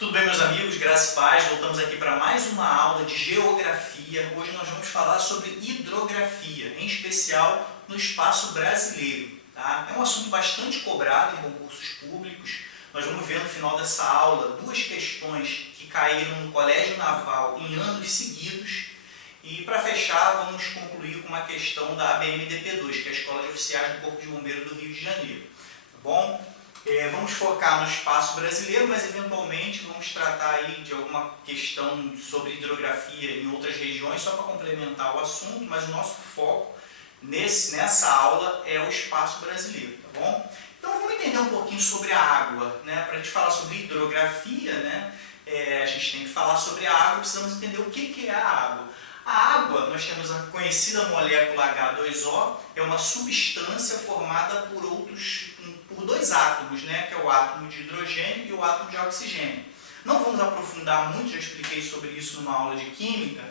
Tudo bem, meus amigos? Graça e paz. Voltamos aqui para mais uma aula de geografia. Hoje nós vamos falar sobre hidrografia, em especial no espaço brasileiro. Tá? É um assunto bastante cobrado em concursos públicos. Nós vamos ver no final dessa aula duas questões que caíram no Colégio Naval em anos seguidos. E para fechar, vamos concluir com uma questão da ABMDP2, que é a Escola de Oficiais do Corpo de Bombeiros do Rio de Janeiro. Tá bom? Vamos focar no espaço brasileiro, mas eventualmente vamos tratar aí de alguma questão sobre hidrografia em outras regiões, só para complementar o assunto, mas o nosso foco nessa aula é o espaço brasileiro, tá bom? Então vamos entender um pouquinho sobre a água, né? Para a gente falar sobre hidrografia, né? A gente tem que falar sobre a água, precisamos entender o que é a água. A água, nós temos a conhecida molécula H2O, é uma substância formada por dois átomos, né, que é o átomo de hidrogênio e o átomo de oxigênio. Não vamos aprofundar muito, já expliquei sobre isso numa aula de química,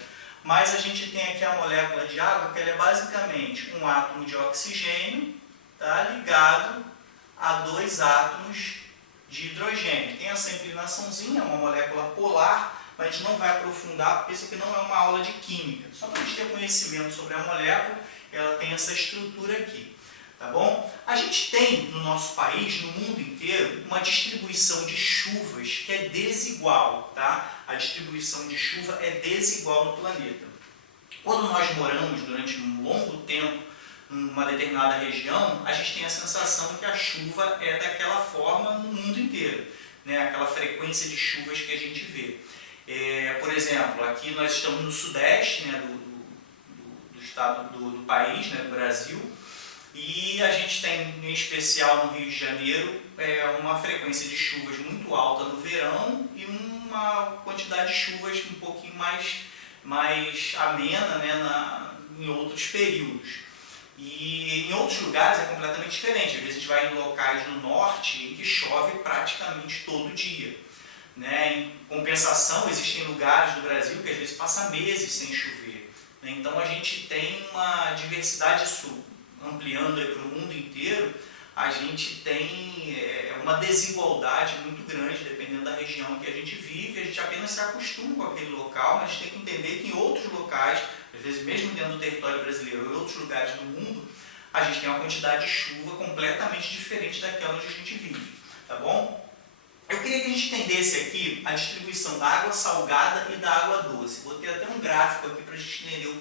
mas a gente tem aqui a molécula de água, que ela é basicamente um átomo de oxigênio, tá, ligado a dois átomos de hidrogênio. Tem essa inclinaçãozinha, uma molécula polar, mas a gente não vai aprofundar, porque isso aqui não é uma aula de química. Só para a gente ter conhecimento sobre a molécula, ela tem essa estrutura aqui. Tá bom? A gente tem no nosso país, no mundo inteiro, uma distribuição de chuvas que é desigual. Tá? A distribuição de chuva é desigual no planeta. Quando nós moramos durante um longo tempo numa determinada região, a gente tem a sensação que a chuva é daquela forma no mundo inteiro, né? Aquela frequência de chuvas que a gente vê. Por exemplo, aqui nós estamos no sudeste, né, do estado do país, né, do Brasil, e a gente tem, em especial no Rio de Janeiro, uma frequência de chuvas muito alta no verão e uma quantidade de chuvas um pouquinho mais amena, né, em outros períodos. E em outros lugares é completamente diferente. Às vezes a gente vai em locais no norte em que chove praticamente todo dia. Né? Em compensação, existem lugares do Brasil que às vezes passa meses sem chover. Né? Então a gente tem uma diversidade, ampliando para o mundo inteiro, a gente tem uma desigualdade muito grande dependendo da região que a gente vive. A gente apenas se acostuma com aquele local, mas a gente tem que entender que em outros locais, às vezes mesmo dentro do território brasileiro ou em outros lugares do mundo, a gente tem uma quantidade de chuva completamente diferente daquela onde a gente vive. Tá bom? Eu queria que a gente entendesse aqui a distribuição da água salgada e da água doce. Vou ter até um gráfico aqui para a gente entender um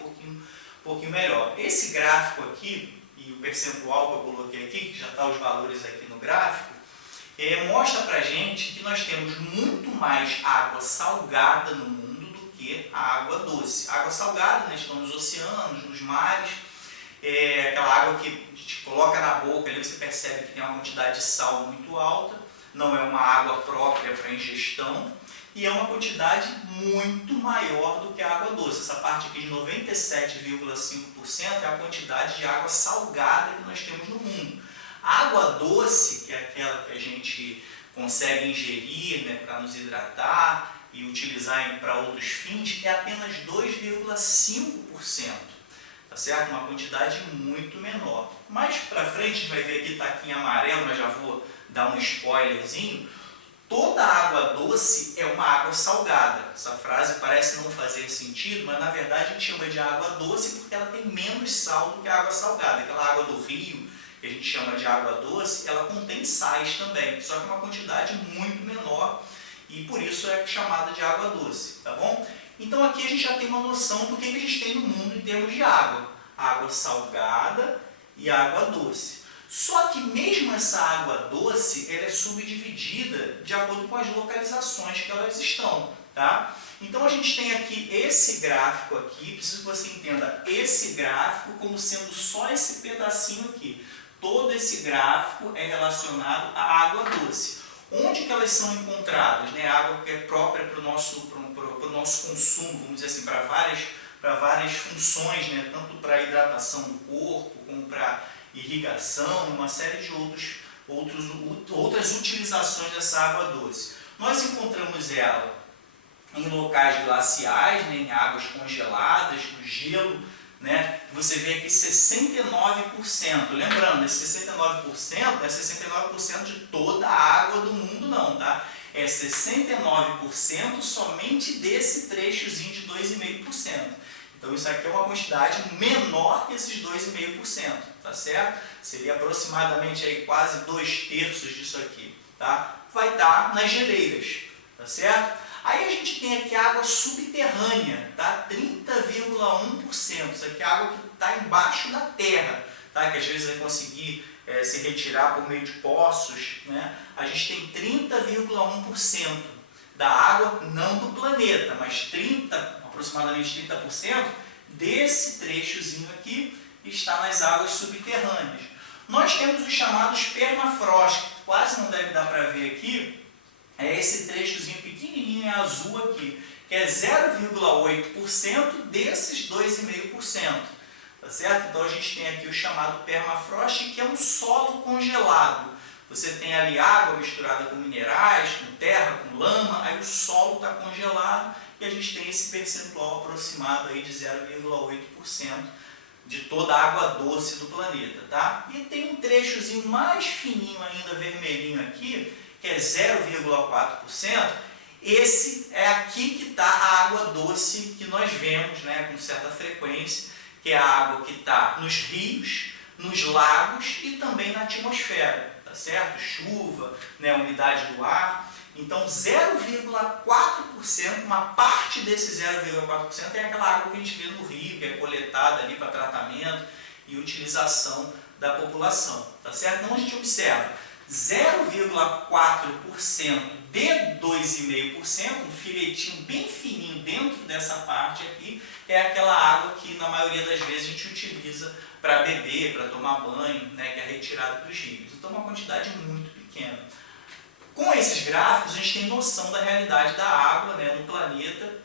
pouquinho melhor. Esse gráfico aqui, e o percentual que eu coloquei aqui, que já está os valores aqui no gráfico, mostra para a gente que nós temos muito mais água salgada no mundo do que a água doce. A água salgada, né, estão nos oceanos, nos mares, aquela água que a gente coloca na boca, ali você percebe que tem uma quantidade de sal muito alta. Não é uma água própria para ingestão e é uma quantidade muito maior do que a água doce. Essa parte aqui de 97,5% é a quantidade de água salgada que nós temos no mundo. A água doce, que é aquela que a gente consegue ingerir, né, para nos hidratar e utilizar para outros fins, é apenas 2,5%. Tá certo? Uma quantidade muito menor. Mais para frente, a gente vai ver aqui, está aqui em amarelo, mas já vou dar um spoilerzinho. Toda água doce é uma água salgada. Essa frase parece não fazer sentido, mas na verdade a gente chama de água doce porque ela tem menos sal do que a água salgada. Aquela água do rio, que a gente chama de água doce, ela contém sais também, só que uma quantidade muito menor e por isso é chamada de água doce, tá bom? Então aqui a gente já tem uma noção do que a gente tem no mundo em termos de água. Água salgada e água doce. Só que mesmo essa água doce, ela é subdividida de acordo com as localizações que elas estão. Tá? Então a gente tem aqui esse gráfico aqui, preciso que você entenda esse gráfico como sendo só esse pedacinho aqui. Todo esse gráfico é relacionado à água doce. Onde que elas são encontradas? Né? A água que é própria para o nosso consumo, vamos dizer assim, para várias funções, né? Tanto para a hidratação do corpo, como para irrigação, uma série de outras utilizações dessa água doce. Nós encontramos ela em locais glaciais, né? Em águas congeladas, no gelo, né? Você vê aqui 69%. Lembrando, esse 69% não é 69% de toda a água do mundo, não, tá? é 69% somente desse trechozinho de 2,5%. Então isso aqui é uma quantidade menor que esses 2,5%, tá certo? Seria aproximadamente aí quase 2/3 disso aqui, tá? Vai estar nas geleiras, tá certo? Aí a gente tem aqui água subterrânea, tá? 30,1%. Isso aqui é água que está embaixo da terra, tá? Que às vezes vai conseguir se retirar por meio de poços, né? A gente tem 30,1% da água, não do planeta, mas aproximadamente 30% desse trechozinho aqui está nas águas subterrâneas. Nós temos os chamados permafrost, que quase não deve dar para ver aqui, é esse trechozinho pequenininho azul aqui, que é 0,8% desses 2,5%, tá certo? Então a gente tem aqui o chamado permafrost, que é um solo congelado. Você tem ali água misturada com minerais, com terra, com lama, aí o solo está congelado e a gente tem esse percentual aproximado aí de 0,8% de toda a água doce do planeta, tá? E tem um trechozinho mais fininho ainda, vermelhinho aqui, que é 0,4%. Esse é aqui que está a água doce que nós vemos, né, com certa frequência, que é a água que está nos rios, nos lagos e também na atmosfera, tá certo? Chuva, né, umidade do ar. Então 0,4%, uma parte desse 0,4% é aquela água que a gente vê no rio, que é coletada ali para tratamento e utilização da população, tá certo? Então a gente observa 0,4% de 2,5%, um filetinho bem fininho dentro dessa parte aqui, é aquela água que na maioria das vezes a gente utiliza para beber, para tomar banho, né, que é retirada dos rios. Então uma quantidade muito pequena. Com esses gráficos a gente tem noção da realidade da água, né, no planeta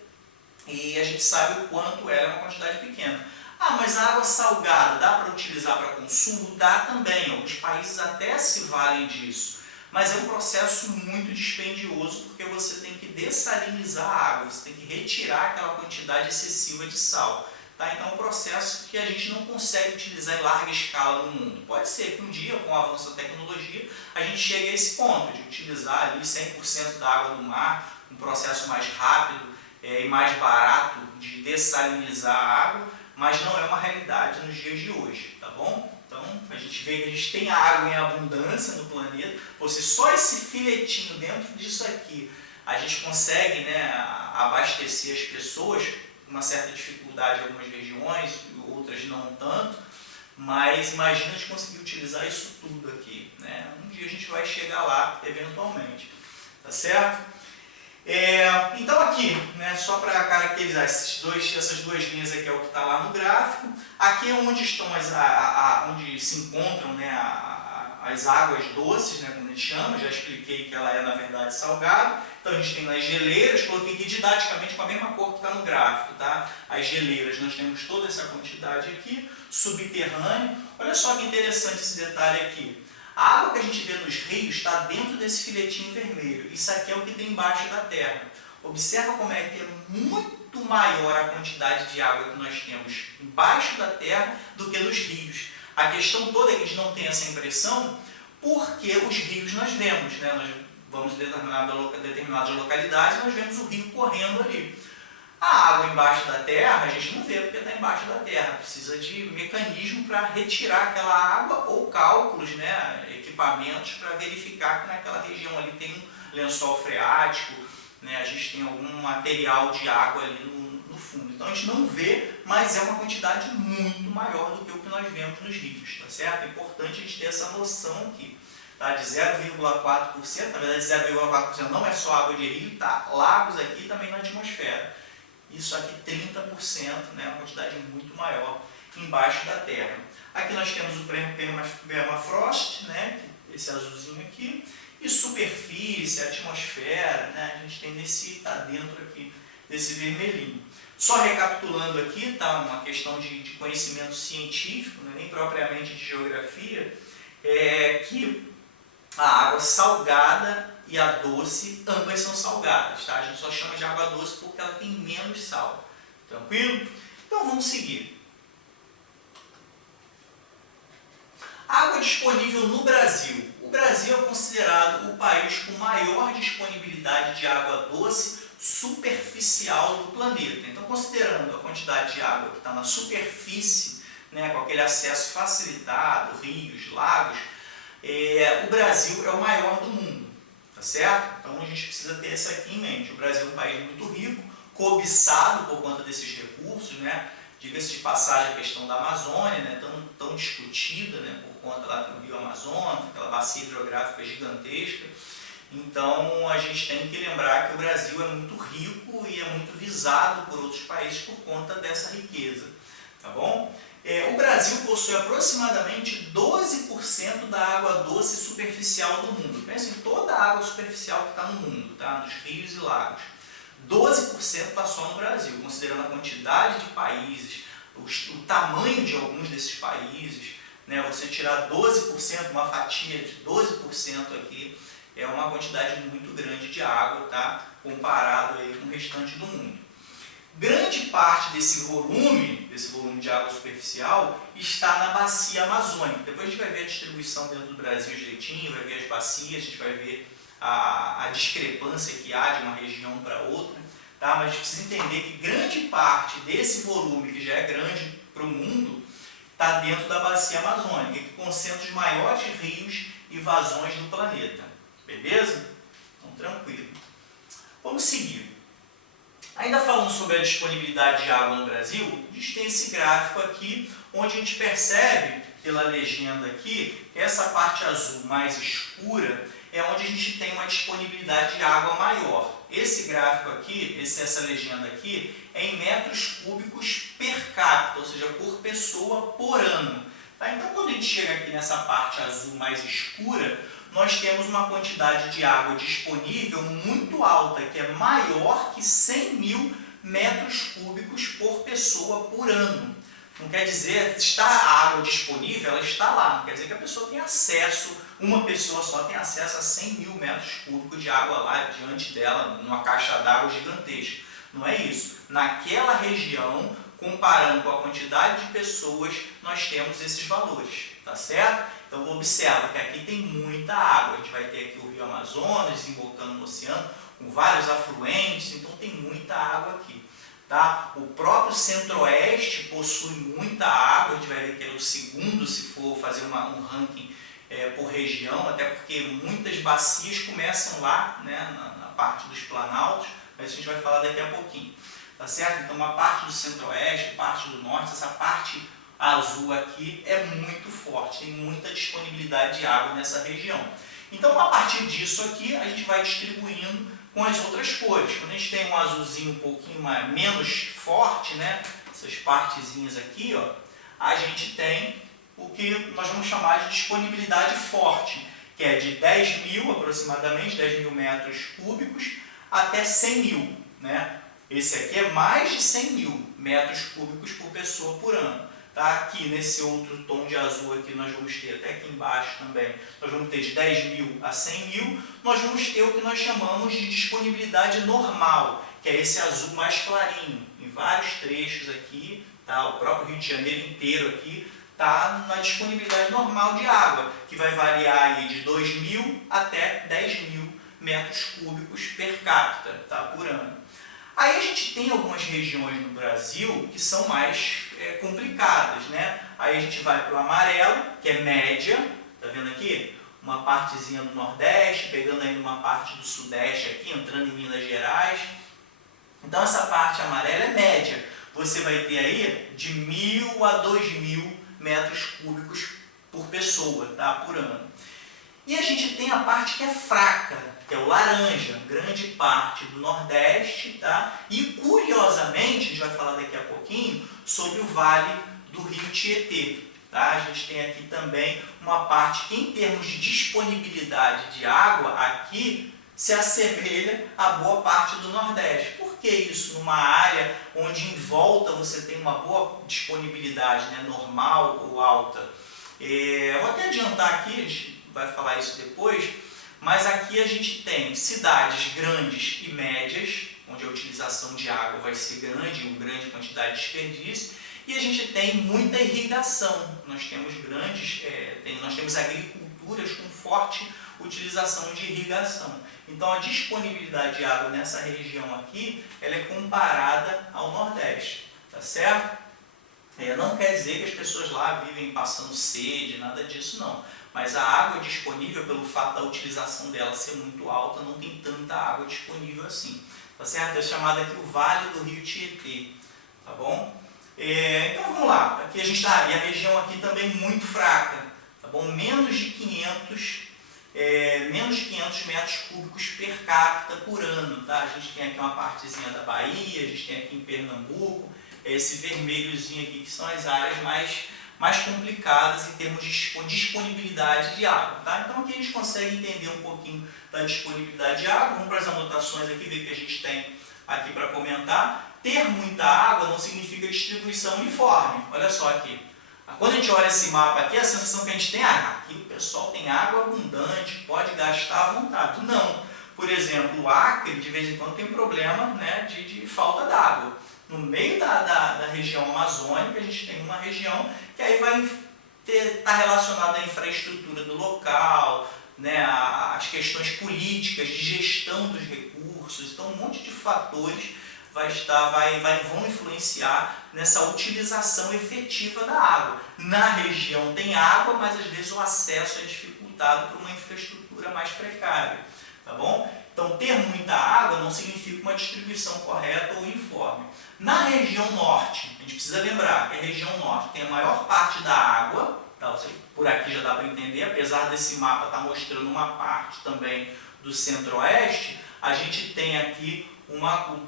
e a gente sabe o quanto ela é uma quantidade pequena. Ah, mas a água salgada dá para utilizar para consumo? Dá também, alguns países até se valem disso. Mas é um processo muito dispendioso porque você tem que dessalinizar a água, você tem que retirar aquela quantidade excessiva de sal. Tá? Então é um processo que a gente não consegue utilizar em larga escala no mundo. Pode ser que um dia, com o avanço da tecnologia, a gente chegue a esse ponto de utilizar ali 100% da água do mar, um processo mais rápido e mais barato de dessalinizar a água, mas não é uma realidade nos dias de hoje, tá bom? Então a gente vê que a gente tem água em abundância no planeta, só esse filetinho dentro disso aqui, a gente consegue, né, abastecer as pessoas, com uma certa dificuldade em algumas regiões, outras não tanto, mas imagina a gente conseguir utilizar isso tudo aqui, né? Um dia a gente vai chegar lá, eventualmente, tá certo? Então aqui, né, só para caracterizar essas duas linhas aqui é o que está lá no gráfico. Aqui é onde estão onde se encontram, né, as águas doces, né, como a gente chama. Já expliquei que ela é na verdade salgada. Então a gente tem nas geleiras, coloquei aqui didaticamente com a mesma cor que está no gráfico, tá? As geleiras, nós temos toda essa quantidade aqui, subterrâneo. Olha só que interessante esse detalhe aqui. A água que a gente vê nos rios está dentro desse filetinho vermelho. Isso aqui é o que tem embaixo da terra. Observa como é que é muito maior a quantidade de água que nós temos embaixo da terra do que nos rios. A questão toda é que a gente não tem essa impressão porque os rios nós vemos, né? Nós vamos em determinadas localidades, nós vemos o rio correndo ali. A água embaixo da terra, a gente não vê porque está embaixo da terra. Precisa de mecanismo para retirar aquela água ou cálculos, né, equipamentos para verificar que naquela região ali tem um lençol freático, né, a gente tem algum material de água ali no fundo. Então a gente não vê, mas é uma quantidade muito maior do que o que nós vemos nos rios, tá certo? É importante a gente ter essa noção aqui. Tá, de 0,4%, na verdade 0,4% não é só água de rio, tá? Lagos aqui também na atmosfera. Isso aqui 30%, né, uma quantidade muito maior embaixo da terra. Aqui nós temos o permafrost, né, esse azulzinho aqui, e superfície, atmosfera, né, a gente tem está dentro aqui desse vermelhinho. Só recapitulando aqui, tá, uma questão de conhecimento científico, né, nem propriamente de geografia, que a água salgada e a doce, ambas são salgadas, tá? A gente só chama de água doce porque ela tem menos sal. Tranquilo? Então vamos seguir. Água disponível no Brasil. Brasil é considerado o país com maior disponibilidade de água doce superficial do planeta. Então, considerando a quantidade de água que está na superfície, né, com aquele acesso facilitado, rios, lagos, o Brasil é o maior do mundo, tá certo? Então, a gente precisa ter isso aqui em mente. O Brasil é um país muito rico, cobiçado por conta desses recursos, né? Diga-se de passagem a questão da Amazônia, né, tão discutida, né, por conta lá do Rio Amazonas, aquela bacia hidrográfica gigantesca. Então, a gente tem que lembrar que o Brasil é muito rico e é muito visado por outros países por conta dessa riqueza, tá bom? O Brasil possui aproximadamente 12% da água doce superficial do mundo. Pensa em toda a água superficial que está no mundo, tá? Nos rios e lagos. 12% está só no Brasil, considerando a quantidade de países, o tamanho de alguns desses países, né? Você tirar 12%, uma fatia de 12% aqui, é uma quantidade muito grande de água, tá? Comparado aí com o restante do mundo. Grande parte desse volume de água superficial, está na bacia amazônica. Depois a gente vai ver a distribuição dentro do Brasil direitinho, vai ver as bacias, a gente vai ver a discrepância que há de uma região para outra, tá? Mas a gente precisa entender que grande parte desse volume, que já é grande para o mundo, está dentro da bacia amazônica, que concentra os maiores rios e vazões do planeta. Beleza? Então, tranquilo. Vamos seguir. Ainda falando sobre a disponibilidade de água no Brasil, a gente tem esse gráfico aqui, onde a gente percebe, pela legenda aqui, essa parte azul mais escura é onde a gente tem uma disponibilidade de água maior. Esse gráfico aqui, essa legenda aqui, é em metros cúbicos per capita, ou seja, por pessoa por ano. Tá? Então, quando a gente chega aqui nessa parte azul mais escura, nós temos uma quantidade de água disponível muito alta, que é maior que 100 mil metros cúbicos por pessoa por ano. Não quer dizer, está a água disponível, ela está lá. Não quer dizer que a pessoa tem acesso, uma pessoa só tem acesso a 100 mil metros cúbicos de água lá diante dela, numa caixa d'água gigantesca. Não é isso. Naquela região, comparando com a quantidade de pessoas, nós temos esses valores, tá certo? Então, observa que aqui tem muita água. A gente vai ter aqui o Rio Amazonas desembocando no oceano, com vários afluentes, então tem muita água aqui. Tá? O próprio Centro-Oeste possui muita água, a gente vai ver que é o segundo, se for fazer um ranking por região, até porque muitas bacias começam lá, né, na parte dos planaltos, mas a gente vai falar daqui a pouquinho. Tá certo? Então, uma parte do Centro-Oeste, parte do Norte, essa parte azul aqui é muito forte, tem muita disponibilidade de água nessa região. Então, a partir disso aqui, a gente vai distribuindo com as outras cores. Quando a gente tem um azulzinho um pouquinho menos forte, né, essas partezinhas aqui, ó, a gente tem o que nós vamos chamar de disponibilidade forte, que é de 10 mil aproximadamente, 10 mil metros cúbicos, até 100 mil. Né? Esse aqui é mais de 100 mil metros cúbicos por pessoa por ano. Tá? Aqui nesse outro tom de azul aqui nós vamos ter, até aqui embaixo também, nós vamos ter de 10 mil a 100 mil, nós vamos ter o que nós chamamos de disponibilidade normal, que é esse azul mais clarinho, em vários trechos aqui, tá? O próprio Rio de Janeiro inteiro aqui está na disponibilidade normal de água, que vai variar aí de 2 mil até 10 mil metros cúbicos per capita, tá? Por ano. Aí a gente tem algumas regiões no Brasil que são mais complicadas, né? Aí a gente vai para o amarelo, que é média, tá vendo aqui? Uma partezinha do Nordeste, pegando aí uma parte do Sudeste aqui, entrando em Minas Gerais. Então essa parte amarela é média. Você vai ter aí de 1.000 a 2.000 metros cúbicos por pessoa, tá? Por ano. E a gente tem a parte que é fraca, que é o laranja, grande parte do Nordeste, tá? E curiosamente, a gente vai falar daqui a pouquinho sobre o Vale do Rio Tietê, tá? A gente tem aqui também uma parte que, em termos de disponibilidade de água, aqui se assemelha a boa parte do Nordeste. Por que isso? Numa área onde em volta você tem uma boa disponibilidade, né? Normal ou alta. Vou até adiantar aqui, a gente vai falar isso depois, mas aqui a gente tem cidades grandes e médias, onde a utilização de água vai ser grande, uma grande quantidade de desperdício, e a gente tem muita irrigação. Nós temos culturas com forte utilização de irrigação. Então a disponibilidade de água nessa região aqui, ela é comparada ao Nordeste, tá certo? Não quer dizer que as pessoas lá vivem passando sede, nada disso não. Mas a água disponível, pelo fato da utilização dela ser muito alta, não tem tanta água disponível assim. Tá certo? É chamado aqui o Vale do Rio Tietê. Tá bom? Então vamos lá. Aqui a gente está, e a região aqui também muito fraca. Tá bom? Menos de 500 metros cúbicos per capita por ano. Tá? A gente tem aqui uma partezinha da Bahia, a gente tem aqui em Pernambuco, esse vermelhozinho aqui que são as áreas mais complicadas em termos de disponibilidade de água. Tá? Então aqui a gente consegue entender um pouquinho da disponibilidade de água. Vamos para as anotações aqui, ver o que a gente tem aqui para comentar. Ter muita água não significa distribuição uniforme. Olha só aqui. Quando a gente olha esse mapa aqui, a sensação que a gente tem aqui o pessoal tem água abundante, pode gastar à vontade. Não. Por exemplo, o Acre, de vez em quando, tem problema, né, de falta d'água. No meio da região amazônica, a gente tem uma região que aí vai estar relacionada à infraestrutura do local, né, às questões políticas, de gestão dos recursos. Então, um monte de fatores vão influenciar nessa utilização efetiva da água. Na região tem água, mas às vezes o acesso é dificultado por uma infraestrutura mais precária. Tá bom? Então, ter muita água não significa uma distribuição correta ou uniforme. Na região norte, a gente precisa lembrar que a região norte tem a maior parte da água, tá? Por aqui já dá para entender, apesar desse mapa estar mostrando uma parte também do centro-oeste, a gente tem aqui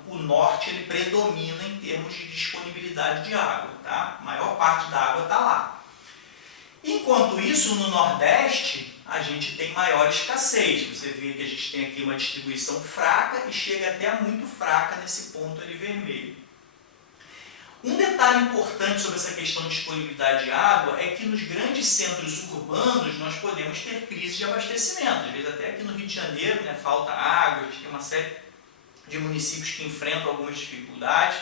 o norte, ele predomina em termos de disponibilidade de água, tá? A maior parte da água está lá. Enquanto isso, no Nordeste, a gente tem maior escassez. Você vê que a gente tem aqui uma distribuição fraca e chega até a muito fraca nesse ponto ali vermelho. Um detalhe importante sobre essa questão de disponibilidade de água é que nos grandes centros urbanos nós podemos ter crise de abastecimento. Às vezes até aqui no Rio de Janeiro, né, falta água, a gente tem uma série de municípios que enfrentam algumas dificuldades.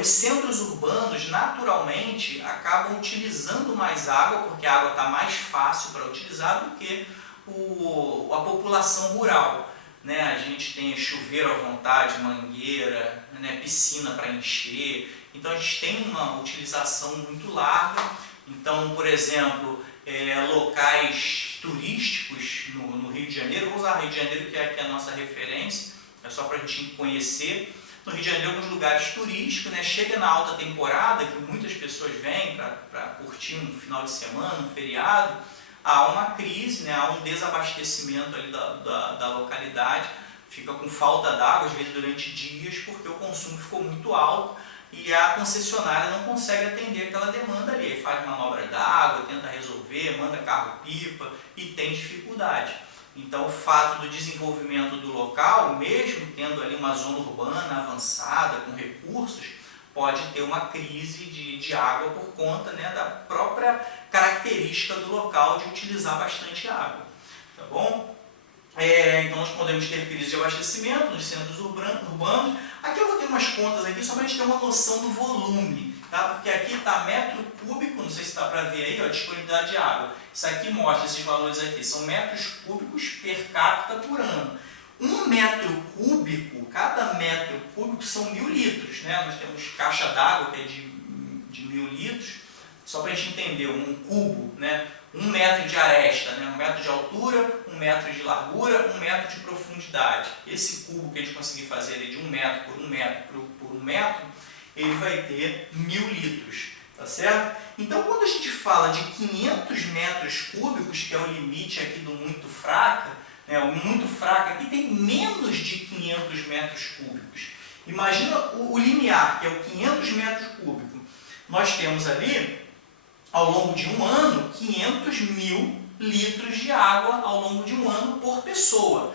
Os centros urbanos, naturalmente, acabam utilizando mais água, porque a água está mais fácil para utilizar do que a população rural. Né? A gente tem chuveiro à vontade, mangueira, né? Piscina para encher. Então, a gente tem uma utilização muito larga. Então, por exemplo, locais turísticos no Rio de Janeiro, vou usar o Rio de Janeiro, que é aqui a nossa referência, é só para a gente conhecer. No Rio de Janeiro, alguns lugares turísticos, né? Chega na alta temporada, que muitas pessoas vêm para curtir um final de semana, um feriado, há uma crise, né? Há um desabastecimento ali da localidade, fica com falta d'água, às vezes durante dias, porque o consumo ficou muito alto e a concessionária não consegue atender aquela demanda ali. Faz manobra d'água, tenta resolver, manda carro-pipa e tem dificuldade. Então, o fato do desenvolvimento do local, mesmo tendo ali uma zona urbana avançada, com recursos, pode ter uma crise de água por conta, né, da própria característica do local de utilizar bastante água. Tá bom? Então, nós podemos ter crise de abastecimento nos centros urbanos. Aqui eu vou ter umas contas aqui, só para a gente ter uma noção do volume. Tá? Porque aqui está metro cúbico, não sei se dá para ver aí, ó, disponibilidade de água. Isso aqui mostra, esses valores aqui, são metros cúbicos per capita por ano. 1 metro cúbico, cada metro cúbico são 1000 litros. Né? Nós temos caixa d'água que é de 1000 litros. Só para a gente entender, um cubo, né? 1 metro de aresta, né? 1 metro de altura, 1 metro de largura, 1 metro de profundidade. Esse cubo que a gente conseguir fazer ali de 1 metro por 1 metro por 1 metro, ele vai ter 1000 litros, tá certo? Então, quando a gente fala de 500 metros cúbicos, que é o limite aqui do muito fraca, né? O muito fraca aqui tem menos de 500 metros cúbicos. Imagina o limiar, que é o 500 metros cúbicos. Nós temos ali, ao longo de um ano, 500.000 litros de água ao longo de um ano por pessoa.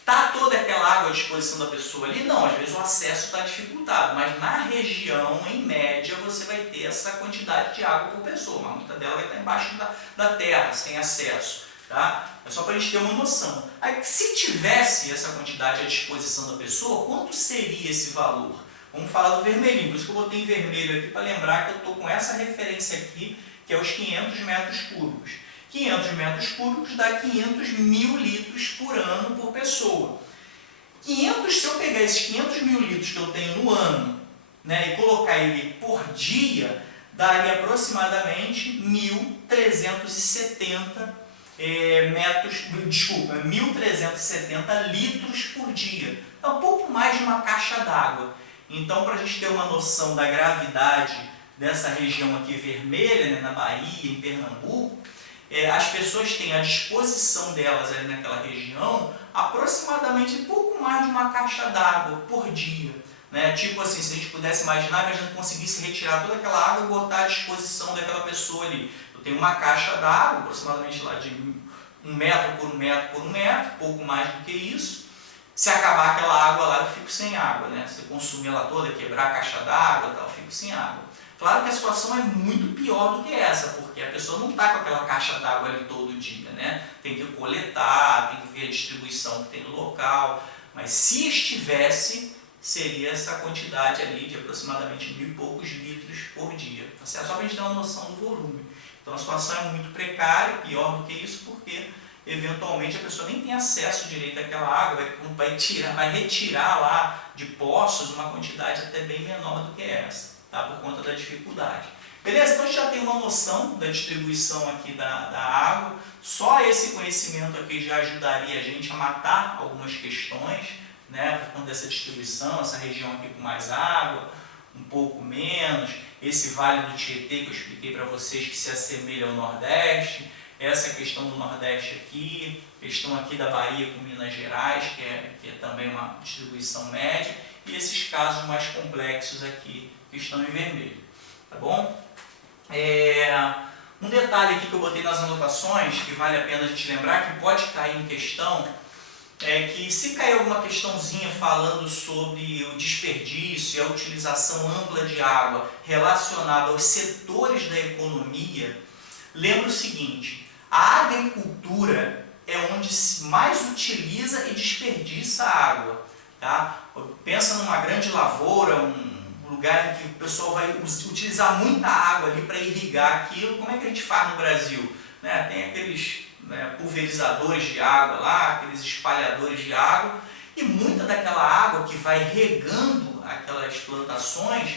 Está toda aquela água à disposição da pessoa ali? Não, às vezes o acesso está dificultado, mas na região, em média, você vai ter essa quantidade de água por pessoa, mas muita dela vai estar embaixo da terra, sem acesso. Tá? É só para a gente ter uma noção. Aí, se tivesse essa quantidade à disposição da pessoa, quanto seria esse valor? Vamos falar do vermelhinho, por isso que eu botei em vermelho aqui para lembrar que eu estou com essa referência aqui, que é os 500 metros cúbicos. 500 metros cúbicos dá 500 mil litros por ano por pessoa. Se eu pegar esses 500 mil litros que eu tenho no ano, né, e colocar ele por dia, daria aproximadamente 1.370 1.370 litros por dia. É um pouco mais de uma caixa d'água. Então, para a gente ter uma noção da gravidade dessa região aqui vermelha, né, na Bahia, em Pernambuco, as pessoas têm à disposição delas ali naquela região aproximadamente pouco mais de uma caixa d'água por dia. Né? Tipo assim, se a gente pudesse imaginar que a gente conseguisse retirar toda aquela água e botar à disposição daquela pessoa ali. Eu tenho uma caixa d'água, aproximadamente lá de 1 metro por 1 metro por 1 metro, pouco mais do que isso. Se acabar aquela água lá, eu fico sem água. Né? Se eu consumir ela toda, quebrar a caixa d'água, eu fico sem água. Claro que a situação é muito pior do que essa, porque a pessoa não está com aquela caixa d'água ali todo dia, né? Tem que coletar, tem que ver a distribuição que tem no local, mas se estivesse, seria essa quantidade ali de aproximadamente 1.000 e poucos litros por dia. Tá certo? Só para a gente ter uma noção do volume. Então a situação é muito precária, pior do que isso, porque eventualmente a pessoa nem tem acesso direito àquela água, vai retirar lá de poços uma quantidade até bem menor do que essa. Tá? Por conta da dificuldade. Beleza? Então a gente já tem uma noção da distribuição aqui da água. Só esse conhecimento aqui já ajudaria a gente a matar algumas questões, né? Por conta dessa distribuição, essa região aqui com mais água, um pouco menos, esse Vale do Tietê que eu expliquei para vocês que se assemelha ao Nordeste, essa questão do Nordeste aqui, questão aqui da Bahia com Minas Gerais, que é também uma distribuição média, e esses casos mais complexos aqui, que estão em vermelho, tá bom? Um detalhe aqui que eu botei nas anotações, que vale a pena a gente lembrar, que pode cair em questão, é que se cair alguma questãozinha falando sobre o desperdício e a utilização ampla de água relacionada aos setores da economia, lembra o seguinte, a agricultura é onde se mais utiliza e desperdiça água, tá? Pensa numa grande lavoura, um lugar em que o pessoal vai utilizar muita água ali para irrigar aquilo. Como é que a gente faz no Brasil? Né? Tem aqueles pulverizadores de água lá, aqueles espalhadores de água, e muita daquela água que vai regando aquelas plantações,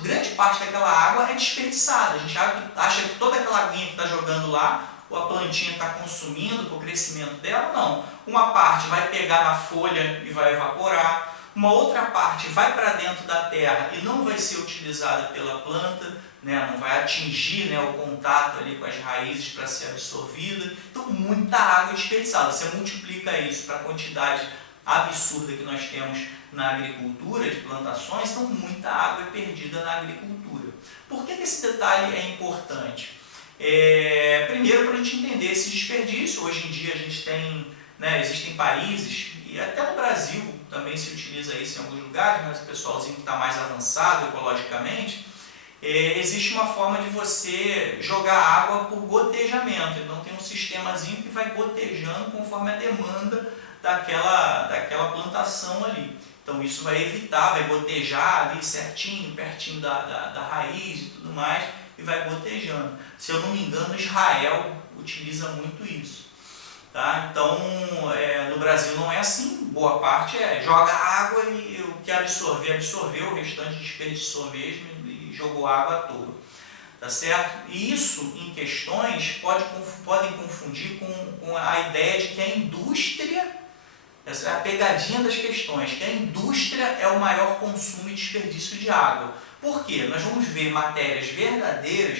grande parte daquela água é desperdiçada. A gente acha que toda aquela aguinha que está jogando lá, ou a plantinha está consumindo para o crescimento dela, não. Uma parte vai pegar na folha e vai evaporar, uma outra parte vai para dentro da terra e não vai ser utilizada pela planta, né? Não vai atingir, né, o contato ali com as raízes para ser absorvida. Então, muita água desperdiçada. Você multiplica isso para a quantidade absurda que nós temos na agricultura, de plantações, então muita água é perdida na agricultura. Por que esse detalhe é importante? Primeiro, para a gente entender esse desperdício. Hoje em dia a gente tem, né, existem países, e até no Brasil também se utiliza isso em alguns lugares, mas o pessoalzinho que está mais avançado ecologicamente, existe uma forma de você jogar água por gotejamento. Então tem um sistemazinho que vai gotejando conforme a demanda daquela plantação ali. Então isso vai evitar, vai gotejar ali certinho, pertinho da raiz e tudo mais, e vai gotejando. Se eu não me engano, Israel utiliza muito isso. Tá? Então, no Brasil não é assim, boa parte joga água e o que absorveu, o restante desperdiçou mesmo e jogou água à toa. Tá certo? E isso, em questões, podem confundir com a ideia de que a indústria, essa é a pegadinha das questões, que a indústria é o maior consumo e desperdício de água. Por quê? Nós vamos ver matérias verdadeiras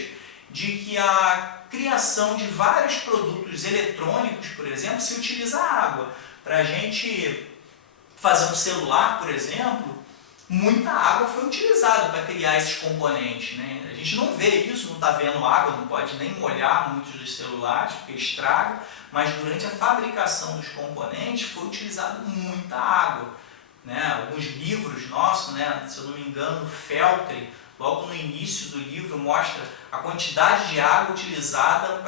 de que a criação de vários produtos eletrônicos, por exemplo, se utiliza água. Para a gente fazer um celular, por exemplo, muita água foi utilizada para criar esses componentes, né? A gente não vê isso, não está vendo água, não pode nem molhar muitos dos celulares, porque estraga, mas durante a fabricação dos componentes foi utilizada muita água. Né? Alguns livros nossos, né? Se eu não me engano, Feltri, logo no início do livro, mostra a quantidade de água utilizada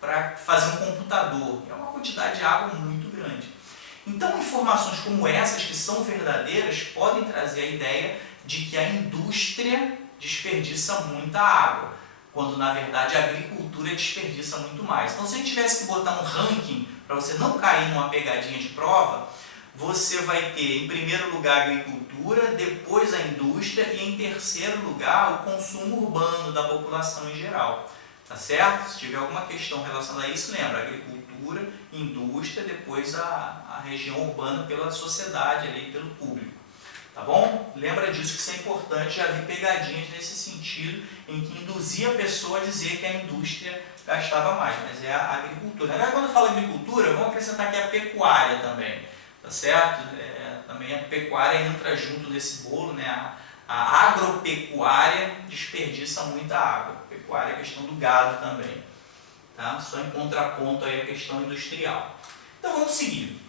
para fazer um computador. É uma quantidade de água muito grande. Então, informações como essas, que são verdadeiras, podem trazer a ideia de que a indústria desperdiça muita água. quando na verdade a agricultura desperdiça muito mais. Então, se a gente tivesse que botar um ranking para você não cair numa pegadinha de prova, você vai ter em primeiro lugar a agricultura, depois a indústria e em terceiro lugar o consumo urbano da população em geral. Tá certo? Se tiver alguma questão relacionada a isso, lembra, agricultura, indústria, depois a região urbana pela sociedade, ali, pelo público. Tá bom? Lembra disso, que isso é importante, já vi pegadinhas nesse sentido, em que induzia a pessoa a dizer que a indústria gastava mais, mas é a agricultura. Agora, quando eu falo agricultura, vamos acrescentar aqui a pecuária também, tá certo? Também a pecuária entra junto nesse bolo, né? A agropecuária desperdiça muita água. A pecuária é a questão do gado também, tá? Só em contraponto aí a questão industrial. Então vamos seguir.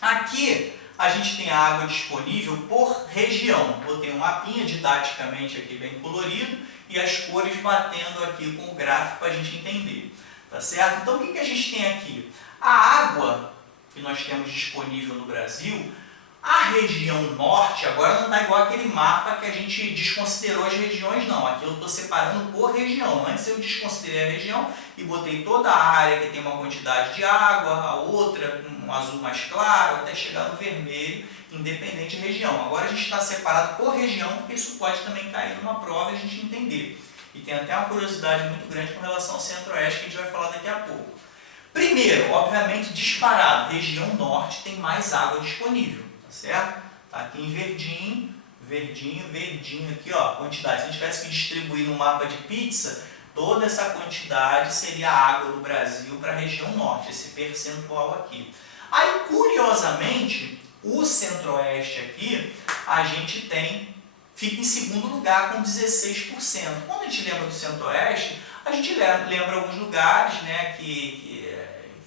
Aqui a gente tem a água disponível por região. Botei um mapinha didaticamente aqui bem colorido e as cores batendo aqui com o gráfico para a gente entender, tá certo? Então o que a gente tem aqui? A água que nós temos disponível no Brasil, a região norte agora não está igual aquele mapa que a gente desconsiderou as regiões, não. Aqui eu estou separando por região. Antes eu desconsiderei a região e botei toda a área que tem uma quantidade de água, a outra um azul mais claro, até chegar no vermelho, independente de região. Agora a gente está separado por região, porque isso pode também cair numa prova e a gente entender. E tem até uma curiosidade muito grande com relação ao centro-oeste, que a gente vai falar daqui a pouco. Primeiro, obviamente, disparado, região norte tem mais água disponível. Certo? Tá aqui em verdinho, verdinho, verdinho aqui, ó, quantidade. Se a gente tivesse que distribuir no mapa de pizza, toda essa quantidade seria a água do Brasil para a região norte, esse percentual aqui. Aí, curiosamente, o centro-oeste aqui, a gente fica em segundo lugar com 16%. Quando a gente lembra do centro-oeste, a gente lembra alguns lugares, né, que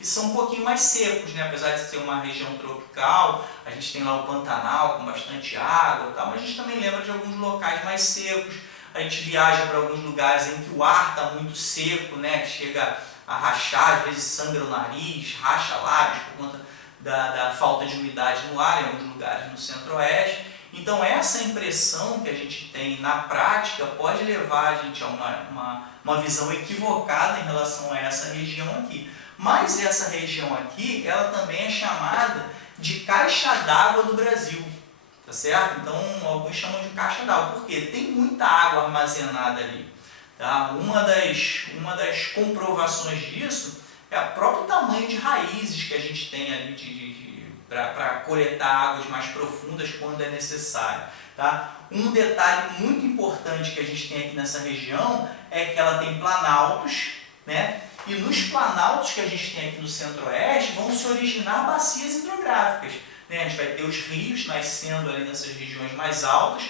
são um pouquinho mais secos, né? Apesar de ser uma região tropical, a gente tem lá o Pantanal com bastante água e tal, mas a gente também lembra de alguns locais mais secos. A gente viaja para alguns lugares em que o ar está muito seco, né? Chega a rachar, às vezes sangra o nariz, racha lábios por conta da falta de umidade no ar em alguns lugares no centro-oeste. Então essa impressão que a gente tem na prática pode levar a gente a uma visão equivocada em relação a essa região aqui. Mas essa região aqui, ela também é chamada de caixa d'água do Brasil, tá certo? Então, alguns chamam de caixa d'água, porque tem muita água armazenada ali, tá? Uma das comprovações disso é o próprio tamanho de raízes que a gente tem ali para coletar águas mais profundas quando é necessário, tá? Um detalhe muito importante que a gente tem aqui nessa região é que ela tem planaltos, né? E nos planaltos que a gente tem aqui no centro-oeste vão se originar bacias hidrográficas, né? A gente vai ter os rios nascendo ali nessas regiões mais altas.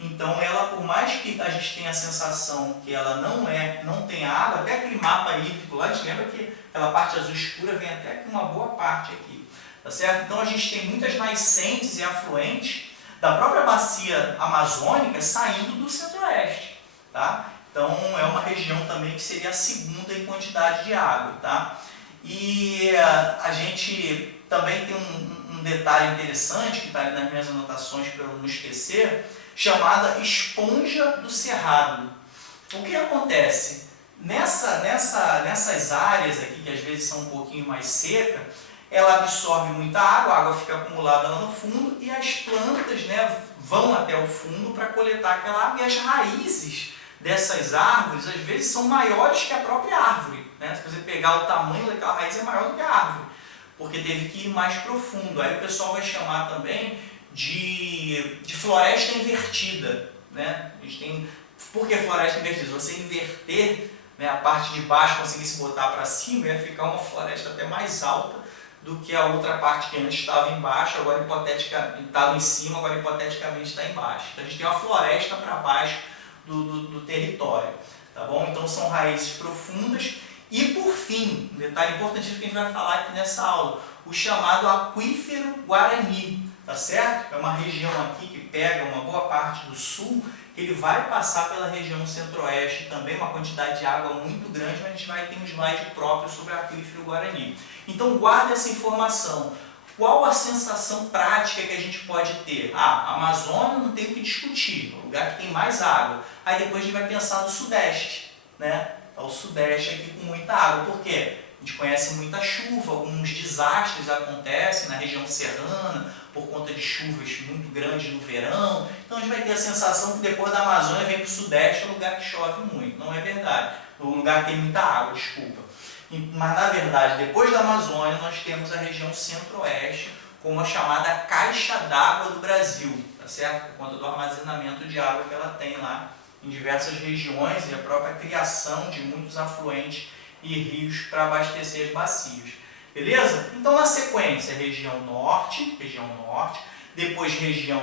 Então ela, por mais que a gente tenha a sensação que ela não tem água, até aquele mapa hídrico lá, a gente lembra que aquela parte azul escura vem até aqui uma boa parte aqui, tá certo? Então a gente tem muitas nascentes e afluentes da própria bacia amazônica saindo do centro-oeste, tá? Então é uma região também que seria a segunda em quantidade de água, tá? E a gente também tem um detalhe interessante que está ali nas minhas anotações para eu não esquecer, chamada esponja do cerrado. O que acontece? Nessas áreas aqui, que às vezes são um pouquinho mais secas, ela absorve muita água, a água fica acumulada lá no fundo e as plantas, né, vão até o fundo para coletar aquela água, e as raízes dessas árvores às vezes são maiores que a própria árvore, né? Se você pegar o tamanho daquela raiz é maior do que a árvore, porque teve que ir mais profundo. Aí o pessoal vai chamar também de floresta invertida, né? A gente tem, por que floresta invertida? Você inverter, né, a parte de baixo, conseguir se botar para cima, ia ficar uma floresta até mais alta do que a outra parte que antes estava embaixo, agora estava em cima, agora hipoteticamente está embaixo. Então a gente tem uma floresta para baixo do território, tá bom? Então são raízes profundas. E por fim, um detalhe importantíssimo que a gente vai falar aqui nessa aula, o chamado aquífero Guarani, tá certo? É uma região aqui que pega uma boa parte do sul, que ele vai passar pela região centro-oeste também, uma quantidade de água muito grande, mas a gente vai ter um slide próprio sobre o aquífero Guarani. Então guarda essa informação. Qual a sensação prática que a gente pode ter? A Amazônia não tem o que discutir, é o lugar que tem mais água. Aí depois a gente vai pensar no Sudeste, né? Tá o Sudeste aqui com muita água. Por quê? A gente conhece muita chuva, alguns desastres acontecem na região serrana por conta de chuvas muito grandes no verão. Então a gente vai ter a sensação que depois da Amazônia vem para o Sudeste, é um lugar que chove muito. Não é verdade. É um lugar que tem muita água, desculpa. Mas na verdade, depois da Amazônia, nós temos a região Centro-Oeste como a chamada caixa d'água do Brasil, tá certo? Por conta do armazenamento de água que ela tem lá em diversas regiões e a própria criação de muitos afluentes e rios para abastecer as bacias. Beleza? Então, na sequência, região norte, depois região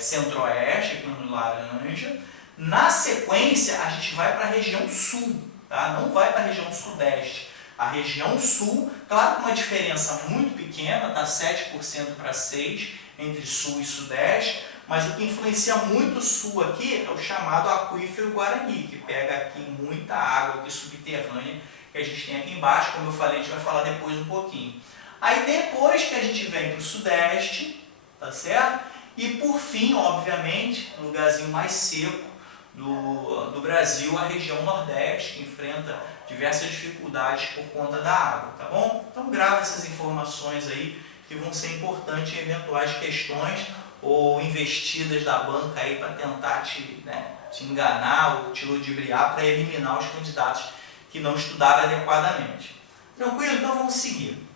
centro-oeste, aqui no laranja. Na sequência, a gente vai para a região sul, tá? Não vai para a região sudeste. A região sul, claro, com uma diferença muito pequena, tá? 7% para 6% entre sul e sudeste, mas o que influencia muito o sul aqui é o chamado aquífero Guarani, que pega aqui muita água aqui subterrânea que a gente tem aqui embaixo, como eu falei, a gente vai falar depois um pouquinho. Aí depois que a gente vem para o sudeste, tá certo? E por fim, obviamente, um lugarzinho mais seco do Brasil, a região nordeste, que enfrenta diversas dificuldades por conta da água, tá bom? Então grava essas informações aí que vão ser importantes em eventuais questões ou investidas da banca aí para tentar te enganar ou te ludibriar para eliminar os candidatos que não estudaram adequadamente. Tranquilo? Então vamos seguir.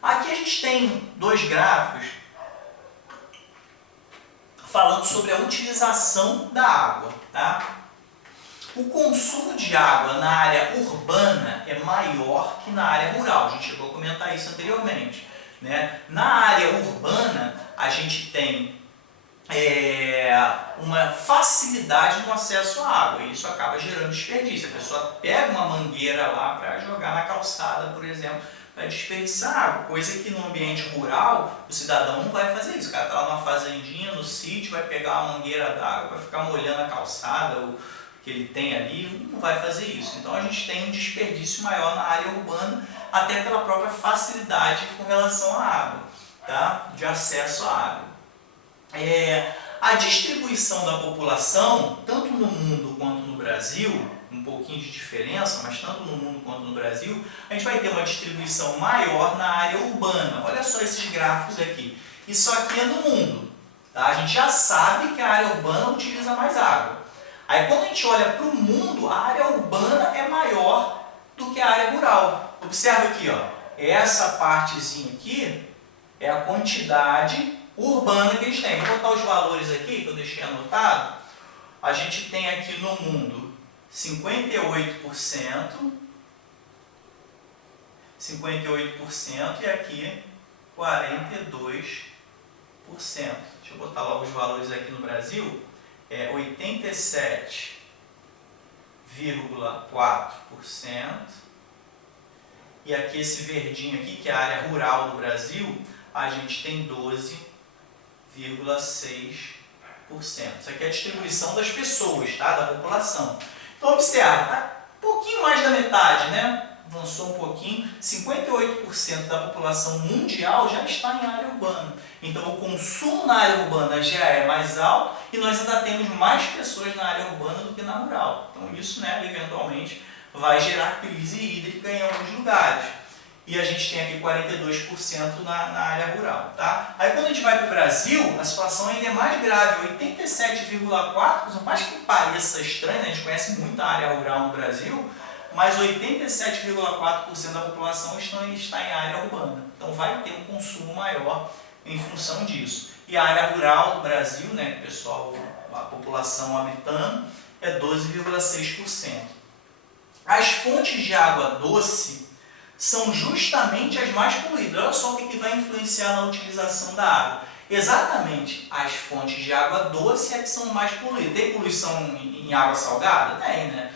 Aqui a gente tem dois gráficos falando sobre a utilização da água, tá? O consumo de água na área urbana é maior que na área rural. A gente chegou a comentar isso anteriormente, né? Na área urbana, a gente tem uma facilidade no acesso à água e isso acaba gerando desperdício. A pessoa pega uma mangueira lá para jogar na calçada, por exemplo, para desperdiçar água, coisa que no ambiente rural o cidadão não vai fazer isso. O cara está lá numa fazendinha, no sítio, vai pegar uma mangueira d'água, vai ficar molhando a calçada o que ele tem ali, não vai fazer isso. Então a gente tem um desperdício maior na área urbana, até pela própria facilidade com relação à água, tá? De acesso à água. A distribuição da população, tanto no mundo quanto no Brasil, um pouquinho de diferença, mas tanto no mundo quanto no Brasil, a gente vai ter uma distribuição maior na área urbana. Olha só esses gráficos aqui. Isso aqui é no mundo, tá? A gente já sabe que a área urbana utiliza mais água. Aí quando a gente olha para o mundo, a área urbana é maior do que a área rural. Observa aqui, ó, essa partezinha aqui é a quantidade urbana que eles têm. Vou botar os valores aqui, que eu deixei anotado. A gente tem aqui no mundo 58% e aqui 42%. Deixa eu botar logo os valores aqui no Brasil. 87,4%. E aqui esse verdinho aqui, que é a área rural do Brasil, a gente tem 12,6%. Isso aqui é a distribuição das pessoas, tá? Da população. Então observa, tá? Um pouquinho mais da metade, né? Avançou um pouquinho. 58% da população mundial já está em área urbana. Então o consumo na área urbana já é mais alto e nós ainda temos mais pessoas na área urbana do que na rural. Então isso, né, eventualmente vai gerar crise hídrica em alguns lugares. E a gente tem aqui 42% na área rural, tá? Aí quando a gente vai para o Brasil, a situação ainda é mais grave, 87,4%, por mais que pareça estranho, né? A gente conhece muita área rural no Brasil, mas 87,4% da população está em área urbana. Então vai ter um consumo maior em função disso. E a área rural do Brasil, né, pessoal, a população habitando, é 12,6%. As fontes de água doce são justamente as mais poluídas. Olha só o que vai influenciar na utilização da água. Exatamente as fontes de água doce é que são mais poluídas. Tem poluição em água salgada? Tem, né?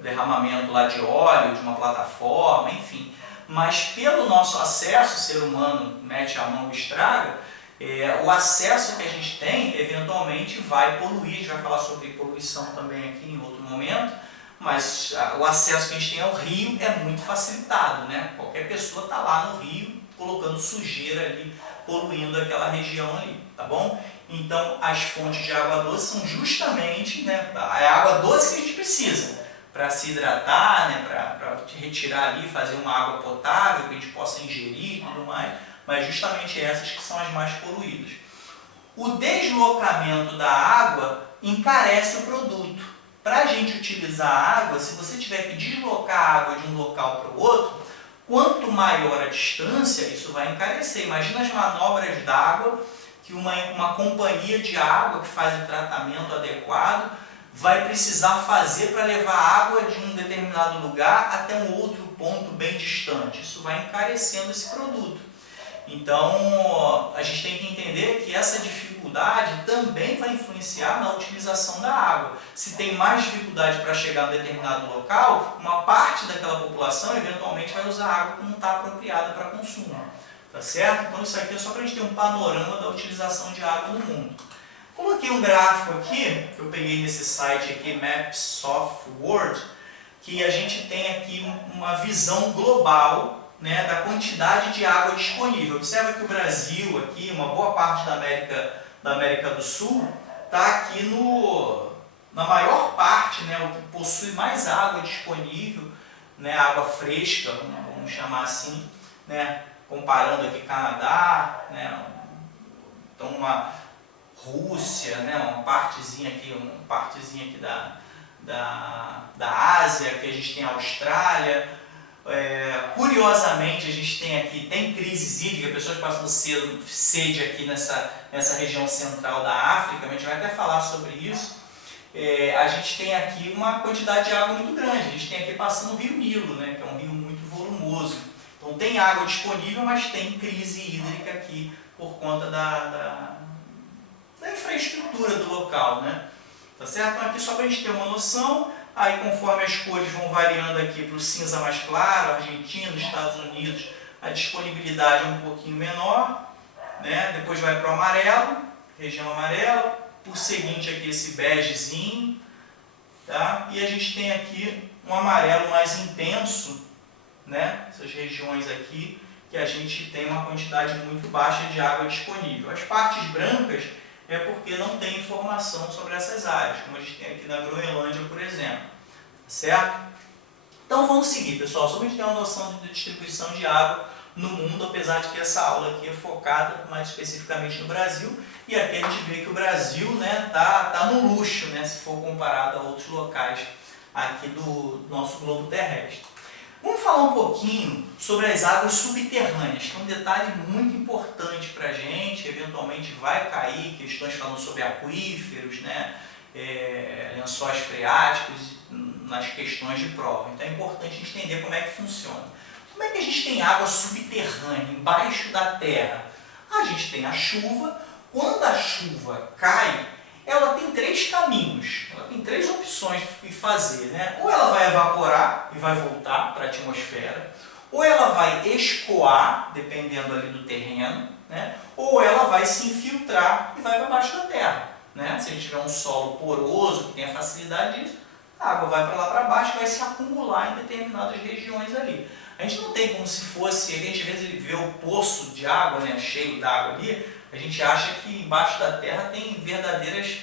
Derramamento lá de óleo, de uma plataforma, enfim. Mas pelo nosso acesso, o ser humano mete a mão e estraga, o acesso que a gente tem, eventualmente, vai poluir. A gente vai falar sobre poluição também aqui em outro momento. Mas o acesso que a gente tem ao rio é muito facilitado, né? Qualquer pessoa está lá no rio colocando sujeira ali poluindo aquela região ali, tá bom? Então, as fontes de água doce são justamente, né, a água doce que a gente precisa para se hidratar, né, para retirar ali, fazer uma água potável que a gente possa ingerir e tudo mais, mas justamente essas que são as mais poluídas. O deslocamento da água encarece o produto. Para a gente utilizar a água, se você tiver que deslocar a água de um local para o outro, quanto maior a distância, isso vai encarecer. Imagina as manobras d'água que uma companhia de água que faz o tratamento adequado vai precisar fazer para levar água de um determinado lugar até um outro ponto bem distante. Isso vai encarecendo esse produto. Então, a gente tem que entender que essa dificuldade também vai influenciar na utilização da água. Se tem mais dificuldade para chegar a um determinado local, uma parte daquela população eventualmente vai usar água que não está apropriada para consumo. Tá certo? Então, isso aqui é só para a gente ter um panorama da utilização de água no mundo. Coloquei um gráfico aqui, que eu peguei nesse site aqui, Maps of World, que a gente tem aqui uma visão global, né, da quantidade de água disponível. Observa que o Brasil, aqui, uma boa parte da América do Sul, está aqui na maior parte, né, o que possui mais água disponível, né, água fresca, vamos chamar assim, né, comparando aqui Canadá, né, então uma Rússia, né, uma partezinha aqui da Ásia, que a gente tem a Austrália. Curiosamente, a gente tem crises hídricas, pessoas passando sede aqui nessa região central da África, a gente vai até falar sobre isso. A gente tem aqui uma quantidade de água muito grande, a gente tem aqui passando o rio Nilo, né, que é um rio muito volumoso. Então tem água disponível, mas tem crise hídrica aqui por conta da infraestrutura do local, né? Tá certo? Então aqui só para a gente ter uma noção, aí conforme as cores vão variando aqui para o cinza mais claro, Argentina, Estados Unidos, a disponibilidade é um pouquinho menor, né? Depois vai para o amarelo, região amarela, por seguinte aqui esse begezinho, tá? E a gente tem aqui um amarelo mais intenso, né? Essas regiões aqui, que a gente tem uma quantidade muito baixa de água disponível. As partes brancas é porque não tem informação sobre essas áreas, como a gente tem aqui na Groenlândia, por exemplo. Certo? Então vamos seguir, pessoal, só para a gente ter uma noção de distribuição de água no mundo, apesar de que essa aula aqui é focada mais especificamente no Brasil, e aqui a gente vê que o Brasil, né, tá no luxo, né, se for comparado a outros locais aqui do nosso globo terrestre. Vamos falar um pouquinho sobre as águas subterrâneas, que é um detalhe muito importante para a gente, eventualmente vai cair questões falando sobre aquíferos, né, lençóis freáticos, nas questões de prova. Então é importante a gente entender como é que funciona. Como é que a gente tem água subterrânea, embaixo da terra? A gente tem a chuva. Quando a chuva cai, ela tem três caminhos, ela tem três opções de fazer, né? Ou ela vai evaporar e vai voltar para a atmosfera, ou ela vai escoar, dependendo ali do terreno, né? Ou ela vai se infiltrar e vai para baixo da terra, né? Se a gente tiver um solo poroso, que tem a facilidade disso, a água vai para lá para baixo e vai se acumular em determinadas regiões ali. A gente não tem como se fosse, a gente às vezes vê o poço de água, né, cheio d'água ali, a gente acha que embaixo da terra tem verdadeiras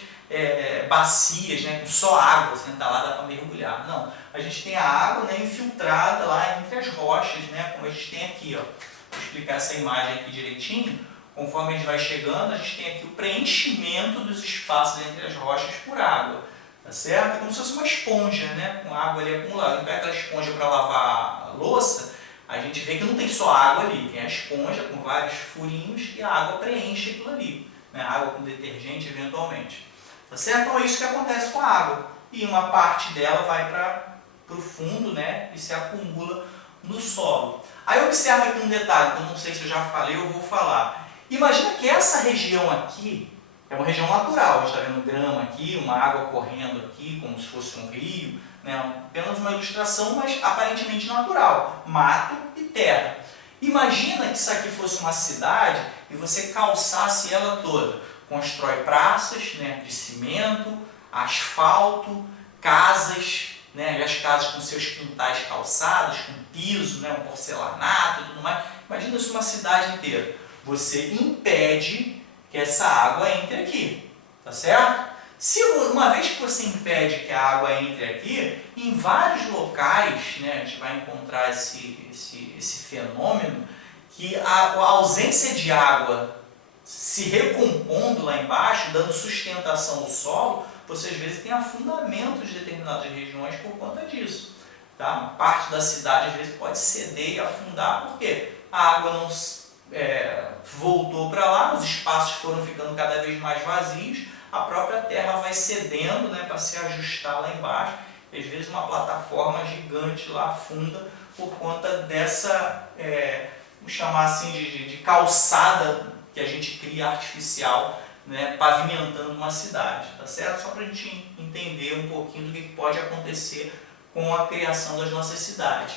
bacias, né, com só água, senta lá, dá para mergulhar. Não, a gente tem a água, né, infiltrada lá entre as rochas, né, como a gente tem aqui. Ó. Vou explicar essa imagem aqui direitinho. Conforme a gente vai chegando, a gente tem aqui o preenchimento dos espaços entre as rochas por água. Tá certo? É como se fosse uma esponja, né, com água ali acumulada. Não pega aquela esponja para lavar a louça, a gente vê que não tem só água ali, tem a esponja com vários furinhos e a água preenche aquilo ali, né? Água com detergente eventualmente. Tá certo? Então é isso que acontece com a água. E uma parte dela vai para o fundo, né? E se acumula no solo. Aí observa aqui um detalhe, que eu não sei se eu já falei ou vou falar. Imagina que essa região aqui é uma região natural, a gente está vendo grama aqui, uma água correndo aqui, como se fosse um rio, né? Apenas uma ilustração, mas aparentemente natural, mato e terra. Imagina que isso aqui fosse uma cidade e você calçasse ela toda. Constrói praças, né, de cimento, asfalto, casas, né, e as casas com seus quintais calçados, com piso, né, um porcelanato e tudo mais. Imagina isso uma cidade inteira. Você impede que essa água entre aqui, tá certo? Se uma vez que você impede que a água entre aqui, em vários locais, né, a gente vai encontrar esse fenômeno que a ausência de água se recompondo lá embaixo, dando sustentação ao solo, você às vezes tem afundamento de determinadas regiões por conta disso. Tá? Parte da cidade às vezes pode ceder e afundar, porque a água não voltou para lá, os espaços foram ficando cada vez mais vazios, a própria terra vai cedendo, né, para se ajustar lá embaixo, e às vezes uma plataforma gigante lá afunda por conta dessa, vamos chamar assim, de calçada que a gente cria artificial, né, pavimentando uma cidade, tá certo? Só para a gente entender um pouquinho do que pode acontecer com a criação das nossas cidades.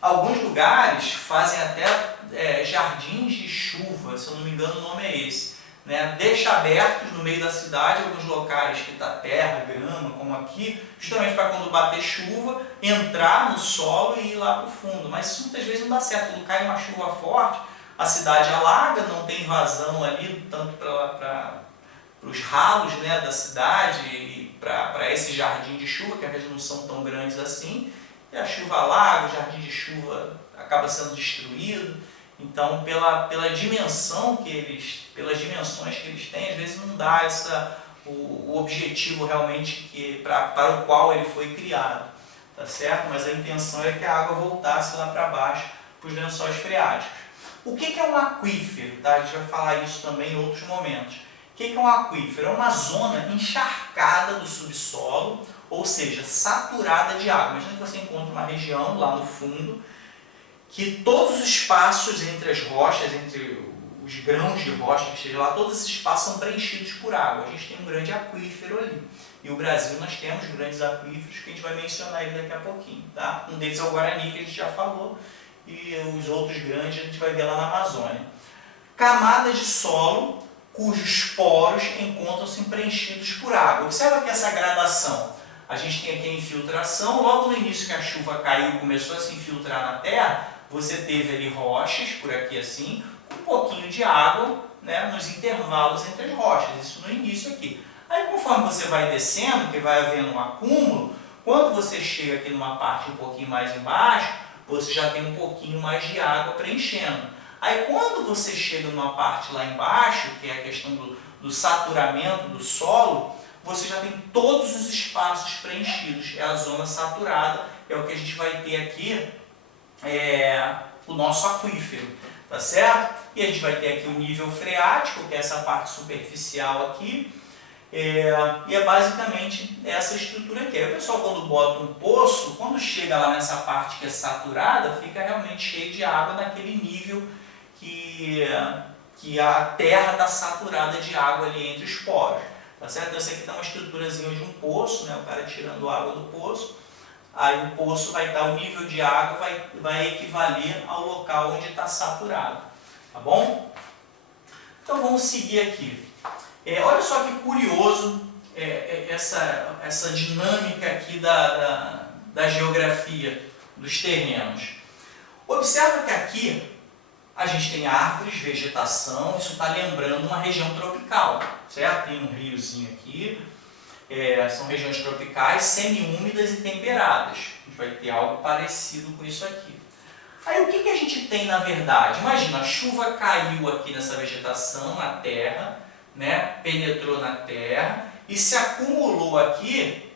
Alguns lugares fazem até jardins de chuva, se eu não me engano o nome é esse, né? Deixa abertos no meio da cidade alguns locais que está terra, grama, como aqui, justamente para quando bater chuva, entrar no solo e ir lá para o fundo. Mas isso muitas vezes não dá certo, quando cai uma chuva forte, a cidade alaga, não tem vazão ali, tanto para os ralos, né, da cidade e para esse jardim de chuva, que às vezes não são tão grandes assim, e a chuva alaga, o jardim de chuva acaba sendo destruído. Então, pelas dimensões que eles têm, às vezes não dá o objetivo realmente para o qual ele foi criado, tá certo? Mas a intenção é que a água voltasse lá para baixo, para os lençóis freáticos. O que é um aquífero? Tá? A gente vai falar isso também em outros momentos. O que é um aquífero? É uma zona encharcada do subsolo, ou seja, saturada de água. Imagina que você encontra uma região lá no fundo, que todos os espaços entre as rochas, entre os grãos de rocha que estejam lá, todos esses espaços são preenchidos por água. A gente tem um grande aquífero ali. E o Brasil nós temos grandes aquíferos que a gente vai mencionar ele daqui a pouquinho. Tá? Um deles é o Guarani, que a gente já falou, e os outros grandes a gente vai ver lá na Amazônia. Camada de solo cujos poros encontram-se preenchidos por água. Observa aqui essa gradação. A gente tem aqui a infiltração, logo no início que a chuva caiu, começou a se infiltrar na terra, você teve ali rochas, por aqui assim, com um pouquinho de água, né, nos intervalos entre as rochas, isso no início aqui. Aí conforme você vai descendo, que vai havendo um acúmulo, quando você chega aqui numa parte um pouquinho mais embaixo, você já tem um pouquinho mais de água preenchendo. Aí quando você chega numa parte lá embaixo, que é a questão do saturamento do solo, você já tem todos os espaços preenchidos, é a zona saturada, é o que a gente vai ter aqui, o nosso aquífero, tá certo? E a gente vai ter aqui o nível freático, que é essa parte superficial aqui, e é basicamente essa estrutura aqui. Aí o pessoal, quando bota um poço, quando chega lá nessa parte que é saturada, fica realmente cheio de água naquele nível que a terra está saturada de água ali entre os poros. Tá certo? Então, essa aqui está uma estruturazinha de um poço, né? O cara tirando água do poço. Aí o poço vai estar, o nível de água vai equivaler ao local onde está saturado. Tá bom? Então vamos seguir aqui. Olha só que curioso essa dinâmica aqui da geografia dos terrenos. Observa que aqui a gente tem árvores, vegetação, isso está lembrando uma região tropical, certo? Tem um riozinho aqui, são regiões tropicais, semi-úmidas e temperadas. A gente vai ter algo parecido com isso aqui. Aí o que a gente tem na verdade? Imagina, a chuva caiu aqui nessa vegetação, na terra, né? Penetrou na terra e se acumulou aqui,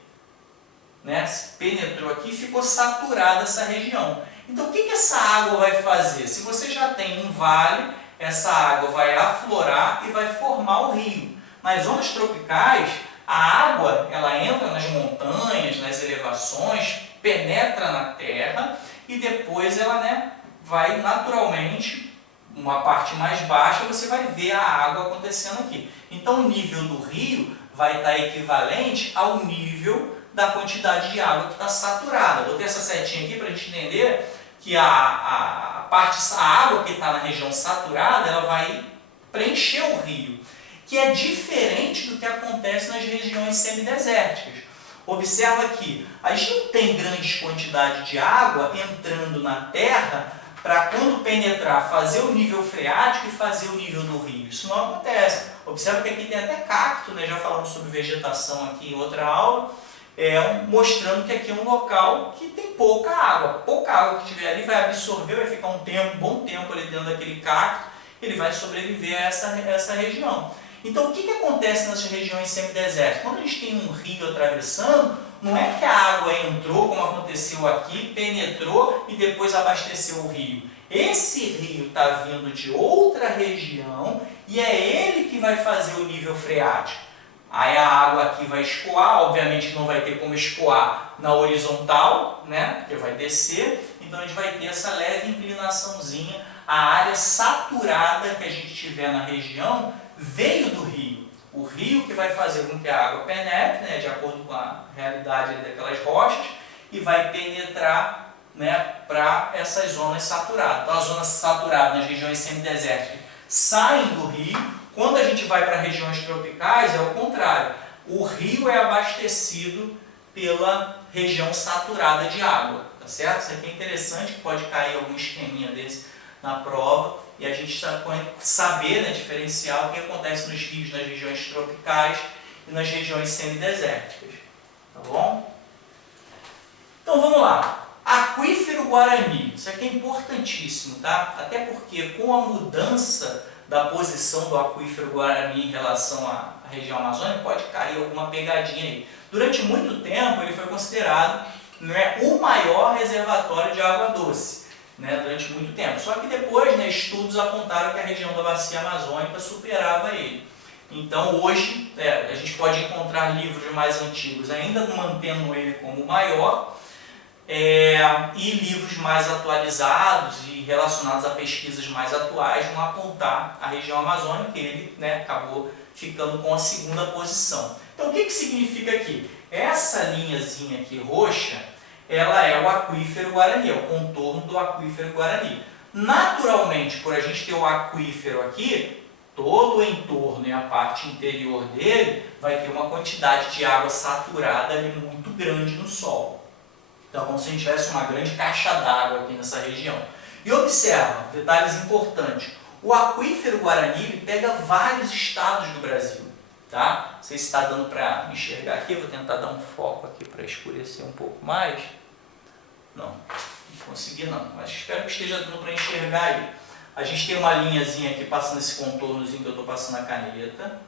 né? Penetrou aqui e ficou saturada essa região. Então, o que essa água vai fazer? Se você já tem um vale, essa água vai aflorar e vai formar o rio. Nas zonas tropicais, a água ela entra nas montanhas, nas elevações, penetra na terra e depois ela, né, vai naturalmente, uma parte mais baixa, você vai ver a água acontecendo aqui. Então, o nível do rio vai estar equivalente ao nível da quantidade de água que está saturada. Vou ter essa setinha aqui para a gente entender que a água que está na região saturada, ela vai preencher o rio, que é diferente do que acontece nas regiões semidesérticas. Observa que a gente não tem grande quantidade de água entrando na terra para quando penetrar, fazer o nível freático e fazer o nível do rio. Isso não acontece. Observa que aqui tem até cacto, né? Já falamos sobre vegetação aqui em outra aula, mostrando que aqui é um local que tem pouca água. Pouca água que tiver ali vai absorver, vai ficar um bom tempo ali dentro daquele cacto, ele vai sobreviver a essa região. Então, o que acontece nessas regiões semidesérticas? Quando a gente tem um rio atravessando, não é que a água entrou, como aconteceu aqui, penetrou e depois abasteceu o rio. Esse rio está vindo de outra região e é ele que vai fazer o nível freático. Aí a água aqui vai escoar, obviamente não vai ter como escoar na horizontal, né? Porque vai descer, então a gente vai ter essa leve inclinaçãozinha. A área saturada que a gente tiver na região veio do rio. O rio que vai fazer com que a água penetre, né, de acordo com a realidade daquelas rochas, e vai penetrar, né, para essas zonas saturadas. Então, as zonas saturadas nas regiões semidesérticas saem do rio. Quando a gente vai para regiões tropicais, é o contrário. O rio é abastecido pela região saturada de água, tá certo? Isso aqui é interessante, pode cair algum esqueminha desse na prova, e a gente saber, né, diferenciar o que acontece nos rios nas regiões tropicais e nas regiões semidesérticas. Tá bom? Então vamos lá. Aquífero Guarani. Isso aqui é importantíssimo, tá? Até porque com a mudança da posição do aquífero Guarani em relação à região amazônica, pode cair alguma pegadinha aí. Durante muito tempo ele foi considerado, né, o maior reservatório de água doce. Né, durante muito tempo. Só que depois, né, estudos apontaram que a região da bacia amazônica superava ele. Então hoje a gente pode encontrar livros mais antigos ainda mantendo ele como maior, e livros mais atualizados e relacionados a pesquisas mais atuais vão apontar a região amazônica, que ele, né, acabou ficando com a segunda posição. Então o que significa aqui? Essa linhazinha aqui roxa, ela é o aquífero Guarani, é o contorno do aquífero Guarani. Naturalmente, por a gente ter o aquífero aqui, todo o entorno e a parte interior dele vai ter uma quantidade de água saturada ali muito grande no solo. Então, como se a gente tivesse uma grande caixa d'água aqui nessa região. E observa, detalhes importantes, o aquífero Guarani ele pega vários estados do Brasil. Tá? Não sei se está dando para enxergar aqui, vou tentar dar um foco aqui para escurecer um pouco mais. Não consegui não, mas espero que esteja dando para enxergar aí. A gente tem uma linhazinha aqui passando esse contornozinho que eu estou passando a caneta,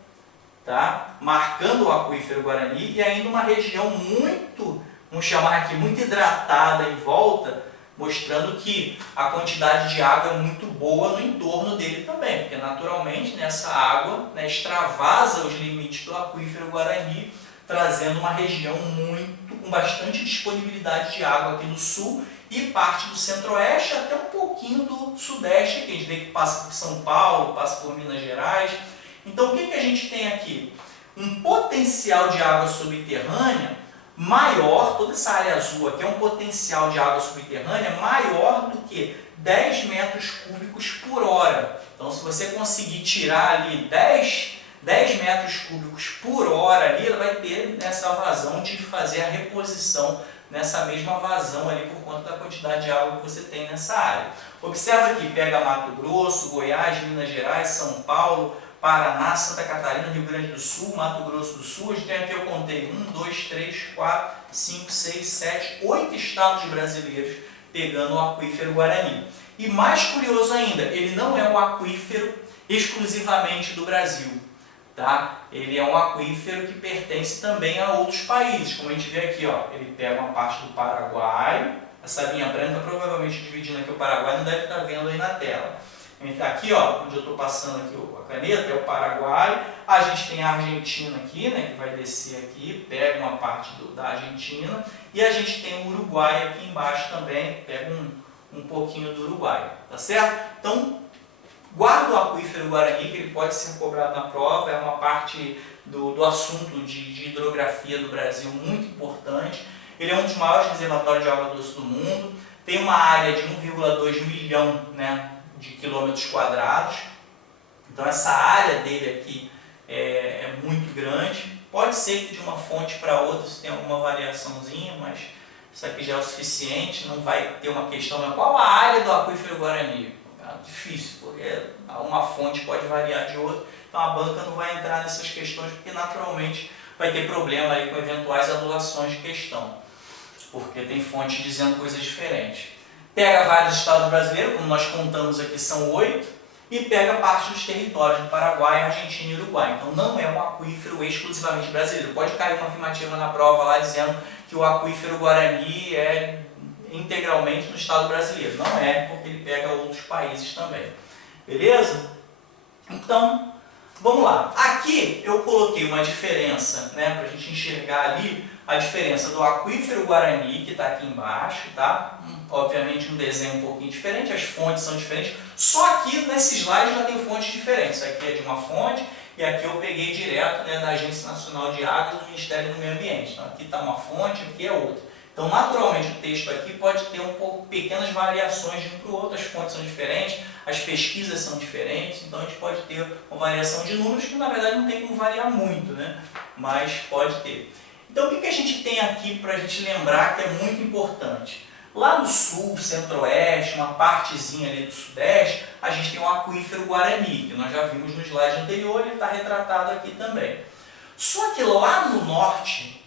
tá? Marcando o aquífero Guarani e ainda uma região muito, vamos chamar aqui, muito hidratada em volta, mostrando que a quantidade de água é muito boa no entorno dele também, porque naturalmente nessa água, né, extravasa os limites do aquífero Guarani, trazendo uma região com bastante disponibilidade de água aqui no sul e parte do centro-oeste até um pouquinho do sudeste, que a gente vê que passa por São Paulo, passa por Minas Gerais. Então o que a gente tem aqui? Um potencial de água subterrânea maior, toda essa área azul aqui é um potencial de água subterrânea maior do que 10 metros cúbicos por hora. Então, se você conseguir tirar ali 10 metros cúbicos por hora, ali, ela vai ter essa vazão de fazer a reposição nessa mesma vazão ali por conta da quantidade de água que você tem nessa área. Observa aqui, pega Mato Grosso, Goiás, Minas Gerais, São Paulo, Paraná, Santa Catarina, Rio Grande do Sul, Mato Grosso do Sul. A gente tem aqui, eu contei 1, 2, 3, 4, 5, 6, 7, 8 estados brasileiros pegando o aquífero Guarani. E mais curioso ainda, ele não é um aquífero exclusivamente do Brasil. Tá? Ele é um aquífero que pertence também a outros países. Como a gente vê aqui, ó, ele pega uma parte do Paraguai. Essa linha branca, provavelmente dividindo aqui o Paraguai, não deve estar vendo aí na tela. Aqui, ó, onde eu estou passando aqui a caneta, é o Paraguai. A gente tem a Argentina aqui, né, que vai descer aqui, pega uma parte da Argentina. E a gente tem o Uruguai aqui embaixo também, pega um pouquinho do Uruguai, tá certo? Então, guarda o aquífero Guarani, que ele pode ser cobrado na prova, é uma parte do assunto de hidrografia do Brasil muito importante. Ele é um dos maiores reservatórios de água doce do mundo, tem uma área de 1,2 milhão, né, de quilômetros quadrados. Então essa área dele aqui é muito grande. Pode ser que de uma fonte para outra você tenha alguma variaçãozinha, mas isso aqui já é o suficiente, não vai ter uma questão, mas qual a área do aquífero Guarani? É difícil, porque uma fonte pode variar de outra, então a banca não vai entrar nessas questões, porque naturalmente vai ter problema aí com eventuais anulações de questão, porque tem fonte dizendo coisas diferentes. Pega vários estados brasileiros, como nós contamos aqui são 8, e pega parte dos territórios do Paraguai, Argentina e Uruguai. Então não é um aquífero exclusivamente brasileiro. Pode cair uma afirmativa na prova lá dizendo que o aquífero Guarani é integralmente no estado brasileiro. Não é, porque ele pega outros países também. Beleza? Então, vamos lá. Aqui eu coloquei uma diferença, né, para a gente enxergar ali a diferença do aquífero Guarani, que está aqui embaixo, tá? Obviamente um desenho um pouquinho diferente, as fontes são diferentes. Só aqui nesse slide já tem fontes diferentes. Aqui é de uma fonte e aqui eu peguei direto, né, da Agência Nacional de Águas do Ministério do Meio Ambiente. Então aqui está uma fonte, aqui é outra. Então naturalmente o texto aqui pode ter um pouco pequenas variações de um para o outro, as fontes são diferentes, as pesquisas são diferentes, então a gente pode ter uma variação de números que na verdade não tem como variar muito, né? Mas pode ter. Então o que a gente tem aqui para a gente lembrar que é muito importante? Lá no sul, centro-oeste, uma partezinha ali do sudeste, a gente tem um aquífero Guarani, que nós já vimos no slide anterior, ele está retratado aqui também. Só que lá no norte,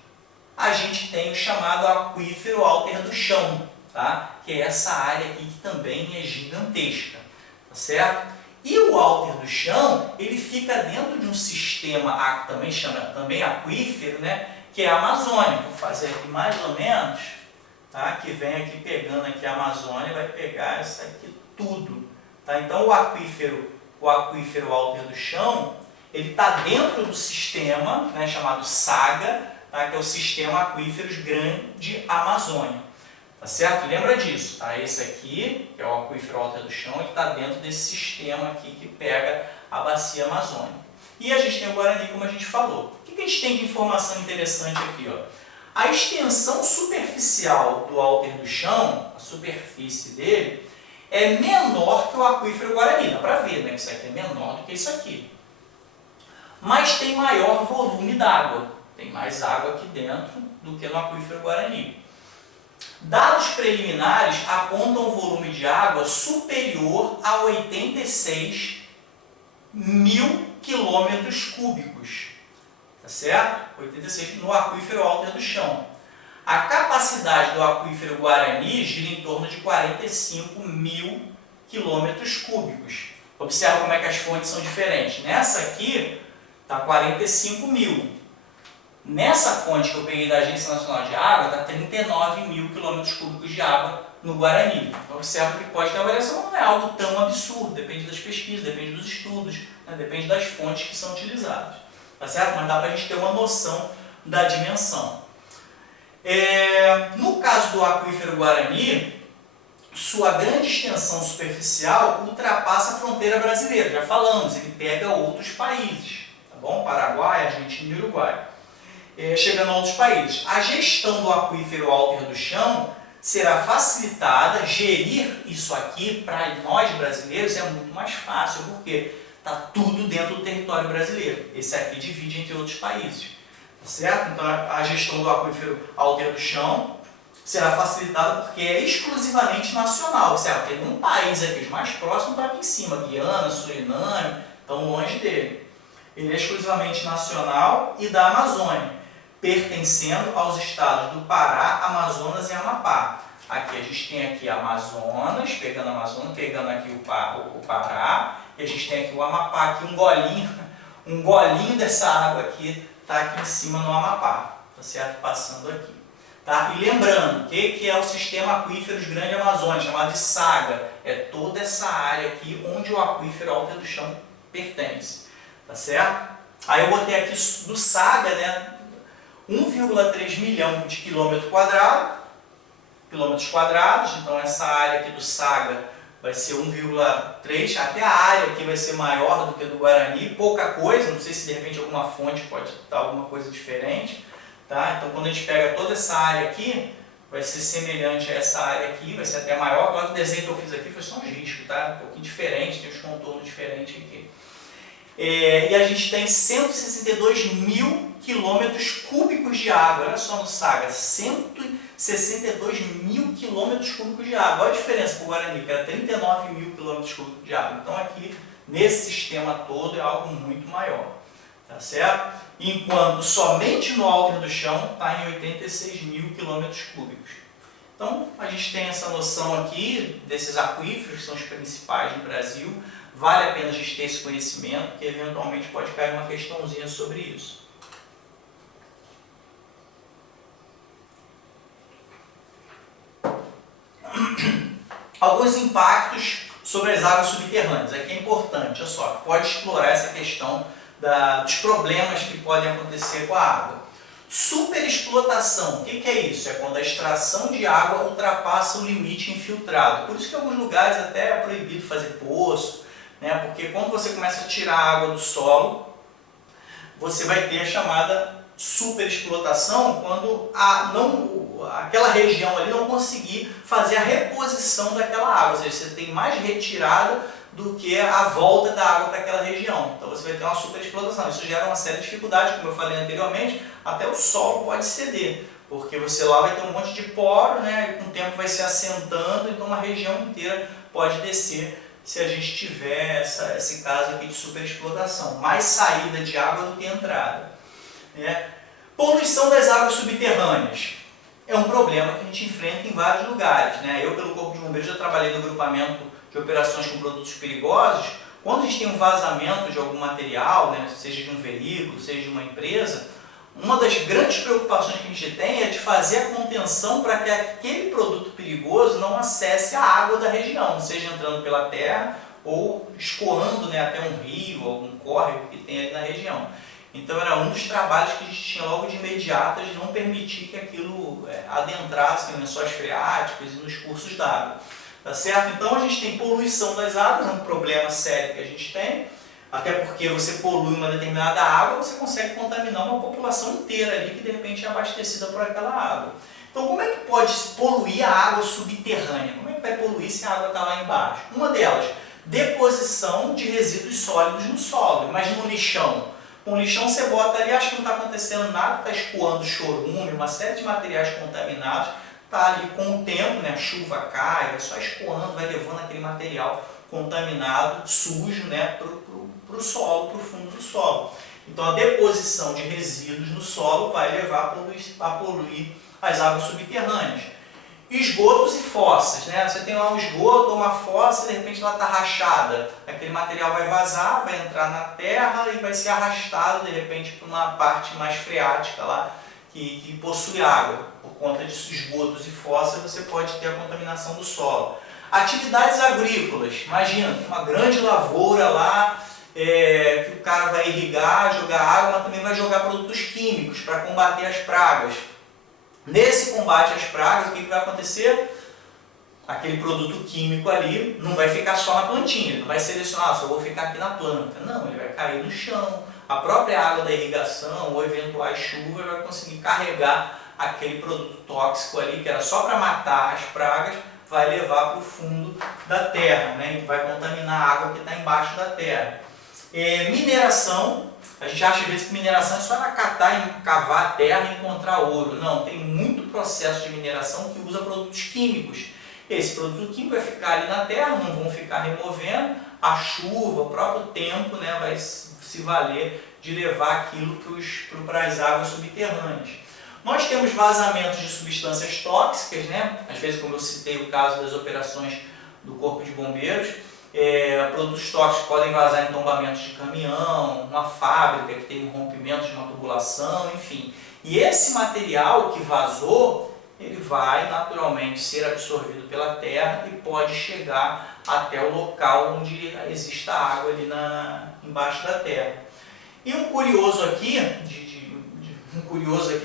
a gente tem o chamado aquífero Alter do Chão, tá? Que é essa área aqui que também é gigantesca, tá certo? E o Alter do Chão, ele fica dentro de um sistema, que também chama aquífero, né? Que é a Amazônia. Vou fazer aqui mais ou menos, tá? Que vem aqui pegando aqui a Amazônia, vai pegar isso aqui tudo, tá? Então o aquífero Alter do Chão, ele está dentro do sistema, né, chamado SAGA, tá? Que é o Sistema Aquíferos Grande Amazônia, tá certo? Lembra disso, tá? Esse aqui, que é o aquífero Alter do Chão, ele está dentro desse sistema aqui que pega a bacia amazônica. E a gente tem o Guarani, como a gente falou. O que a gente tem de informação interessante aqui, ó? A extensão superficial do Alter do Chão, a superfície dele, é menor que o aquífero Guarani. Dá para ver, né, que isso aqui é menor do que isso aqui. Mas tem maior volume d'água. Tem mais água aqui dentro do que no aquífero Guarani. Dados preliminares apontam um volume de água superior a 86 mil quilômetros cúbicos. Tá certo? 86 no aquífero Alter do Chão. A capacidade do aquífero Guarani gira em torno de 45 mil quilômetros cúbicos. Observa como é que as fontes são diferentes. Nessa aqui está 45 mil. Nessa fonte que eu peguei da Agência Nacional de Água, está 39 mil quilômetros cúbicos de água no Guarani. Então, observa que pode ter uma variação, não é algo tão absurdo, depende das pesquisas, depende dos estudos, né? Depende das fontes que são utilizadas. Tá certo? Mas dá para a gente ter uma noção da dimensão. No caso do aquífero Guarani, sua grande extensão superficial ultrapassa a fronteira brasileira. Já falamos, ele pega outros países, tá bom? Paraguai, Argentina e Uruguai. Chegando a outros países. A gestão do aquífero Alter do Chão será facilitada. Gerir isso aqui para nós brasileiros é muito mais fácil, porque está tudo dentro do território brasileiro. Esse aqui divide entre outros países, tá certo? Então a gestão do aquífero Alter do Chão será facilitada porque é exclusivamente nacional. Certo? Tem um país aqui, os mais próximos estão aqui em cima, Guiana, Suriname, estão longe dele. Ele é exclusivamente nacional e da Amazônia, pertencendo aos estados do Pará, Amazonas e Amapá. Aqui a gente tem aqui Amazonas, pegando Amazonas, pegando aqui o Pará, e a gente tem aqui o Amapá, aqui um golinho dessa água aqui está aqui em cima no Amapá, tá certo? Passando aqui. Tá? E lembrando, o que é o Sistema Aquíferos Grande Amazônia, chamado de SAGA? É toda essa área aqui onde o aquífero Alter do Chão pertence, tá certo? Aí eu botei aqui do SAGA, né? 1,3 milhão de quilômetros quadrados, então essa área aqui do SAGA vai ser 1,3, até a área aqui vai ser maior do que a do Guarani, pouca coisa, não sei se de repente alguma fonte pode dar alguma coisa diferente, tá? Então quando a gente pega toda essa área aqui, vai ser semelhante a essa área aqui, vai ser até maior. Agora o desenho que eu fiz aqui foi só um risco, tá? Um pouquinho diferente, tem os contornos diferentes aqui. E a gente tem 162 mil quilômetros cúbicos de água, olha só no SAGA, 62 mil quilômetros cúbicos de água. Olha a diferença para o Guarani, que era 39 mil quilômetros cúbicos de água. Então aqui, nesse sistema todo, é algo muito maior. Tá certo? Enquanto somente no alter do chão está em 86 mil quilômetros cúbicos. Então, a gente tem essa noção aqui desses aquíferos, que são os principais no Brasil. Vale a pena a gente ter esse conhecimento, porque eventualmente pode cair uma questãozinha sobre isso. Alguns impactos sobre as águas subterrâneas. Aqui é importante, olha só, pode explorar essa questão dos problemas que podem acontecer com a água. Superexplotação, o que é isso? É quando a extração de água ultrapassa o limite infiltrado. Por isso que em alguns lugares até é proibido fazer poço, né? Porque quando você começa a tirar a água do solo, você vai ter a chamada superexplotação, quando aquela região ali não conseguir fazer a reposição daquela água, ou seja, você tem mais retirada do que a volta da água para aquela região. Então você vai ter uma superexplotação. Isso gera uma séria dificuldade, como eu falei anteriormente, até o solo pode ceder, porque você lá vai ter um monte de poro, né, e com o tempo vai se assentando, então uma região inteira pode descer se a gente tiver esse caso aqui de superexplotação. Mais saída de água do que entrada. Né? Poluição das águas subterrâneas. É um problema que a gente enfrenta em vários lugares. Né? Eu, pelo Corpo de Bombeiros, já trabalhei no grupamento de operações com produtos perigosos. Quando a gente tem um vazamento de algum material, né, seja de um veículo, seja de uma empresa, uma das grandes preocupações que a gente tem é de fazer a contenção para que aquele produto perigoso não acesse a água da região, seja entrando pela terra ou escoando, né, até um rio, algum córrego que tem ali na região. Então era um dos trabalhos que a gente tinha logo de imediato, de não permitir que aquilo adentrasse em lençóis freáticos e nos cursos d'água. Tá certo? Então a gente tem poluição das águas, é um problema sério que a gente tem, até porque você polui uma determinada água, você consegue contaminar uma população inteira ali que de repente é abastecida por aquela água. Então como é que pode poluir a água subterrânea? Como é que vai poluir se a água está lá embaixo? Uma delas, deposição de resíduos sólidos no solo. Imagina um lixão. Com o lixão você bota ali, acha que não está acontecendo nada, está escoando chorume, uma série de materiais contaminados. Está ali com o tempo, né, a chuva cai, vai só escoando, vai levando aquele material contaminado, sujo, né, para o solo, para o fundo do solo. Então a deposição de resíduos no solo vai levar a poluir as águas subterrâneas. Esgotos e fossas, né? Você tem lá um esgoto ou uma fossa e de repente ela está rachada. Aquele material vai vazar, vai entrar na terra e vai ser arrastado de repente para uma parte mais freática lá que possui água. Por conta de esgotos e fossas você pode ter a contaminação do solo. Atividades agrícolas, imagina, tem uma grande lavoura lá, que o cara vai irrigar, jogar água, mas também vai jogar produtos químicos para combater as pragas. Nesse combate às pragas, o que vai acontecer? Aquele produto químico ali não vai ficar só na plantinha, ele não vai selecionar, só vou ficar aqui na planta. Não, ele vai cair no chão. A própria água da irrigação ou eventuais chuvas vai conseguir carregar aquele produto tóxico ali, que era só para matar as pragas, vai levar para o fundo da terra, né? E vai contaminar a água que está embaixo da terra. Mineração, a gente acha às vezes que mineração é só catar e cavar a terra e encontrar ouro. Não, tem muito processo de mineração que usa produtos químicos. Esse produto químico vai ficar ali na terra, não vão ficar removendo, a chuva, o próprio tempo, né, vai se valer de levar aquilo para as águas subterrâneas. Nós temos vazamentos de substâncias tóxicas, né? Às vezes, como eu citei o caso das operações do Corpo de Bombeiros, produtos tóxicos podem vazar em tombamentos de caminhão, uma fábrica que teve um rompimento de uma tubulação, enfim. E esse material que vazou, ele vai naturalmente ser absorvido pela terra e pode chegar até o local onde exista água ali embaixo da terra. E um curioso aqui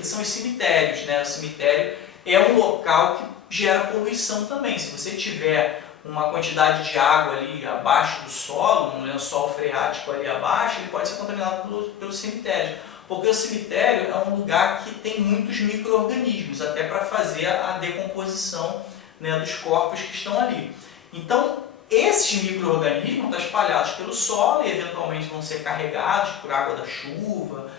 são os cemitérios, né? O cemitério é um local que gera poluição também. Se você tiver uma quantidade de água ali abaixo do solo, um lençol freático ali abaixo, ele pode ser contaminado pelo cemitério. Porque o cemitério é um lugar que tem muitos micro-organismos, até para fazer a decomposição, né, dos corpos que estão ali. Então, esses micro-organismos estão espalhados pelo solo e eventualmente vão ser carregados por água da chuva,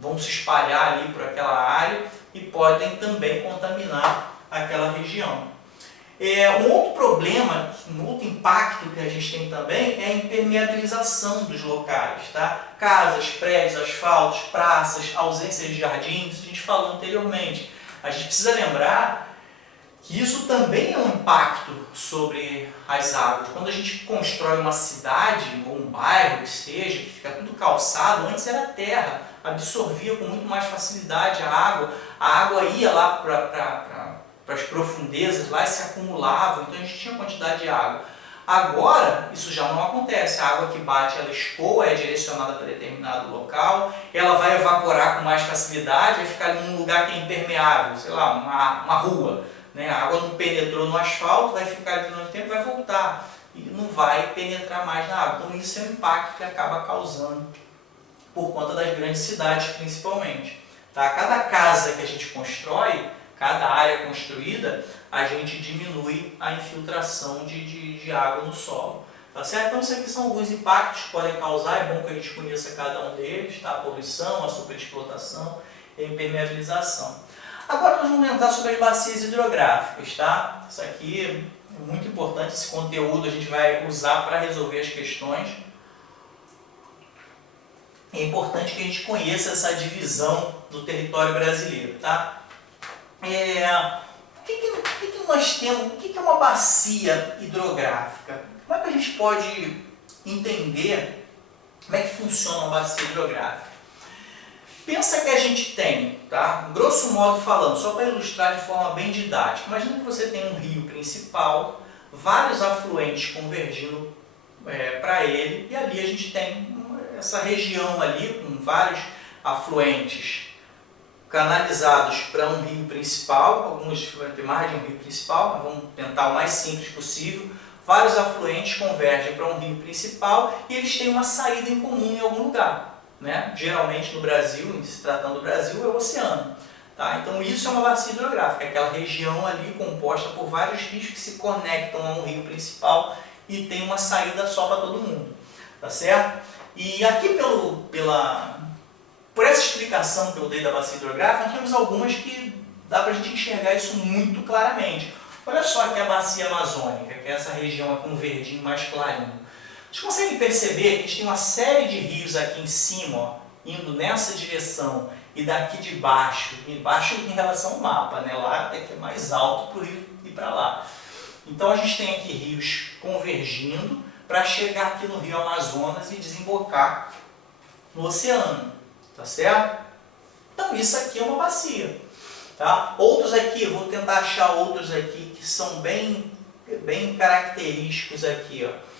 vão se espalhar ali por aquela área e podem também contaminar aquela região. Um outro problema, um outro impacto que a gente tem também é a impermeabilização dos locais, tá? Casas, prédios, asfaltos, praças, ausência de jardins, a gente falou anteriormente. A gente precisa lembrar que isso também é um impacto sobre as águas. Quando a gente constrói uma cidade ou um bairro que seja, que fica tudo calçado, antes era terra, absorvia com muito mais facilidade a água ia lá para as profundezas, lá e se acumulava, então a gente tinha quantidade de água. Agora, isso já não acontece, a água que bate, ela escoa, é direcionada para determinado local, ela vai evaporar com mais facilidade, vai ficar em um lugar que é impermeável, sei lá, uma rua. A água não penetrou no asfalto, vai ficar ali durante o tempo e vai voltar. E não vai penetrar mais na água. Então isso é um impacto que acaba causando por conta das grandes cidades principalmente. Tá? Cada casa que a gente constrói, cada área construída, a gente diminui a infiltração de água no solo. Tá certo? Então isso aqui são alguns impactos que podem causar, é bom que a gente conheça cada um deles, tá? A poluição, a superexplotação e a impermeabilização. Agora nós vamos entrar sobre as bacias hidrográficas, tá? Isso aqui é muito importante, esse conteúdo a gente vai usar para resolver as questões. É importante que a gente conheça essa divisão do território brasileiro, tá? O que nós temos? O que é uma bacia hidrográfica? Como é que a gente pode entender como é que funciona uma bacia hidrográfica? Pensa que a gente tem, tá? Grosso modo falando, só para ilustrar de forma bem didática, imagina que você tem um rio principal, vários afluentes convergindo para ele, e ali a gente tem essa região ali com vários afluentes canalizados para um rio principal, alguns vão ter mais de um rio principal, mas vamos tentar o mais simples possível. Vários afluentes convergem para um rio principal e eles têm uma saída em comum em algum lugar. Geralmente no Brasil, se tratando do Brasil, é o oceano. Tá? Então isso é uma bacia hidrográfica, aquela região ali composta por vários rios que se conectam a um rio principal e tem uma saída só para todo mundo. Tá certo? E aqui por essa explicação que eu dei da bacia hidrográfica, nós temos algumas que dá para a gente enxergar isso muito claramente. Olha só aqui a bacia amazônica, que é essa região com um verdinho mais clarinho. Vocês conseguem perceber que a gente tem uma série de rios aqui em cima, ó, indo nessa direção, e daqui de baixo em relação ao mapa, né? Lá é que é mais alto para o rio ir para lá. Então a gente tem aqui rios convergindo para chegar aqui no rio Amazonas e desembocar no oceano, tá certo? Então isso aqui é uma bacia. Tá? Outros aqui, eu vou tentar achar outros aqui que são bem característicos aqui, ó.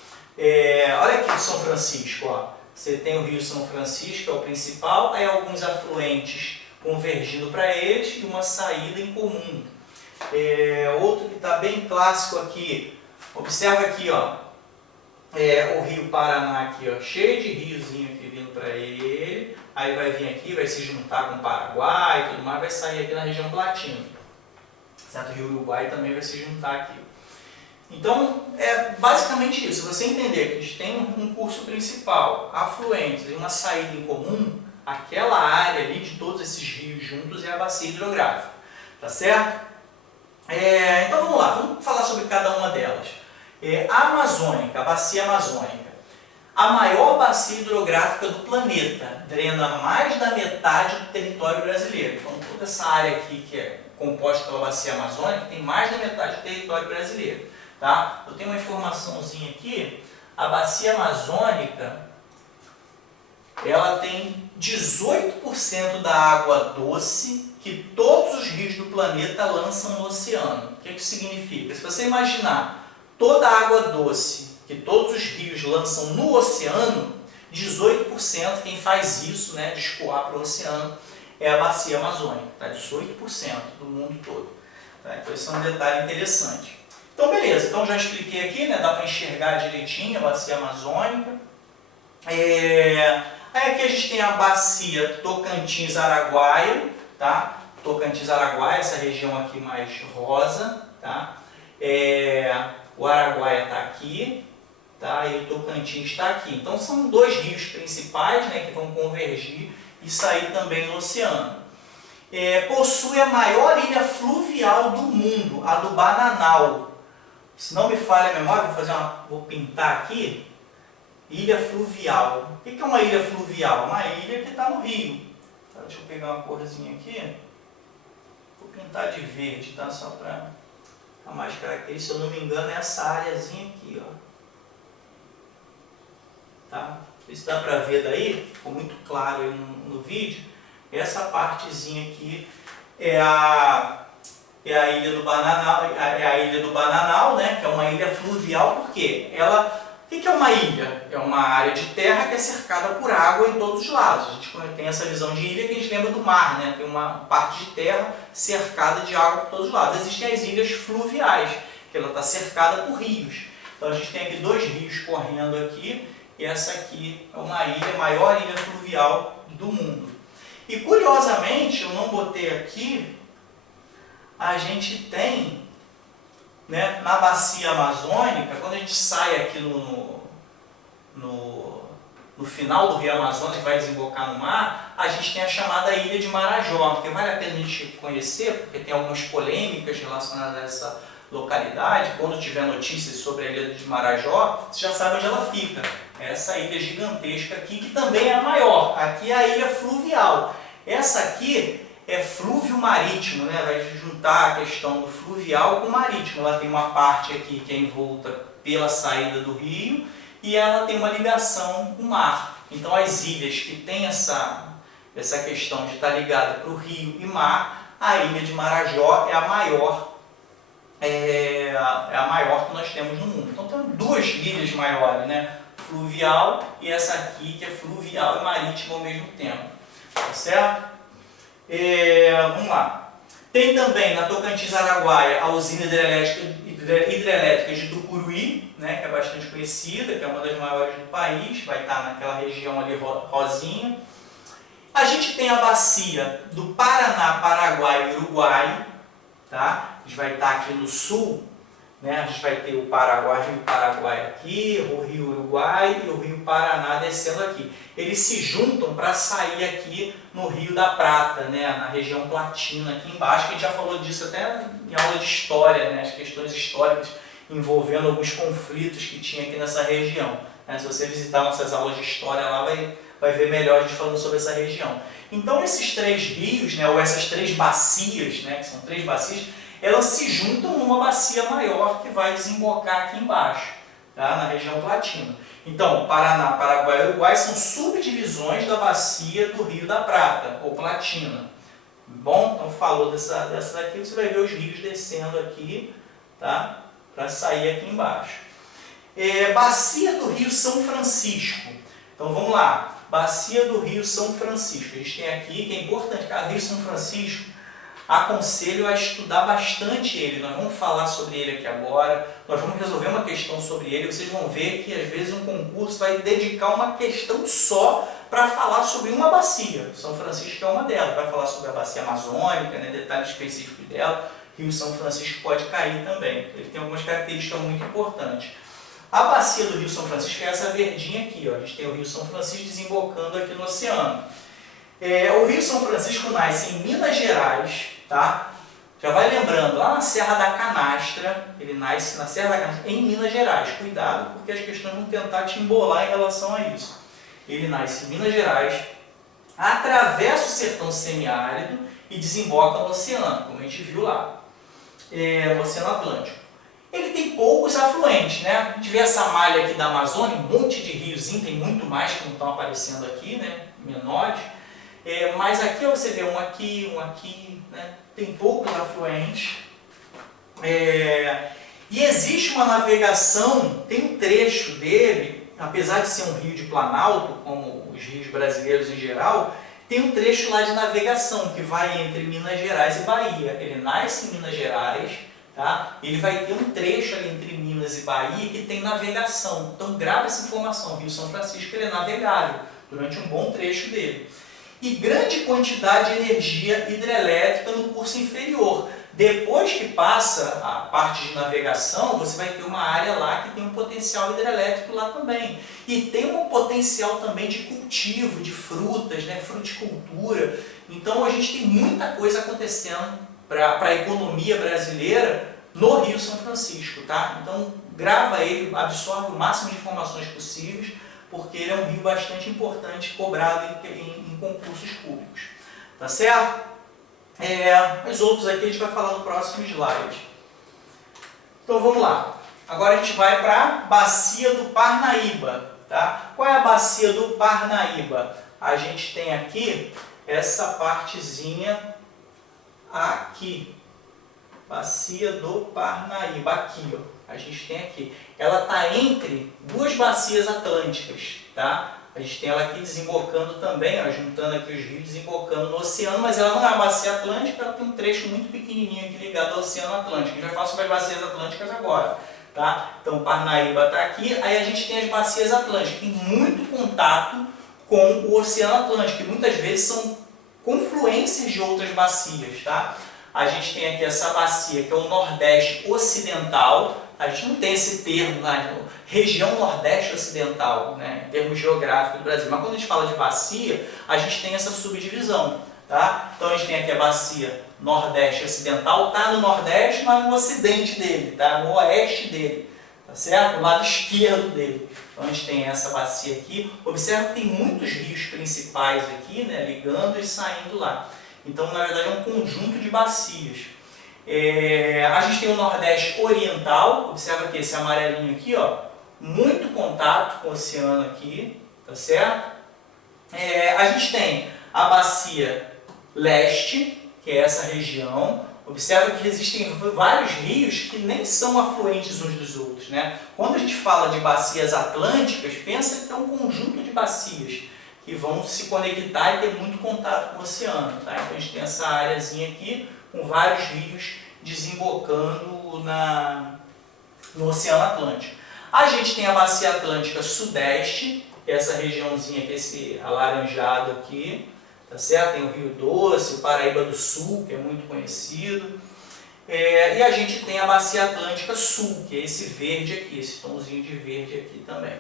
Olha aqui o São Francisco, ó. Você tem o Rio São Francisco, que é o principal, aí alguns afluentes convergindo para eles e uma saída em comum. Outro que está bem clássico aqui, observa aqui, ó, o Rio Paraná aqui, ó, cheio de riozinho aqui vindo para ele, aí vai vir aqui, vai se juntar com o Paraguai e tudo mais, vai sair aqui na região Platina. Certo? O Rio Uruguai também vai se juntar aqui. Então, é basicamente isso. Você entender que a gente tem um curso principal, afluentes e uma saída em comum, aquela área ali de todos esses rios juntos é a bacia hidrográfica. Tá certo? Então vamos lá, vamos falar sobre cada uma delas. A Amazônica, a bacia amazônica. A maior bacia hidrográfica do planeta, drena mais da metade do território brasileiro. Então toda essa área aqui que é composta pela bacia amazônica tem mais da metade do território brasileiro. Tá? Eu tenho uma informaçãozinha aqui, a bacia amazônica, ela tem 18% da água doce que todos os rios do planeta lançam no oceano. O que isso significa? Se você imaginar toda a água doce que todos os rios lançam no oceano, 18% quem faz isso, né, de escoar para o oceano, é a bacia amazônica. Tá? 18% do mundo todo. Tá? Então esse é um detalhe interessante. Então beleza, então já expliquei aqui, né, dá para enxergar direitinho a bacia amazônica. Aí aqui a gente tem a bacia Tocantins-Araguaia, tá? Tocantins-Araguaia, essa região aqui mais rosa, tá? O Araguaia está aqui, tá? E o Tocantins está aqui. Então são dois rios principais, né, que vão convergir e sair também no oceano. Possui a maior ilha fluvial do mundo, a do Bananal. Se não me falha a memória, vou pintar aqui. Ilha fluvial. O que é uma ilha fluvial? Uma ilha que está no rio. Tá, deixa eu pegar uma corzinha aqui. Vou pintar de verde, tá? Só para ficar mais característica. Se eu não me engano, é essa áreazinha aqui, ó. Tá? Não sei se dá para ver daí, ficou muito claro aí no vídeo. Essa partezinha aqui é a ilha do Bananal, né? Que é uma ilha fluvial, porque o que é uma ilha? É uma área de terra que é cercada por água em todos os lados. A gente tem essa visão de ilha que a gente lembra do mar, né? Tem uma parte de terra cercada de água por todos os lados. Existem as ilhas fluviais, que ela está cercada por rios. Então a gente tem aqui dois rios correndo aqui, e essa aqui é uma ilha, a maior ilha fluvial do mundo. E curiosamente, eu não botei aqui, a gente tem, né, na bacia amazônica, quando a gente sai aqui no final do rio Amazonas e vai desembocar no mar, a gente tem a chamada Ilha de Marajó, porque vale a pena a gente conhecer, porque tem algumas polêmicas relacionadas a essa localidade. Quando tiver notícias sobre a Ilha de Marajó, você já sabe onde ela fica. Essa ilha gigantesca aqui, que também é a maior. Aqui é a ilha fluvial. Essa aqui é flúvio marítimo, né? Vai juntar a questão do fluvial com o marítimo. Ela tem uma parte aqui que é envolta pela saída do rio e ela tem uma ligação com o mar. Então as ilhas que têm essa questão de estar ligada para o rio e mar, a ilha de Marajó é a maior que nós temos no mundo. Então tem duas ilhas maiores, né? Fluvial e essa aqui que é fluvial e marítima ao mesmo tempo. Tá certo? Vamos lá. Tem também na Tocantins-Araguaia a usina hidrelétrica de Tucuruí, né, que é bastante conhecida, que é uma das maiores do país, vai estar naquela região ali rosinha. A gente tem a bacia do Paraná, Paraguai e Uruguai, tá? A gente vai estar aqui no sul, né? A gente vai ter o Rio Paraguai aqui, o Rio Uruguai e o Rio Paraná descendo aqui. Eles se juntam para sair aqui no Rio da Prata, né? Na região platina aqui embaixo, que a gente já falou disso até em aula de história, né? As questões históricas envolvendo alguns conflitos que tinha aqui nessa região, né? Se você visitar nossas aulas de história lá, vai ver melhor a gente falando sobre essa região. Então esses três rios, né? Ou essas três bacias, né? Que são três bacias, elas se juntam numa bacia maior que vai desembocar aqui embaixo, tá? Na região platina. Então, Paraná, Paraguai e Uruguai são subdivisões da bacia do Rio da Prata, ou Platina. Bom, então falou dessa daqui, você vai ver os rios descendo aqui, tá? Para sair aqui embaixo. Bacia do Rio São Francisco. Então vamos lá, Bacia do Rio São Francisco. A gente tem aqui, que é importante, cara, Rio São Francisco, aconselho a estudar bastante ele. Nós vamos falar sobre ele aqui agora, nós vamos resolver uma questão sobre ele. Vocês vão ver que às vezes um concurso vai dedicar uma questão só para falar sobre uma bacia. São Francisco é uma delas, vai falar sobre a bacia amazônica, né, detalhes específicos dela. Rio São Francisco pode cair também, ele tem algumas características muito importantes. A bacia do Rio São Francisco é essa verdinha aqui, ó. A gente tem o Rio São Francisco desembocando aqui no oceano. O Rio São Francisco nasce em Minas Gerais, tá? Já vai lembrando, lá na Serra da Canastra, ele nasce na Serra da Canastra, em Minas Gerais. Cuidado, porque as questões vão tentar te embolar em relação a isso. Ele nasce em Minas Gerais, atravessa o sertão semiárido e desemboca no oceano, como a gente viu lá, no Oceano Atlântico. Ele tem poucos afluentes, né? A gente vê essa malha aqui da Amazônia, um monte de riozinho, tem muito mais que não estão aparecendo aqui, né? Menores. Mas aqui você vê um aqui, né? Tem poucos afluentes. E existe uma navegação, tem um trecho dele, apesar de ser um rio de planalto, como os rios brasileiros em geral, tem um trecho lá de navegação que vai entre Minas Gerais e Bahia. Ele nasce em Minas Gerais, tá? Ele vai ter um trecho ali entre Minas e Bahia que tem navegação. Então grava essa informação, o Rio São Francisco ele é navegável durante um bom trecho dele. E grande quantidade de energia hidrelétrica no curso inferior. Depois que passa a parte de navegação, você vai ter uma área lá que tem um potencial hidrelétrico lá também. E tem um potencial também de cultivo, de frutas, né, fruticultura. Então a gente tem muita coisa acontecendo para a economia brasileira no Rio São Francisco, tá? Então grava ele, absorve o máximo de informações possíveis, porque ele é um rio bastante importante, cobrado em concursos públicos. Tá certo? Os outros aqui a gente vai falar no próximo slide. Então vamos lá. Agora a gente vai para a Bacia do Parnaíba. Tá? Qual é a Bacia do Parnaíba? A gente tem aqui essa partezinha aqui. Bacia do Parnaíba, aqui, ó. A gente tem aqui. Ela está entre duas bacias atlânticas, tá? A gente tem ela aqui desembocando também, ó, juntando aqui os rios, desembocando no oceano, mas ela não é uma bacia atlântica, ela tem um trecho muito pequenininho aqui ligado ao Oceano Atlântico. A gente vai falar sobre as bacias atlânticas agora, tá? Então, Parnaíba está aqui, aí a gente tem as bacias atlânticas, tem muito contato com o Oceano Atlântico, e muitas vezes são confluências de outras bacias, tá? A gente tem aqui essa bacia, que é o Nordeste Ocidental. A gente não tem esse termo, né? Região Nordeste Ocidental, né? Em termos geográficos do Brasil. Mas quando a gente fala de bacia, a gente tem essa subdivisão, tá? Então a gente tem aqui a bacia Nordeste Ocidental, está no Nordeste, mas no Ocidente dele, tá? No Oeste dele, tá certo? No lado esquerdo dele. Então a gente tem essa bacia aqui. Observa que tem muitos rios principais aqui, né? Ligando e saindo lá. Então, na verdade, é um conjunto de bacias. A gente tem o Nordeste Oriental, observa aqui esse amarelinho aqui, ó, muito contato com o oceano aqui, tá certo? A gente tem a Bacia Leste, que é essa região. Observa que existem vários rios que nem são afluentes uns dos outros, né? Quando a gente fala de bacias atlânticas, pensa que é um conjunto de bacias que vão se conectar e ter muito contato com o oceano, tá? Então a gente tem essa áreazinha aqui com vários rios desembocando no Oceano Atlântico. A gente tem a Bacia Atlântica Sudeste, que é essa regiãozinha aqui, esse alaranjado aqui, tá certo? Tem o Rio Doce, o Paraíba do Sul, que é muito conhecido. E a gente tem a Bacia Atlântica Sul, que é esse verde aqui, esse tomzinho de verde aqui também,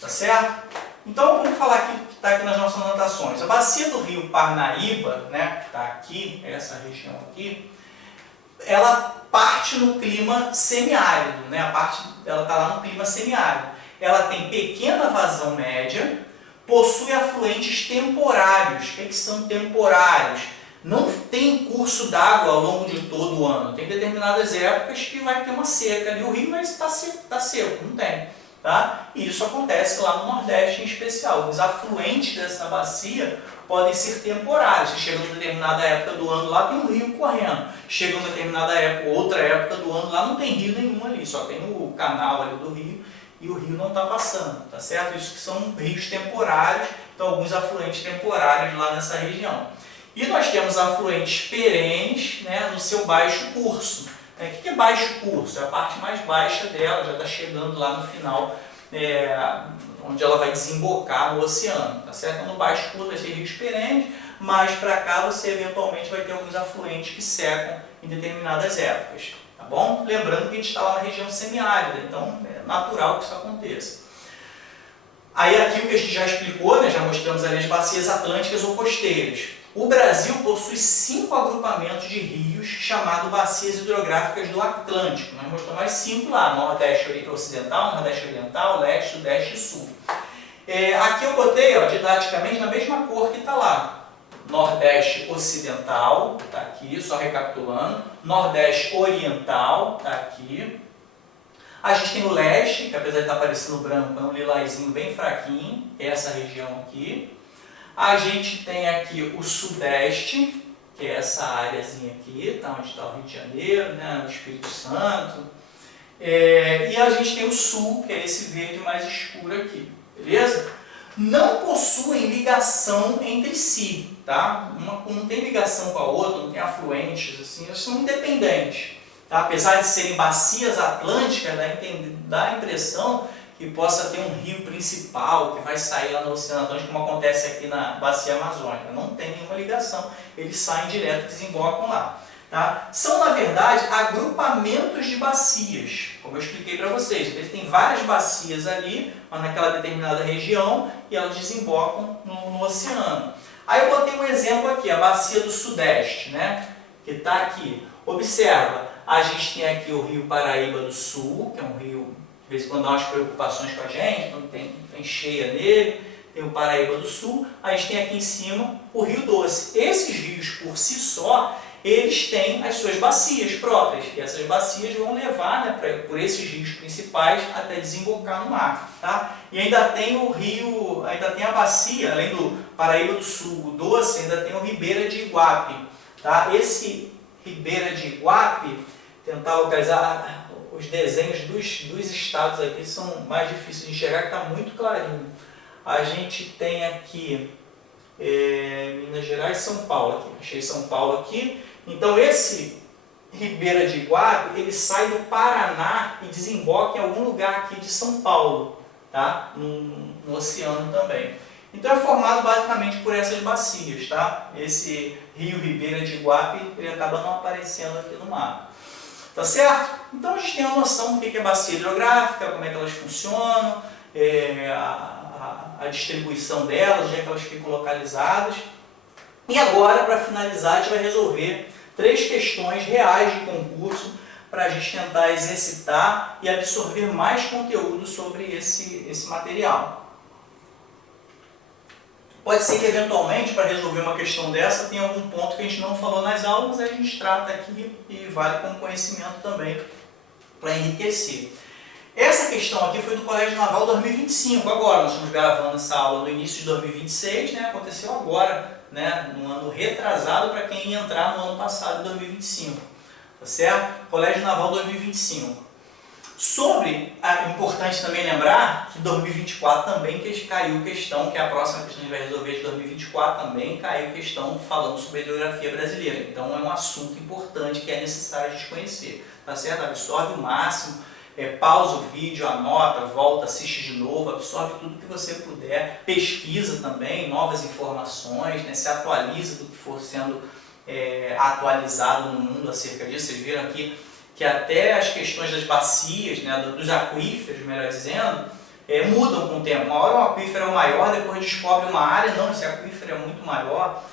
tá certo? Então vamos falar aqui que está aqui nas nossas anotações. A bacia do rio Parnaíba, né, que está aqui, essa região aqui, ela parte no clima semiárido, né? Ela está lá no clima semiárido. Ela tem pequena vazão média, possui afluentes temporários. O que são temporários? Não tem curso d'água ao longo de todo o ano. Tem determinadas épocas que vai ter uma seca ali, o rio, mas está seco, não tem. Tá? E isso acontece lá no Nordeste em especial. Os afluentes dessa bacia podem ser temporários. Se chega em determinada época do ano lá, tem um rio correndo. Chega em determinada época, outra época do ano lá, não tem rio nenhum ali, só tem o canal ali do rio e o rio não está passando, tá certo? Isso que são rios temporários, então alguns afluentes temporários lá nessa região. E nós temos afluentes perenes, né, no seu baixo curso. O que é baixo curso? É a parte mais baixa dela, já está chegando lá no final, onde ela vai desembocar no oceano, tá certo? Então, no baixo curso vai ser rios perenes, mas para cá você eventualmente vai ter alguns afluentes que secam em determinadas épocas, tá bom? Lembrando que a gente está lá na região semiárida, então é natural que isso aconteça. Aí aqui o que a gente já explicou, né, já mostramos ali as bacias atlânticas ou costeiras. O Brasil possui 5 agrupamentos de rios chamados bacias hidrográficas do Atlântico. Nós mostramos mais 5 lá, Nordeste Ocidental, Nordeste Oriental, Leste, Sudeste e Sul. Aqui eu botei, ó, didaticamente na mesma cor que está lá. Nordeste Ocidental, está aqui, só recapitulando. Nordeste Oriental, está aqui. A gente tem o Leste, que apesar de estar parecendo branco, é um lilazinho bem fraquinho, é essa região aqui. A gente tem aqui o Sudeste, que é essa áreazinha aqui, tá, onde está o Rio de Janeiro, né, o Espírito Santo. E a gente tem o Sul, que é esse verde mais escuro aqui, beleza? Não possuem ligação entre si, tá? Não tem ligação com a outra, não tem afluentes, assim, elas são independentes. Tá? Apesar de serem bacias atlânticas, dá a impressão que possa ter um rio principal que vai sair lá no Oceano Atlântico, como acontece aqui na Bacia Amazônica. Não tem nenhuma ligação, eles saem direto e desembocam lá. tá? São, na verdade, agrupamentos de bacias, como eu expliquei para vocês. Ele tem várias bacias ali, naquela determinada região, e elas desembocam no oceano. Aí eu botei um exemplo aqui, a bacia do Sudeste, né? Que está aqui. Observa, a gente tem aqui o Rio Paraíba do Sul, que é um rio, de vez em quando dá umas preocupações com a gente, então tem cheia nele. Tem o Paraíba do Sul, a gente tem aqui em cima o Rio Doce. Esses rios, por si só, eles têm as suas bacias próprias, e essas bacias vão levar, né, por esses rios principais até desembocar no mar. Tá? E ainda tem o rio, ainda tem a bacia, além do Paraíba do Sul, o Doce, ainda tem o Ribeira de Iguape. Tá? Esse Ribeira de Iguape, tentar localizar os desenhos dos estados aqui, são mais difíceis de enxergar, que está muito clarinho. A gente tem aqui Minas Gerais e São Paulo. Aqui. Achei São Paulo aqui. Então esse Ribeira de Iguape, ele sai do Paraná e desemboca em algum lugar aqui de São Paulo, tá? no oceano também. Então é formado basicamente por essas bacias. Tá? Esse rio Ribeira de Iguape, ele acaba não aparecendo aqui no mapa. Tá certo? Então a gente tem uma noção do que é bacia hidrográfica, como é que elas funcionam, a distribuição delas, onde é que elas ficam localizadas. E agora, para finalizar, a gente vai resolver 3 questões reais de concurso para a gente tentar exercitar e absorver mais conteúdo sobre esse material. Pode ser que, eventualmente, para resolver uma questão dessa, tenha algum ponto que a gente não falou nas aulas, a gente trata aqui e vale como conhecimento também para enriquecer. Essa questão aqui foi do Colégio Naval 2025, agora, nós estamos gravando essa aula no início de 2026, né? Aconteceu agora, né? No ano retrasado para quem ia entrar no ano passado, 2025, tá certo? Colégio Naval 2025. É importante também lembrar que 2024 também caiu questão, que é a próxima questão que a gente vai resolver de 2024, também caiu questão falando sobre a hidrografia brasileira. Então é um assunto importante que é necessário a gente conhecer, tá certo? Absorve o máximo. Pausa o vídeo, anota, volta, assiste de novo, absorve tudo que você puder, pesquisa também, novas informações, né, se atualiza do que for sendo atualizado no mundo acerca disso. Vocês viram aqui que até as questões das bacias, né, dos aquíferos, melhor dizendo, mudam com o tempo. Uma hora um aquífero é o maior, depois descobre uma área, não, esse aquífero é muito maior.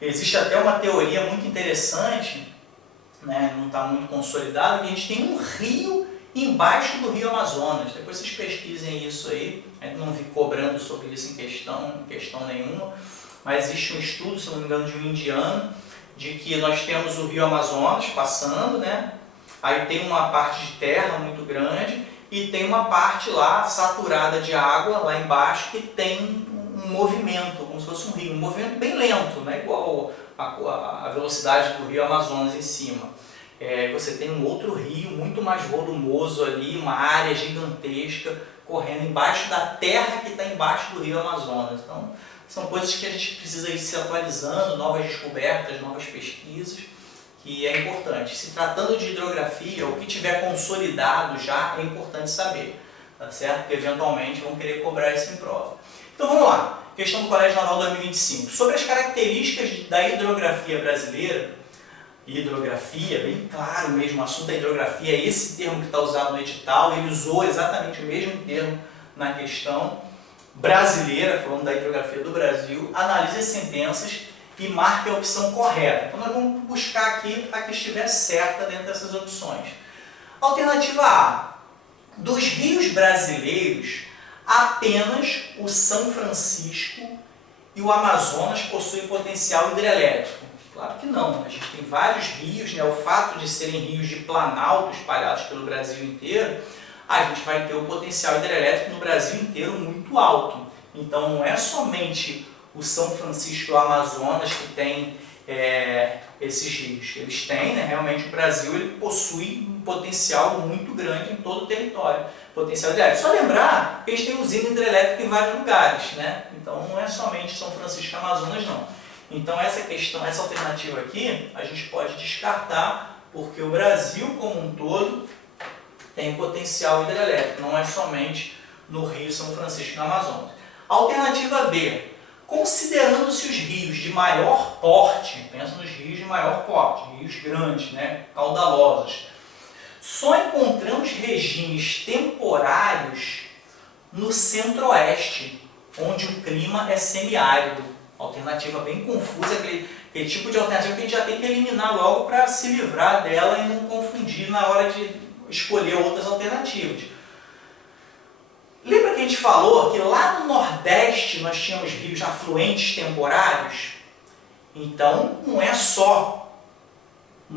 Existe até uma teoria muito interessante, né, não está muito consolidada, que a gente tem um rio embaixo do Rio Amazonas. Depois vocês pesquisem isso aí. Eu não vi cobrando sobre isso em questão nenhuma, mas existe um estudo, se não me engano, de um indiano, de que nós temos o Rio Amazonas passando, né? Aí tem uma parte de terra muito grande e tem uma parte lá saturada de água lá embaixo que tem um movimento, como se fosse um rio, um movimento bem lento, né? Igual a velocidade do Rio Amazonas em cima. Você tem um outro rio muito mais volumoso ali, uma área gigantesca correndo embaixo da terra que está embaixo do Rio Amazonas. Então, são coisas que a gente precisa ir se atualizando, novas descobertas, novas pesquisas, que é importante. Se tratando de hidrografia, o que tiver consolidado já é importante saber, tá certo? Porque eventualmente vão querer cobrar isso em prova. Então vamos lá, questão do Colégio Naval 2025. Sobre as características da hidrografia brasileira, hidrografia, bem claro mesmo, o assunto da hidrografia é esse termo que está usado no edital, ele usou exatamente o mesmo termo na questão brasileira, falando da hidrografia do Brasil, analise as sentenças e marque a opção correta. Então nós vamos buscar aqui a que estiver certa dentro dessas opções. Alternativa A, dos rios brasileiros, apenas o São Francisco e o Amazonas possuem potencial hidrelétrico. Claro que não, a gente tem vários rios, né? O fato de serem rios de planalto espalhados pelo Brasil inteiro, a gente vai ter o potencial hidrelétrico no Brasil inteiro muito alto. Então não é somente o São Francisco e o Amazonas que tem esses rios. Eles têm, né? Realmente o Brasil ele possui um potencial muito grande em todo o território. Potencial hidrelétrico. Só lembrar que a gente tem usina hidrelétrica em vários lugares, né? Então não é somente São Francisco e Amazonas não. Então essa questão, essa alternativa aqui, a gente pode descartar, porque o Brasil como um todo tem potencial hidrelétrico, não é somente no Rio São Francisco e no Amazonas. Alternativa B, Considerando-se os rios de maior porte, pensa nos rios de maior porte, rios grandes, né, caudalosos, só encontramos regimes temporários no centro-oeste, onde o clima é semiárido. Alternativa bem confusa, aquele tipo de alternativa que a gente já tem que eliminar logo para se livrar dela e não confundir na hora de escolher outras alternativas. Lembra que a gente falou que lá no Nordeste nós tínhamos rios afluentes temporários? Então, não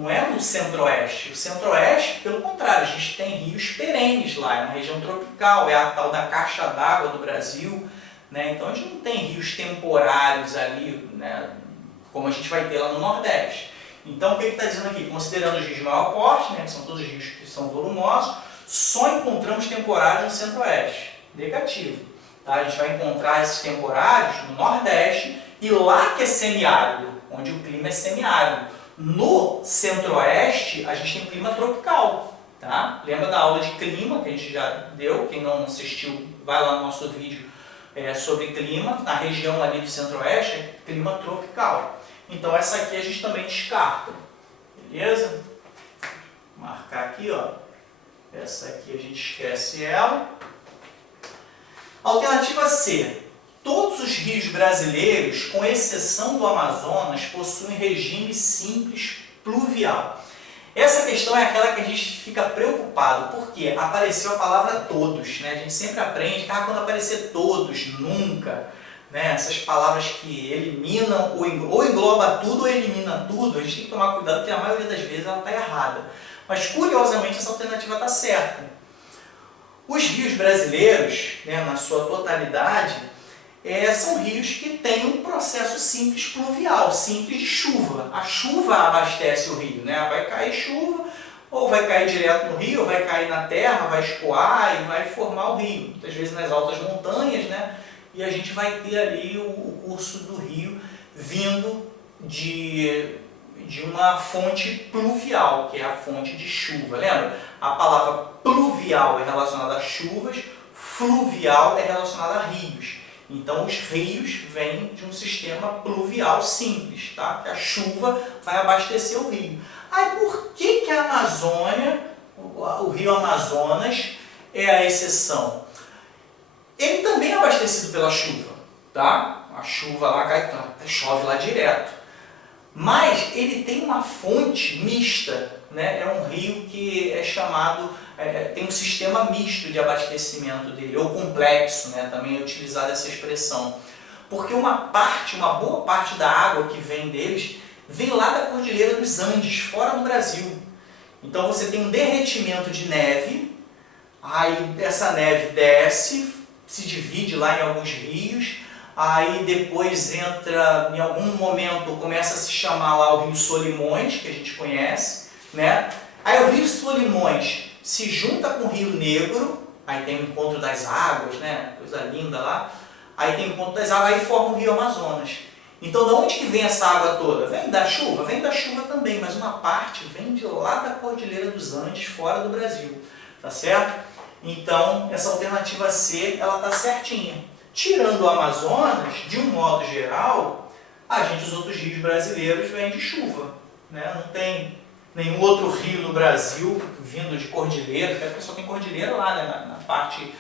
é no Centro-Oeste. O Centro-Oeste, pelo contrário, a gente tem rios perenes lá, é uma região tropical, é a tal da caixa d'água do Brasil, né? Então a gente não tem rios temporários ali, né, como a gente vai ter lá no Nordeste. Então o que ele está dizendo aqui? Considerando os rios de maior porte, né, que são todos os rios que são volumosos, só encontramos temporários no Centro-Oeste. Negativo. Tá? A gente vai encontrar esses temporários no Nordeste e lá que é semiárido, onde o clima é semiárido. No Centro-Oeste, a gente tem clima tropical. Tá? Lembra da aula de clima que a gente já deu? Quem não assistiu, vai lá no nosso vídeo sobre clima. Na região ali do Centro-Oeste é clima tropical. Então essa aqui a gente também descarta. Beleza? Vou marcar aqui, ó. Essa aqui a gente esquece ela. Alternativa C. Todos os rios brasileiros, com exceção do Amazonas, possuem regime simples pluvial. Essa questão é aquela que a gente fica preocupado, porque apareceu a palavra todos, né? A gente sempre aprende que quando aparecer todos, nunca, né? Essas palavras que eliminam, ou engloba tudo ou elimina tudo, a gente tem que tomar cuidado porque a maioria das vezes ela está errada. Mas curiosamente essa alternativa está certa. Os rios brasileiros, né, na sua totalidade, são rios que têm um processo simples pluvial, simples de chuva. A chuva abastece o rio, né? Vai cair chuva, ou vai cair direto no rio, ou vai cair na terra, vai escoar e vai formar o rio. Muitas vezes nas altas montanhas, né? E a gente vai ter ali o curso do rio vindo de uma fonte pluvial, que é a fonte de chuva. Lembra? A palavra pluvial é relacionada a chuvas, fluvial é relacionada a rios. Então os rios vêm de um sistema pluvial simples, tá? Que a chuva vai abastecer o rio. Aí por que a Amazônia, o rio Amazonas, é a exceção? Ele também é abastecido pela chuva, tá? A chuva lá cai, chove lá direto. Mas ele tem uma fonte mista, né? É um rio que é chamado, tem um sistema misto de abastecimento dele, ou complexo, né? Também é utilizada essa expressão. Porque uma boa parte da água que vem deles, vem lá da Cordilheira dos Andes, fora do Brasil. Então você tem um derretimento de neve, aí essa neve desce, se divide lá em alguns rios, aí depois entra, em algum momento, começa a se chamar lá o Rio Solimões, que a gente conhece, né? Aí o Rio Solimões se junta com o Rio Negro, aí tem o encontro das águas, né? Coisa linda lá. Aí tem o encontro das águas, aí forma o Rio Amazonas. Então, de onde que vem essa água toda? Vem da chuva? Vem da chuva também, mas uma parte vem de lá da Cordilheira dos Andes, fora do Brasil, tá certo? Então, essa alternativa C, ela tá certinha. Tirando o Amazonas, de um modo geral, os outros rios brasileiros vêm de chuva, né? Não tem nenhum outro rio no Brasil vindo de cordilheira, porque só tem cordilheira lá, né? na parte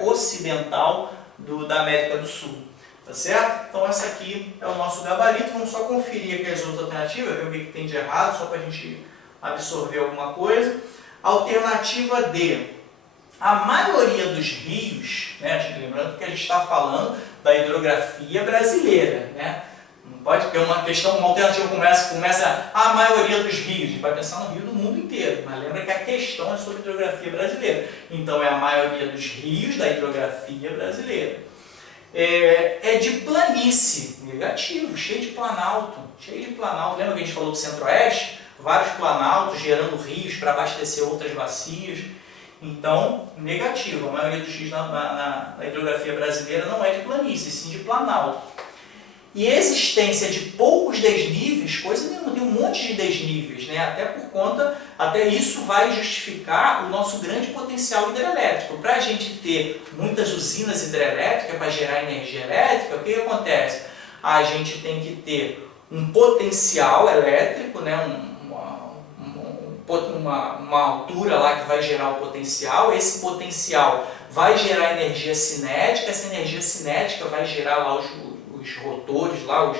ocidental da América do Sul, tá certo? Então essa aqui é o nosso gabarito. Vamos só conferir aqui as outras alternativas, ver o que tem de errado, só para a gente absorver alguma coisa. Alternativa D. A maioria dos rios, né, lembrando que a gente está falando da hidrografia brasileira, né? Não pode ter uma alternativa começa a maioria dos rios, a gente vai pensar no rio do mundo inteiro, mas lembra que a questão é sobre hidrografia brasileira. Então é a maioria dos rios da hidrografia brasileira. É de planície, negativo, cheio de planalto. Lembra que a gente falou do Centro-Oeste? Vários planaltos gerando rios para abastecer outras bacias. Então, negativo, a maioria dos rios na hidrografia brasileira não é de planície, sim de planalto. E a existência de poucos desníveis, coisa nenhuma, tem um monte de desníveis, né? Até isso vai justificar o nosso grande potencial hidrelétrico. Para a gente ter muitas usinas hidrelétricas para gerar energia elétrica, o que acontece? A gente tem que ter um potencial elétrico, né? Uma altura lá que vai gerar o potencial, esse potencial vai gerar energia cinética, essa energia cinética vai gerar lá os rotores lá,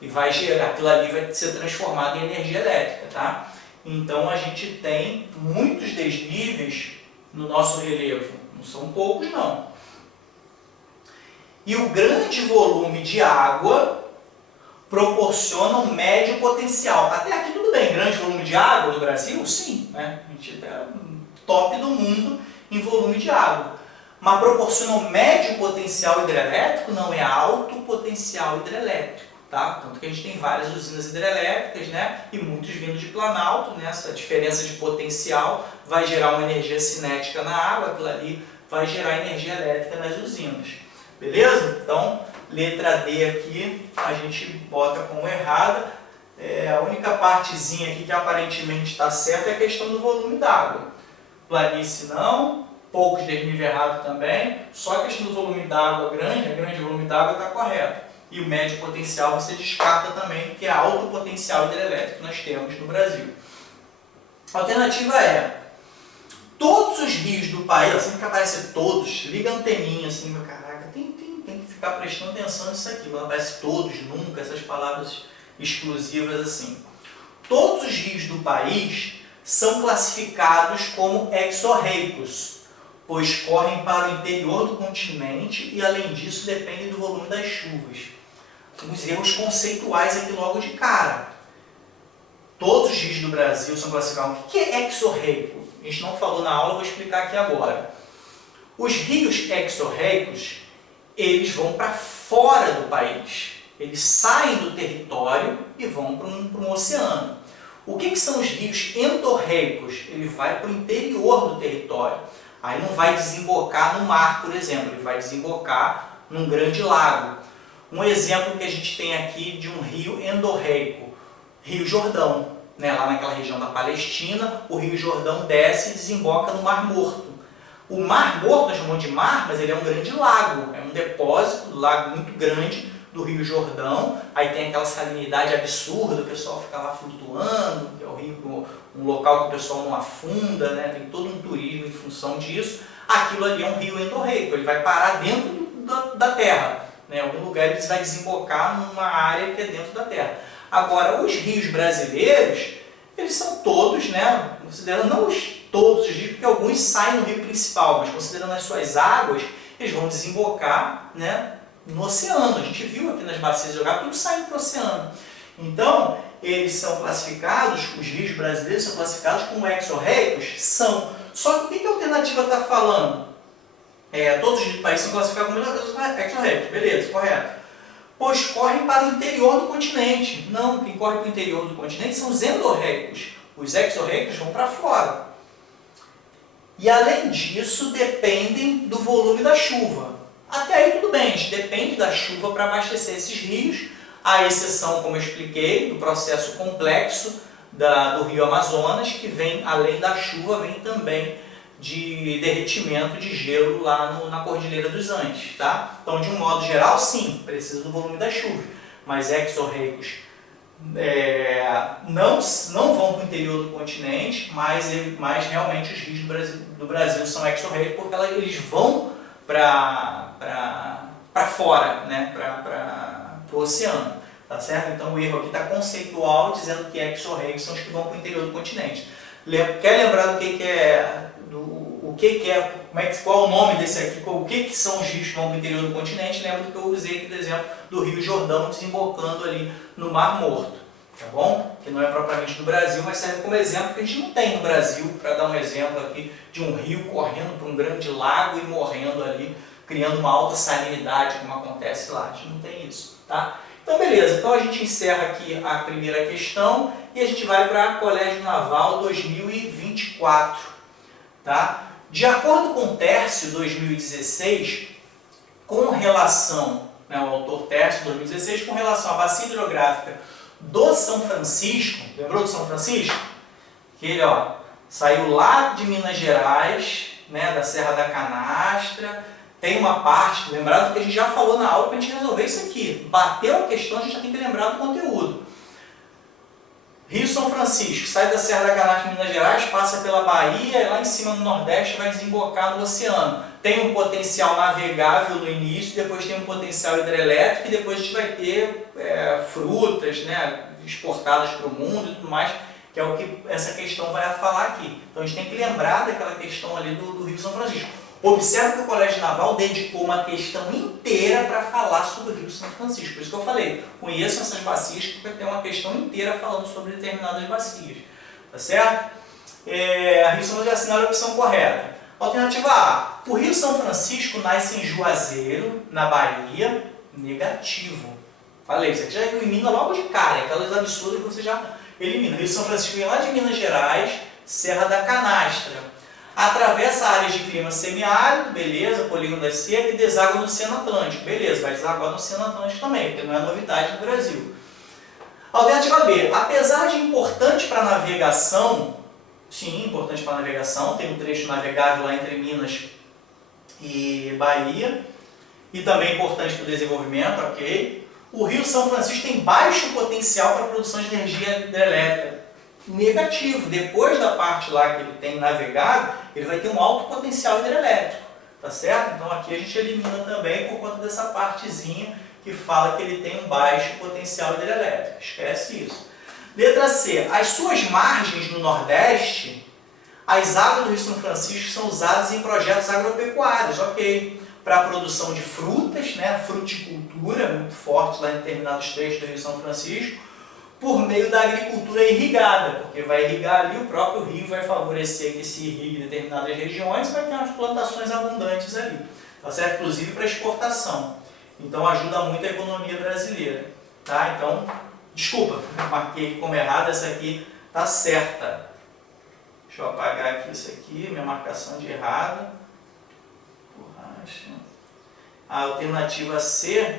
e vai gerar, aquilo ali vai ser transformado em energia elétrica, tá? Então a gente tem muitos desníveis no nosso relevo, não são poucos não. E o grande volume de água proporciona um médio potencial. Até aqui tudo bem, grande volume de água no Brasil? Sim, né? A gente é top do mundo em volume de água. Mas proporciona um médio potencial hidrelétrico, não é alto potencial hidrelétrico, tá? Tanto que a gente tem várias usinas hidrelétricas, né? E muitos vindo de Planalto, né? Essa diferença de potencial vai gerar uma energia cinética na água, aquilo ali vai gerar energia elétrica nas usinas. Beleza? Então, letra D aqui a gente bota como errada. A única partezinha aqui que aparentemente está certa é a questão do volume d'água. Planície não. Poucos desnível errado também, só a questão do volume d'água grande, grande volume d'água está correto. E o médio potencial você descarta também, que é alto potencial hidrelétrico que nós temos no Brasil. A alternativa é, todos os rios do país, sempre que aparece todos, liga a anteninha assim, meu caraca, tem que ficar prestando atenção nisso aqui, quando aparece todos, nunca, essas palavras exclusivas assim. Todos os rios do país são classificados como exorreicos, pois correm para o interior do continente e, além disso, dependem do volume das chuvas. Os erros conceituais aqui logo de cara. Todos os rios do Brasil são classificados. O que é exorreico? A gente não falou na aula, vou explicar aqui agora. Os rios exorreicos, eles vão para fora do país. Eles saem do território e vão para um oceano. O que são os rios endorreicos? Ele vai para o interior do território. Aí não vai desembocar no mar, por exemplo, ele vai desembocar num grande lago. Um exemplo que a gente tem aqui de um rio endorreico, Rio Jordão. Né? Lá naquela região da Palestina, o Rio Jordão desce e desemboca no Mar Morto. O Mar Morto, nós chamamos de mar, mas ele é um grande lago, é um depósito, um lago muito grande do Rio Jordão. Aí tem aquela salinidade absurda, o pessoal fica lá flutuando, que é o rio, um local que o pessoal não afunda, né? Tem todo um turismo em função disso. Aquilo ali é um rio endorreico, ele vai parar dentro da terra. Né? Em algum lugar ele vai desembocar numa área que é dentro da terra. Agora, os rios brasileiros, eles são todos, né? Considerando não todos os rios, porque alguns saem no rio principal, mas considerando as suas águas, eles vão desembocar, né, no oceano. A gente viu aqui nas bacias de jogar, tudo sai para o oceano. Então, eles são classificados, os rios brasileiros são classificados como exorreicos? São. Só que o que a alternativa está falando? Todos os rios do país são classificados como exorreicos, beleza, correto. Pois correm para o interior do continente. Não, quem corre para o interior do continente são os endorreicos. Os exorreicos vão para fora. E além disso, dependem do volume da chuva. Até aí tudo bem, a gente depende da chuva para abastecer esses rios, à exceção, como eu expliquei, do processo complexo do rio Amazonas, que vem, além da chuva, vem também de derretimento de gelo lá na Cordilheira dos Andes. Tá? Então, de um modo geral, sim, precisa do volume da chuva, mas exorreicos não vão para o interior do continente, mas realmente os rios do Brasil são exorreicos porque eles vão para fora, né? Para o oceano, tá certo? Então o erro aqui está conceitual, dizendo que exorreicos são os que vão para o interior do continente. Quer lembrar qual é o nome desse aqui, o que são os rios que vão para o interior do continente? Lembra do que eu usei aqui, por exemplo, do Rio Jordão desembocando ali no Mar Morto, tá bom? Que não é propriamente do Brasil, mas serve como exemplo que a gente não tem no Brasil, para dar um exemplo aqui de um rio correndo para um grande lago e morrendo ali, criando uma alta salinidade, como acontece lá. A gente não tem isso, tá? Então, beleza. Então, a gente encerra aqui a primeira questão e a gente vai para Colégio Naval 2024, tá? De acordo com o Tércio 2016, com relação né, o autor Tércio, 2016, com relação à bacia hidrográfica do São Francisco. Lembrou do São Francisco? Que ele, ó, saiu lá de Minas Gerais, né, da Serra da Canastra. Tem uma parte, lembrado que a gente já falou na aula para a gente resolver isso aqui. Bateu a questão, a gente já tem que lembrar do conteúdo. Rio São Francisco, sai da Serra da Canastra, Minas Gerais, passa pela Bahia e lá em cima no Nordeste vai desembocar no oceano. Tem um potencial navegável no início, depois tem um potencial hidrelétrico e depois a gente vai ter frutas, né, exportadas para o mundo e tudo mais, que é o que essa questão vai falar aqui. Então a gente tem que lembrar daquela questão ali do Rio São Francisco. Observe que o Colégio Naval dedicou uma questão inteira para falar sobre o Rio São Francisco. Por isso que eu falei, conheçam essas bacias que vai ter uma questão inteira falando sobre determinadas bacias. Tá certo? A Rio São Francisco assinaram a opção correta. Alternativa A. O Rio São Francisco nasce em Juazeiro, na Bahia. Negativo. Falei, isso aqui já elimina logo de cara. Aquelas absurdas que você já elimina. O Rio São Francisco vem lá de Minas Gerais, Serra da Canastra. Atravessa áreas de clima semiárido, beleza, polígono da seca, e deságua no Oceano Atlântico, beleza, vai desaguar no Oceano Atlântico também, porque não é novidade no Brasil. Alternativa B, apesar de importante para a navegação, sim, importante para a navegação, tem um trecho navegável lá entre Minas e Bahia, e também importante para o desenvolvimento, ok? O Rio São Francisco tem baixo potencial para a produção de energia hidrelétrica. Negativo. Depois da parte lá que ele tem navegável, ele vai ter um alto potencial hidrelétrico, tá certo? Então aqui a gente elimina também por conta dessa partezinha que fala que ele tem um baixo potencial hidrelétrico. Esquece isso. Letra C. As suas margens no Nordeste, as águas do Rio São Francisco são usadas em projetos agropecuários, ok? Para a produção de frutas, né? Fruticultura, muito forte lá em determinados trechos do Rio São Francisco, por meio da agricultura irrigada, porque vai irrigar ali, o próprio rio vai favorecer que se irrigue determinadas regiões e vai ter umas plantações abundantes ali, tá certo? Inclusive para exportação. Então ajuda muito a economia brasileira, tá? Então, desculpa, marquei como errado, essa aqui tá certa. Deixa eu apagar aqui isso aqui, minha marcação de errado. Borracha. A alternativa C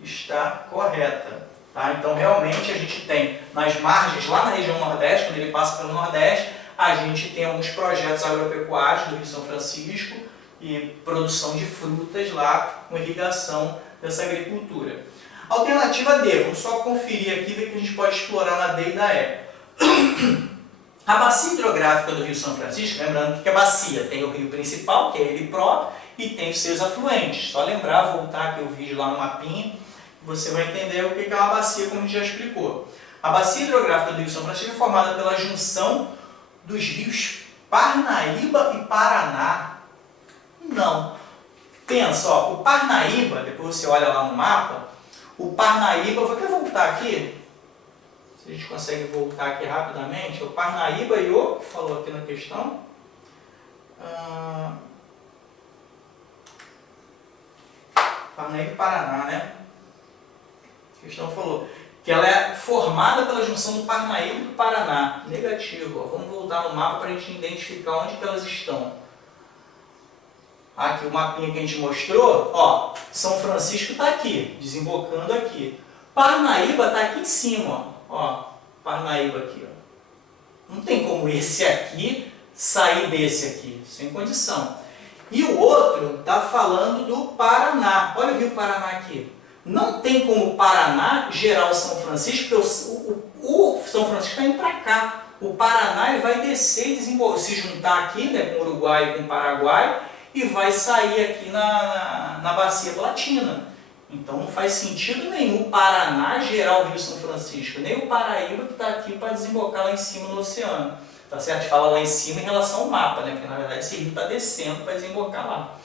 está correta. Tá? Então, realmente, a gente tem nas margens, lá na região Nordeste, quando ele passa pelo Nordeste, a gente tem alguns projetos agropecuários do Rio São Francisco e produção de frutas lá com irrigação dessa agricultura. Alternativa D, vamos só conferir aqui, ver o que a gente pode explorar na D e na E. A bacia hidrográfica do Rio São Francisco, lembrando que é bacia, tem o rio principal, que é ele próprio, e tem os seus afluentes. Só lembrar, voltar aqui o vídeo lá no mapinha, você vai entender o que é uma bacia, como a gente já explicou. A bacia hidrográfica do Rio São Francisco é formada pela junção dos rios Parnaíba e Paraná. Não. Pensa, ó, o Parnaíba, depois você olha lá no mapa, o Parnaíba, vou até voltar aqui, se a gente consegue voltar aqui rapidamente, o Parnaíba e o, que falou aqui na questão, Parnaíba e Paraná, né? A questão falou que ela é formada pela junção do Parnaíba e do Paraná. Negativo. Ó. Vamos voltar no mapa para a gente identificar onde que elas estão. Aqui o mapinha que a gente mostrou, ó, São Francisco está aqui, desembocando aqui. Parnaíba está aqui em cima, ó, Parnaíba aqui, ó. Não tem como esse aqui sair desse aqui, sem condição. E o outro está falando do Paraná. Olha o Rio Paraná aqui. Não tem como o Paraná gerar o São Francisco, porque o São Francisco está indo para cá. O Paraná ele vai descer e se juntar aqui, né, com o Uruguai e com o Paraguai, e vai sair aqui na Bacia Platina. Então não faz sentido nenhum o Paraná gerar o Rio São Francisco, nem o Paraíba que está aqui para desembocar lá em cima no oceano. Tá certo? A gente fala lá em cima em relação ao mapa, né? Porque na verdade esse rio está descendo para desembocar lá.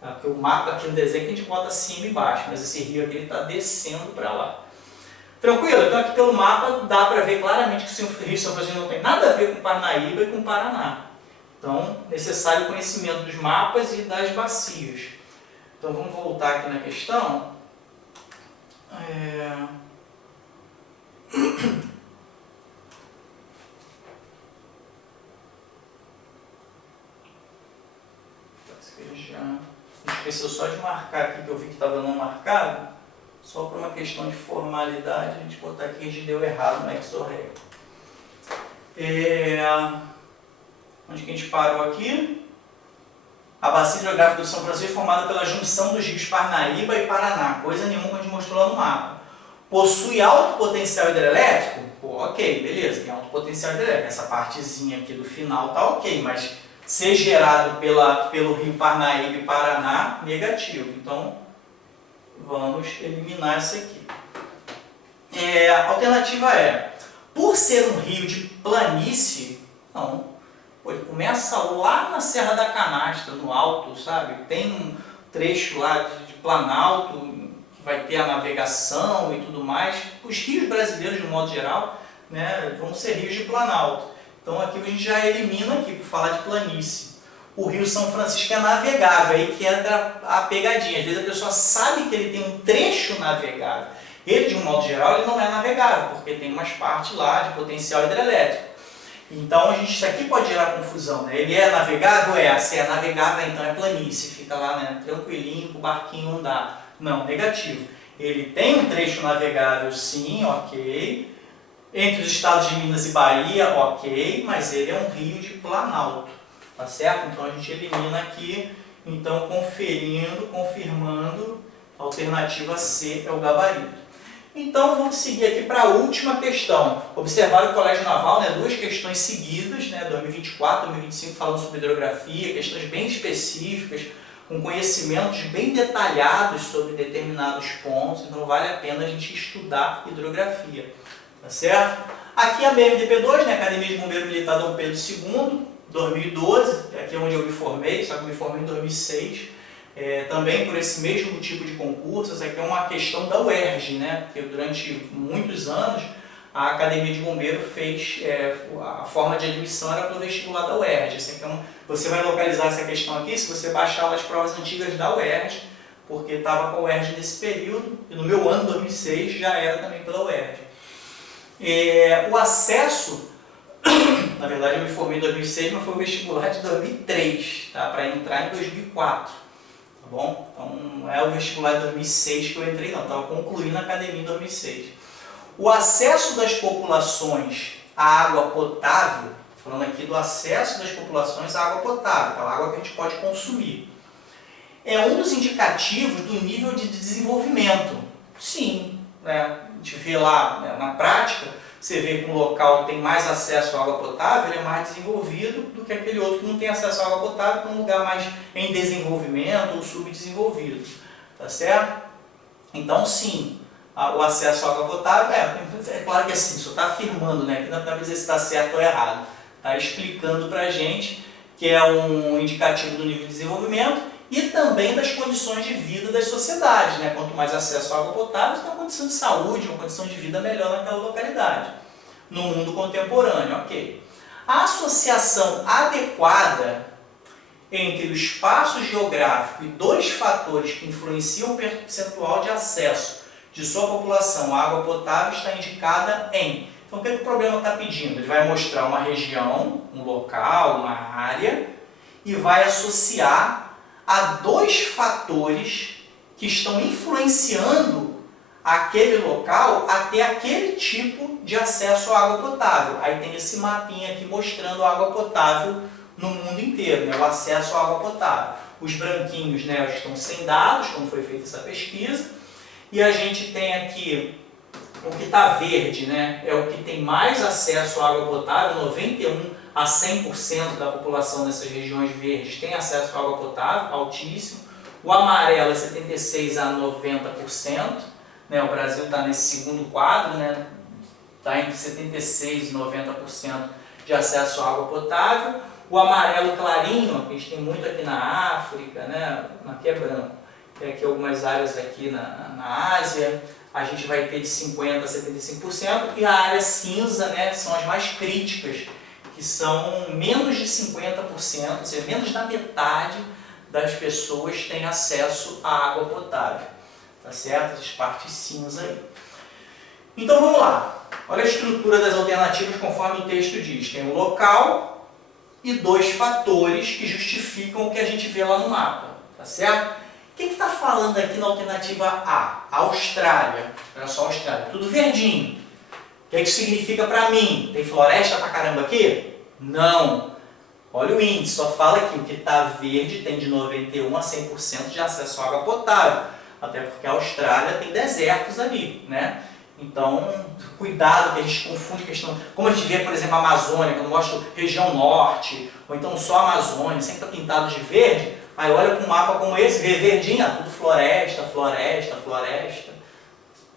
Tá? Porque o mapa aqui no desenho que a gente bota cima e baixo, mas esse rio aqui está descendo para lá. Tranquilo? Então aqui pelo mapa dá para ver claramente que o Rio São Francisco não tem nada a ver com Parnaíba e com Paraná. Então, necessário o conhecimento dos mapas e das bacias. Então, vamos voltar aqui na questão. Já esqueceu só de marcar aqui, que eu vi que estava não marcado. Só por uma questão de formalidade, a gente botar aqui que deu errado no Exorreg. Onde que a gente parou aqui? A bacia hidrográfica do São Francisco é formada pela junção dos rios Parnaíba e Paraná, coisa nenhuma que a gente mostrou lá no mapa. Possui alto potencial hidrelétrico? Pô, ok, beleza, tem alto potencial hidrelétrico. Essa partezinha aqui do final tá ok, mas ser gerado pelo rio Parnaíba e Paraná, negativo. Então, vamos eliminar isso aqui. A alternativa é, por ser um rio de planície, não. Pô, ele começa lá na Serra da Canastra, no alto, sabe? Tem um trecho lá de planalto, que vai ter a navegação e tudo mais. Os rios brasileiros, de um modo geral, né, vão ser rios de planalto. Então aqui a gente já elimina aqui, por falar de planície. O rio São Francisco é navegável, aí que entra a pegadinha. Às vezes a pessoa sabe que ele tem um trecho navegável. Ele, de um modo geral, ele não é navegável, porque tem umas partes lá de potencial hidrelétrico. Então, isso aqui pode gerar confusão, né? Ele é navegável? Se é navegável, então é planície, fica lá, né, tranquilinho para o barquinho andar. Não, negativo. Ele tem um trecho navegável, sim, ok. Entre os estados de Minas e Bahia, ok, mas ele é um rio de planalto, tá certo? Então, a gente elimina aqui, então, confirmando, a alternativa C é o gabarito. Então, vamos seguir aqui para a última questão. Observar o Colégio Naval, né, duas questões seguidas, né, 2024 e 2025, falando sobre hidrografia, questões bem específicas, com conhecimentos bem detalhados sobre determinados pontos, então vale a pena a gente estudar hidrografia, tá certo? Aqui a BMDP2, né, Academia de Bombeiro Militar Dom Pedro II, 2012, aqui é onde eu me formei, só que eu me formei em 2006. Também por esse mesmo tipo de concurso, essa aqui é uma questão da UERJ, né? Porque durante muitos anos a Academia de Bombeiro fez, a forma de admissão era para o vestibular da UERJ. Você vai localizar essa questão aqui se você baixar as provas antigas da UERJ, porque estava com a UERJ nesse período, e no meu ano, 2006, já era também pela UERJ. O acesso, na verdade eu me formei em 2006, mas foi o vestibular de 2003, tá? Para entrar em 2004. Tá bom? Então não é o vestibular de 2006 que eu entrei, não. Estava concluindo a academia em 2006. O acesso das populações à água potável, falando aqui do acesso das populações à água potável, aquela água que a gente pode consumir, é um dos indicativos do nível de desenvolvimento. Sim, né? A gente vê lá, né, na prática, você vê que um local tem mais acesso à água potável, ele é mais desenvolvido do que aquele outro que não tem acesso à água potável, que é um lugar mais em desenvolvimento ou subdesenvolvido. Tá certo? Então, sim, o acesso à água potável, é claro que assim, só está afirmando, né, que não dá para dizer se está certo ou errado. Está explicando para a gente que é um indicativo do nível de desenvolvimento e também das condições de vida das sociedades, né? Quanto mais acesso à água potável, você tem uma condição de saúde, uma condição de vida melhor naquela localidade. No mundo contemporâneo, ok. A associação adequada entre o espaço geográfico e dois fatores que influenciam o percentual de acesso de sua população à água potável está indicada em... Então, o que o problema está pedindo? Ele vai mostrar uma região, um local, uma área, e vai associar a dois fatores que estão influenciando aquele local a ter aquele tipo de acesso à água potável. Aí tem esse mapinha aqui mostrando a água potável no mundo inteiro, né? O acesso à água potável. Os branquinhos, né, estão sem dados, como foi feita essa pesquisa, e a gente tem aqui o que está verde, né, é o que tem mais acesso à água potável, 91% a 100% da população dessas regiões verdes tem acesso à água potável, altíssimo. O amarelo é 76% a 90%, né? O Brasil está nesse segundo quadro, né? Está entre 76% e 90% de acesso à água potável. O amarelo clarinho, que a gente tem muito aqui na África, né? Aqui é branco, tem aqui algumas áreas aqui na Ásia, a gente vai ter de 50% a 75%, e a área cinza, né, são as mais críticas, que são menos de 50%, ou seja, menos da metade das pessoas têm acesso à água potável, tá certo? Essas partes cinza aí. Então vamos lá, olha a estrutura das alternativas conforme o texto diz. Tem um local e dois fatores que justificam o que a gente vê lá no mapa, tá certo? O que está falando aqui na alternativa A? Austrália. Olha só, Austrália. Tudo verdinho. O que isso significa para mim? Tem floresta pra caramba aqui? Não. Olha o índice, só fala que o que está verde tem de 91% a 100% de acesso à água potável. Até porque a Austrália tem desertos ali, né? Então, cuidado que a gente confunde a questão... Como a gente vê, por exemplo, a Amazônia, quando eu mostro região norte, ou então só a Amazônia, sempre está pintado de verde, aí olha para um mapa como esse, vê verdinho, tudo floresta, floresta, floresta.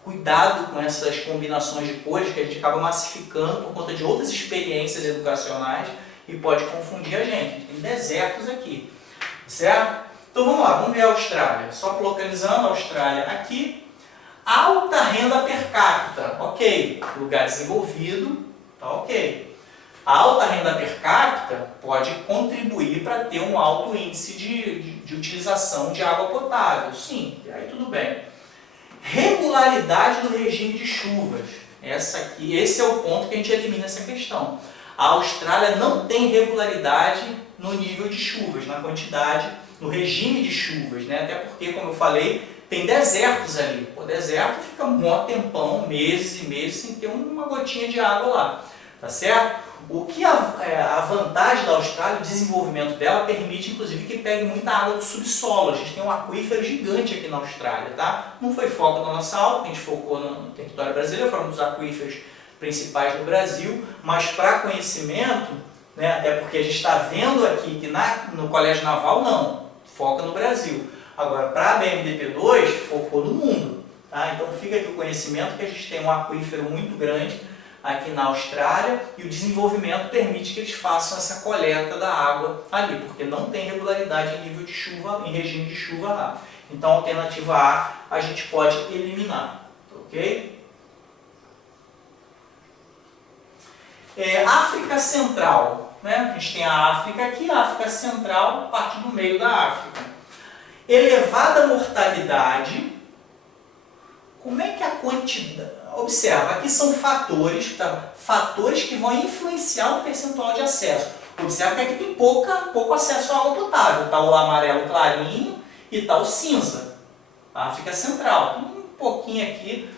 Cuidado com essas combinações de cores que a gente acaba massificando por conta de outras experiências educacionais e pode confundir a gente. Tem desertos aqui, certo? Então vamos lá, vamos ver a Austrália. Só localizando a Austrália aqui. Alta renda per capita, ok. Lugar desenvolvido, tá ok. A alta renda per capita pode contribuir para ter um alto índice de utilização de água potável, sim, aí tudo bem. Regularidade do regime de chuvas. Esse é o ponto que a gente elimina essa questão. A Austrália não tem regularidade no nível de chuvas, na quantidade, no regime de chuvas, né? Até porque, como eu falei, tem desertos ali. O deserto fica um bom tempão, meses e meses, sem ter uma gotinha de água lá, tá certo? O que a vantagem da Austrália, o desenvolvimento dela, permite inclusive que pegue muita água do subsolo. A gente tem um aquífero gigante aqui na Austrália, tá? Não foi foco da nossa aula, a gente focou no território brasileiro, foram dos aquíferos principais do Brasil, mas para conhecimento, né, até porque a gente está vendo aqui que no Colégio Naval não, foca no Brasil. Agora, para a BMDP2, focou no mundo, tá? Então fica aqui o conhecimento que a gente tem um aquífero muito grande aqui na Austrália e o desenvolvimento permite que eles façam essa coleta da água ali, porque não tem regularidade em nível de chuva, em regime de chuva lá. Então a alternativa A gente pode eliminar, ok? África Central, né? A gente tem a África aqui, a África Central, parte do meio da África. Elevada mortalidade. Como é que a quantidade... Observa, aqui são fatores, tá? Fatores que vão influenciar o percentual de acesso. Observa que aqui tem pouco acesso à água potável. Está o amarelo clarinho e está o cinza. A África Central. Tem um pouquinho aqui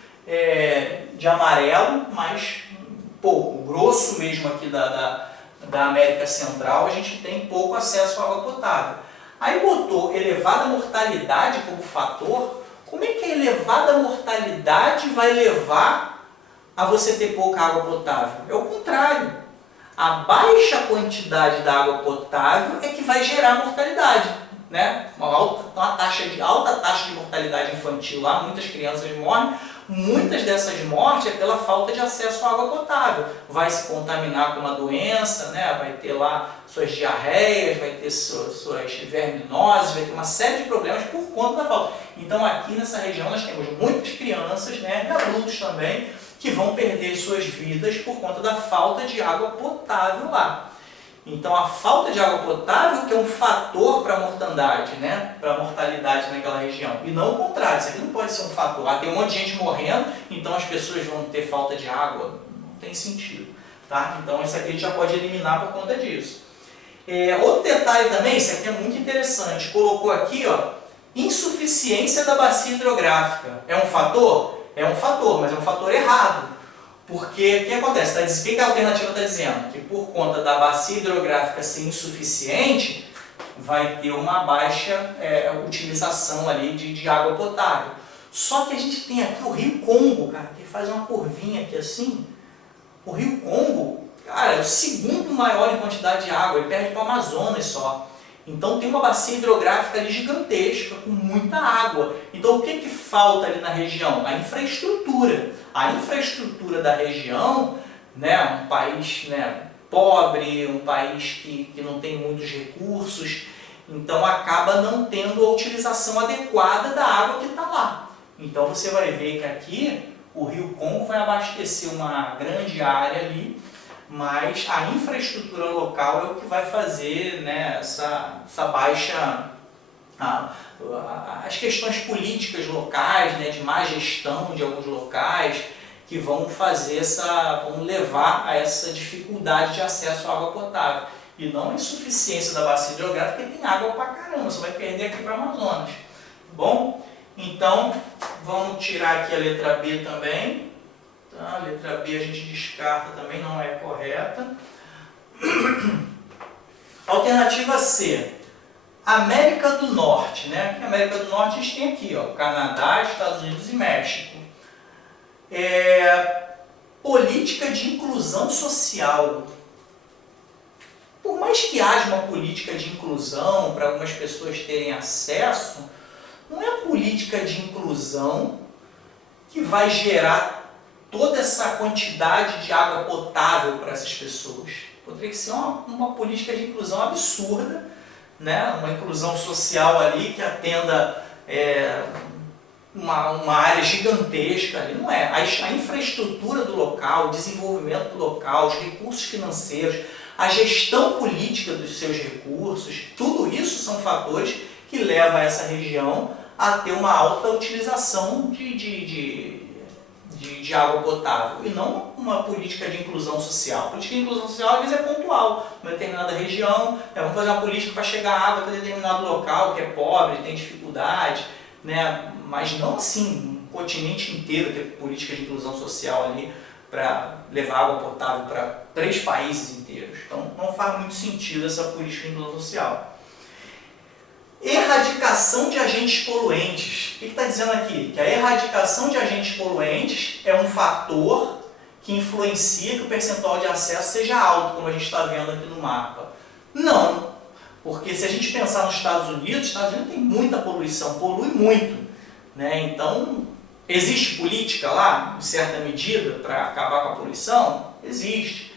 de amarelo, mas pouco. O grosso mesmo aqui da América Central, a gente tem pouco acesso à água potável. Aí botou elevada mortalidade como fator. Como é que a elevada mortalidade vai levar a você ter pouca água potável? É o contrário. A baixa quantidade da água potável é que vai gerar mortalidade, né? Alta taxa de mortalidade infantil lá, muitas crianças morrem. Muitas dessas mortes é pela falta de acesso à água potável. Vai se contaminar com uma doença, né? Vai ter lá suas diarreias, vai ter suas verminoses, vai ter uma série de problemas por conta da falta. Então aqui nessa região nós temos muitas crianças, né? E adultos também, que vão perder suas vidas por conta da falta de água potável lá. Então a falta de água potável que é um fator para a mortandade, né? Para a mortalidade naquela região. E não o contrário, isso aqui não pode ser um fator. Tem um monte de gente morrendo, então as pessoas vão ter falta de água. Não tem sentido. Tá? Então isso aqui a gente já pode eliminar por conta disso. Outro detalhe também, isso aqui é muito interessante. Colocou aqui, ó, insuficiência da bacia hidrográfica. É um fator? É um fator, mas é um fator errado. Porque o que acontece? O que a alternativa está dizendo? Que por conta da bacia hidrográfica ser insuficiente, vai ter uma baixa utilização ali de água potável. Só que a gente tem aqui o Rio Congo, cara, que faz uma curvinha aqui assim. O Rio Congo, cara, é o segundo maior em quantidade de água, ele perde para o Amazonas só. Então tem uma bacia hidrográfica ali gigantesca, com muita água. Então o que falta ali na região? A infraestrutura. A infraestrutura da região, né, um país, né, pobre, um país que não tem muitos recursos, então acaba não tendo a utilização adequada da água que está lá. Então você vai ver que aqui o Rio Congo vai abastecer uma grande área ali, mas a infraestrutura local é o que vai fazer, né, essa baixa, as questões políticas locais, né, de má gestão de alguns locais, que vão vão levar a essa dificuldade de acesso à água potável. E não a insuficiência da bacia hidrográfica, porque tem água pra caramba, você vai perder aqui para o Amazonas. bom? Então, vamos tirar aqui a letra B também. Tá? A letra B a gente descarta também, não é correta. Alternativa C, América do Norte, né? A América do Norte a gente tem aqui, ó, Canadá, Estados Unidos e México. Política de inclusão social. Por mais que haja uma política de inclusão para algumas pessoas terem acesso, não é a política de inclusão que vai gerar toda essa quantidade de água potável para essas pessoas. Poderia ser uma política de inclusão absurda, né? Uma inclusão social ali que atenda uma área gigantesca ali. Não é. A infraestrutura do local, o desenvolvimento do local, os recursos financeiros, a gestão política dos seus recursos, tudo isso são fatores que levam essa região a ter uma alta utilização de água potável, e não uma política de inclusão social. A política de inclusão social às vezes é pontual, uma determinada região, vamos fazer uma política para chegar água para determinado local que é pobre, tem dificuldade, né? Mas não assim, um continente inteiro ter política de inclusão social ali para levar água potável para 3 países inteiros. Então não faz muito sentido essa política de inclusão social. Erradicação de agentes poluentes. O que está dizendo aqui? Que a erradicação de agentes poluentes é um fator que influencia que o percentual de acesso seja alto, como a gente está vendo aqui no mapa. Não, porque se a gente pensar nos Estados Unidos tem muita poluição, polui muito, né? Então, existe política lá, em certa medida, para acabar com a poluição? Existe,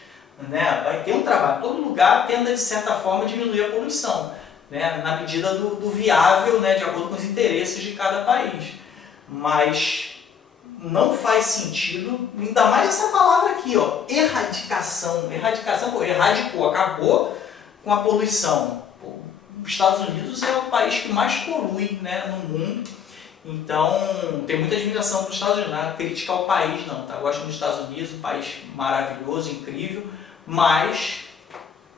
né? Vai ter um trabalho, todo lugar tenta, de certa forma, diminuir a poluição, né, na medida do viável, né, de acordo com os interesses de cada país. Mas não faz sentido, ainda mais essa palavra aqui, ó, erradicação. Erradicação, pô, erradicou, acabou com a poluição. Pô, os Estados Unidos é o país que mais polui, né, no mundo. Então, tem muita admiração para os Estados Unidos, não é criticar o país não, tá? Eu gosto dos Estados Unidos, um país maravilhoso, incrível, mas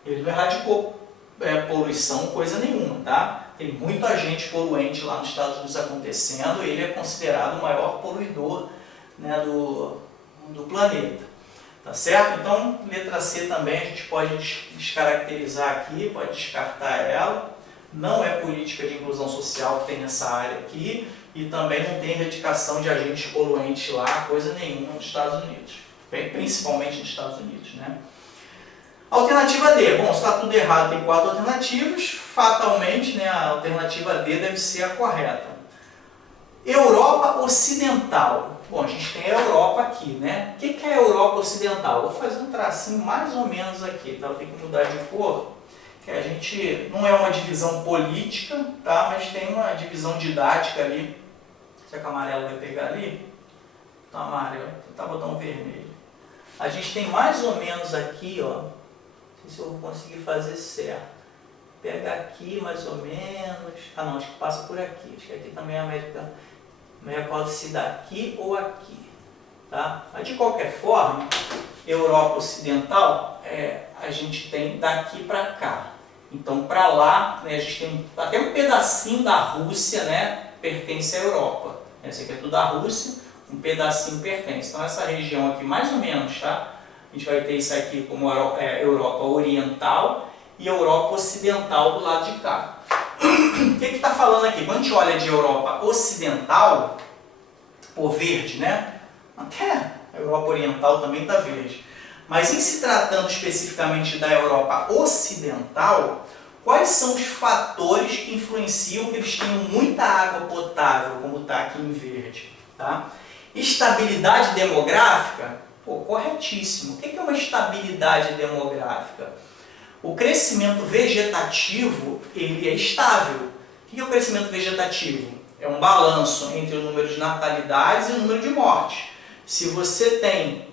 ele não erradicou poluição, coisa nenhuma, tá? Tem muito agente poluente lá nos Estados Unidos acontecendo, ele é considerado o maior poluidor, né, do planeta, tá certo? Então, letra C também a gente pode descaracterizar aqui, pode descartar ela, não é política de inclusão social que tem nessa área aqui, e também não tem erradicação de agentes poluentes lá, coisa nenhuma nos Estados Unidos, principalmente nos Estados Unidos, né? Alternativa D, bom, se está tudo errado, tem 4 alternativas, fatalmente, né, a alternativa D deve ser a correta. Europa Ocidental. Bom, a gente tem a Europa aqui, né? O que é a Europa Ocidental? Vou fazer um tracinho mais ou menos aqui, tá? Tem que mudar de cor, que a gente não é uma divisão política, tá? Mas tem uma divisão didática ali. Será que a amarela vai pegar ali? Então, amarelo, vou tentar botar um vermelho. A gente tem mais ou menos aqui, ó. Não sei se eu vou conseguir fazer certo. Pega aqui mais ou menos. Ah não, acho que passa por aqui. Acho que aqui também é a América. Não recordo se daqui ou aqui. Tá? Mas de qualquer forma, Europa Ocidental, a gente tem daqui para cá. Então para lá, né, a gente tem até um pedacinho da Rússia, né, pertence à Europa. Esse aqui é tudo da Rússia, um pedacinho pertence. Então essa região aqui mais ou menos, tá? A gente vai ter isso aqui como Europa Oriental e Europa Ocidental do lado de cá. O que está falando aqui? Quando a gente olha de Europa Ocidental, por verde, né? Até a Europa Oriental também está verde. Mas em se tratando especificamente da Europa Ocidental, quais são os fatores que influenciam que eles tenham muita água potável, como está aqui em verde? Tá? Estabilidade demográfica? Pô, corretíssimo. O que é uma estabilidade demográfica? O crescimento vegetativo, ele é estável. O que é o crescimento vegetativo? É um balanço entre o número de natalidades e o número de mortes. Se você tem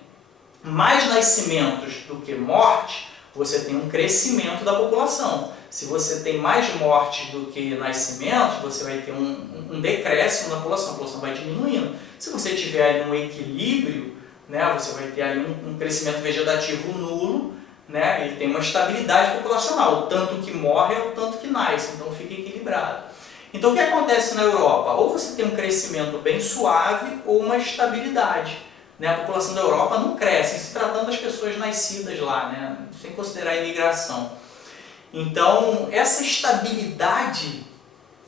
mais nascimentos do que mortes, você tem um crescimento da população. Se você tem mais mortes do que nascimentos, você vai ter um decréscimo da população, a população vai diminuindo. Se você tiver ali um equilíbrio, né, você vai ter ali um crescimento vegetativo nulo, né, e tem uma estabilidade populacional, o tanto que morre é o tanto que nasce, então fica equilibrado. Então o que acontece na Europa? Ou você tem um crescimento bem suave ou uma estabilidade. Né? A população da Europa não cresce, se tratando das pessoas nascidas lá, né? Sem considerar a imigração. Então essa estabilidade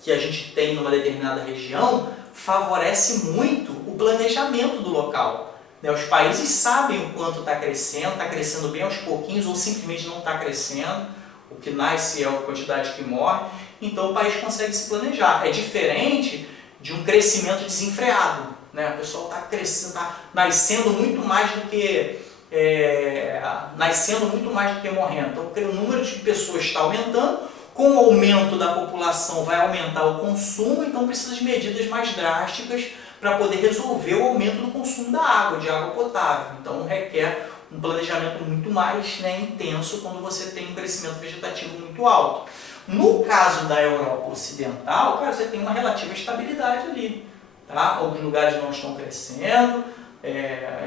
que a gente tem numa determinada região favorece muito o planejamento do local. Os países sabem o quanto está crescendo bem aos pouquinhos ou simplesmente não está crescendo, o que nasce é a quantidade que morre, então o país consegue se planejar. É diferente de um crescimento desenfreado, né? O pessoal está crescendo, está nascendo muito mais do que morrendo. Então o número de pessoas está aumentando, com o aumento da população vai aumentar o consumo, então precisa de medidas mais drásticas para poder resolver o aumento do consumo da água, de água potável. Então requer um planejamento muito mais intenso quando você tem um crescimento vegetativo muito alto. No caso da Europa Ocidental, cara, você tem uma relativa estabilidade ali. Tá? Alguns lugares não estão crescendo,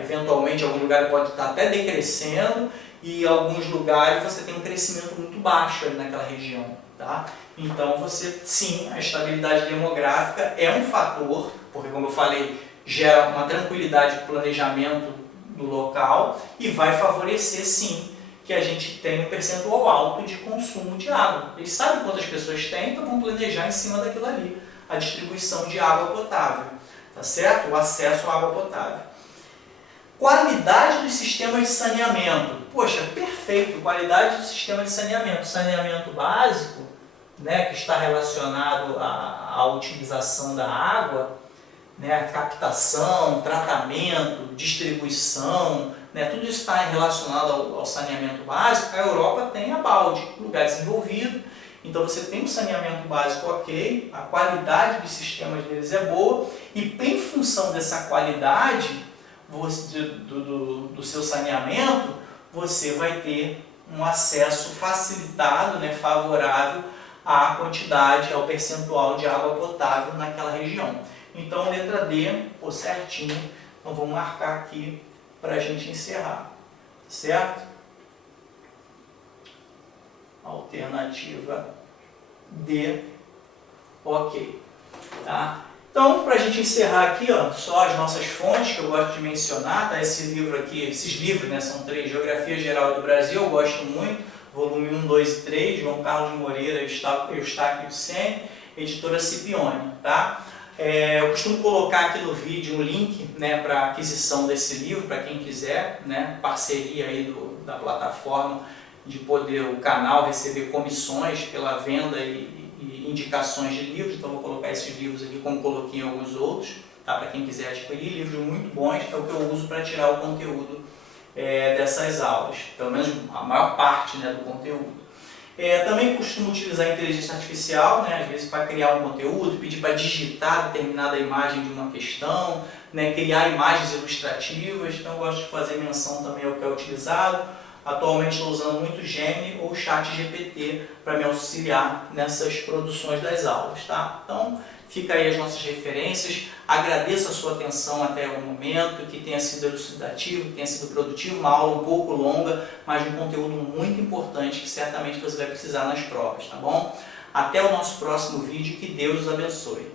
eventualmente alguns lugares pode estar até decrescendo, e em alguns lugares você tem um crescimento muito baixo ali naquela região. Tá? Então você, sim, a estabilidade demográfica é um fator, porque como eu falei, gera uma tranquilidade de planejamento do local e vai favorecer, sim, que a gente tenha um percentual alto de consumo de água. Eles sabem quantas pessoas têm, então vão planejar em cima daquilo ali a distribuição de água potável, tá certo? O acesso à água potável. Qualidade dos sistemas de saneamento. Poxa, perfeito, qualidade do sistema de saneamento. Saneamento básico, né, que está relacionado à utilização da água, né, captação, tratamento, distribuição, né, tudo isso está relacionado ao saneamento básico. A Europa tem a balde, lugar desenvolvido, então você tem um saneamento básico ok, a qualidade dos sistemas deles é boa, e em função dessa qualidade do seu saneamento, você vai ter um acesso facilitado, né, favorável à quantidade, ao percentual de água potável naquela região. Então, letra D, pô, certinho. Então, vou marcar aqui para a gente encerrar. Certo? Alternativa D, ok. Tá? Então, para a gente encerrar aqui, ó, só as nossas fontes que eu gosto de mencionar, tá? Esse livro aqui, esses livros, né, são 3, Geografia Geral do Brasil, eu gosto muito, volume 1, 2 e 3, João Carlos Moreira e Eustáquio de Sene, editora Scipione, tá? Eu costumo colocar aqui no vídeo um link, né, para aquisição desse livro, para quem quiser, né, parceria aí da plataforma, de poder o canal receber comissões pela venda e indicações de livros. Então vou colocar esses livros aqui como coloquei em alguns outros, tá, para quem quiser adquirir, livros muito bons, é o que eu uso para tirar o conteúdo dessas aulas, pelo menos a maior parte, né, do conteúdo. Também costumo utilizar a inteligência artificial, né, às vezes para criar um conteúdo, pedir para digitar determinada imagem de uma questão, né, criar imagens ilustrativas, então eu gosto de fazer menção também ao que é utilizado. Atualmente estou usando muito Gemini ou ChatGPT para me auxiliar nessas produções das aulas. Tá? Então, fica aí as nossas referências. Agradeço a sua atenção até o momento, que tenha sido elucidativo, que tenha sido produtivo, uma aula um pouco longa, mas um conteúdo muito importante que certamente você vai precisar nas provas, tá bom? Até o nosso próximo vídeo, que Deus os abençoe.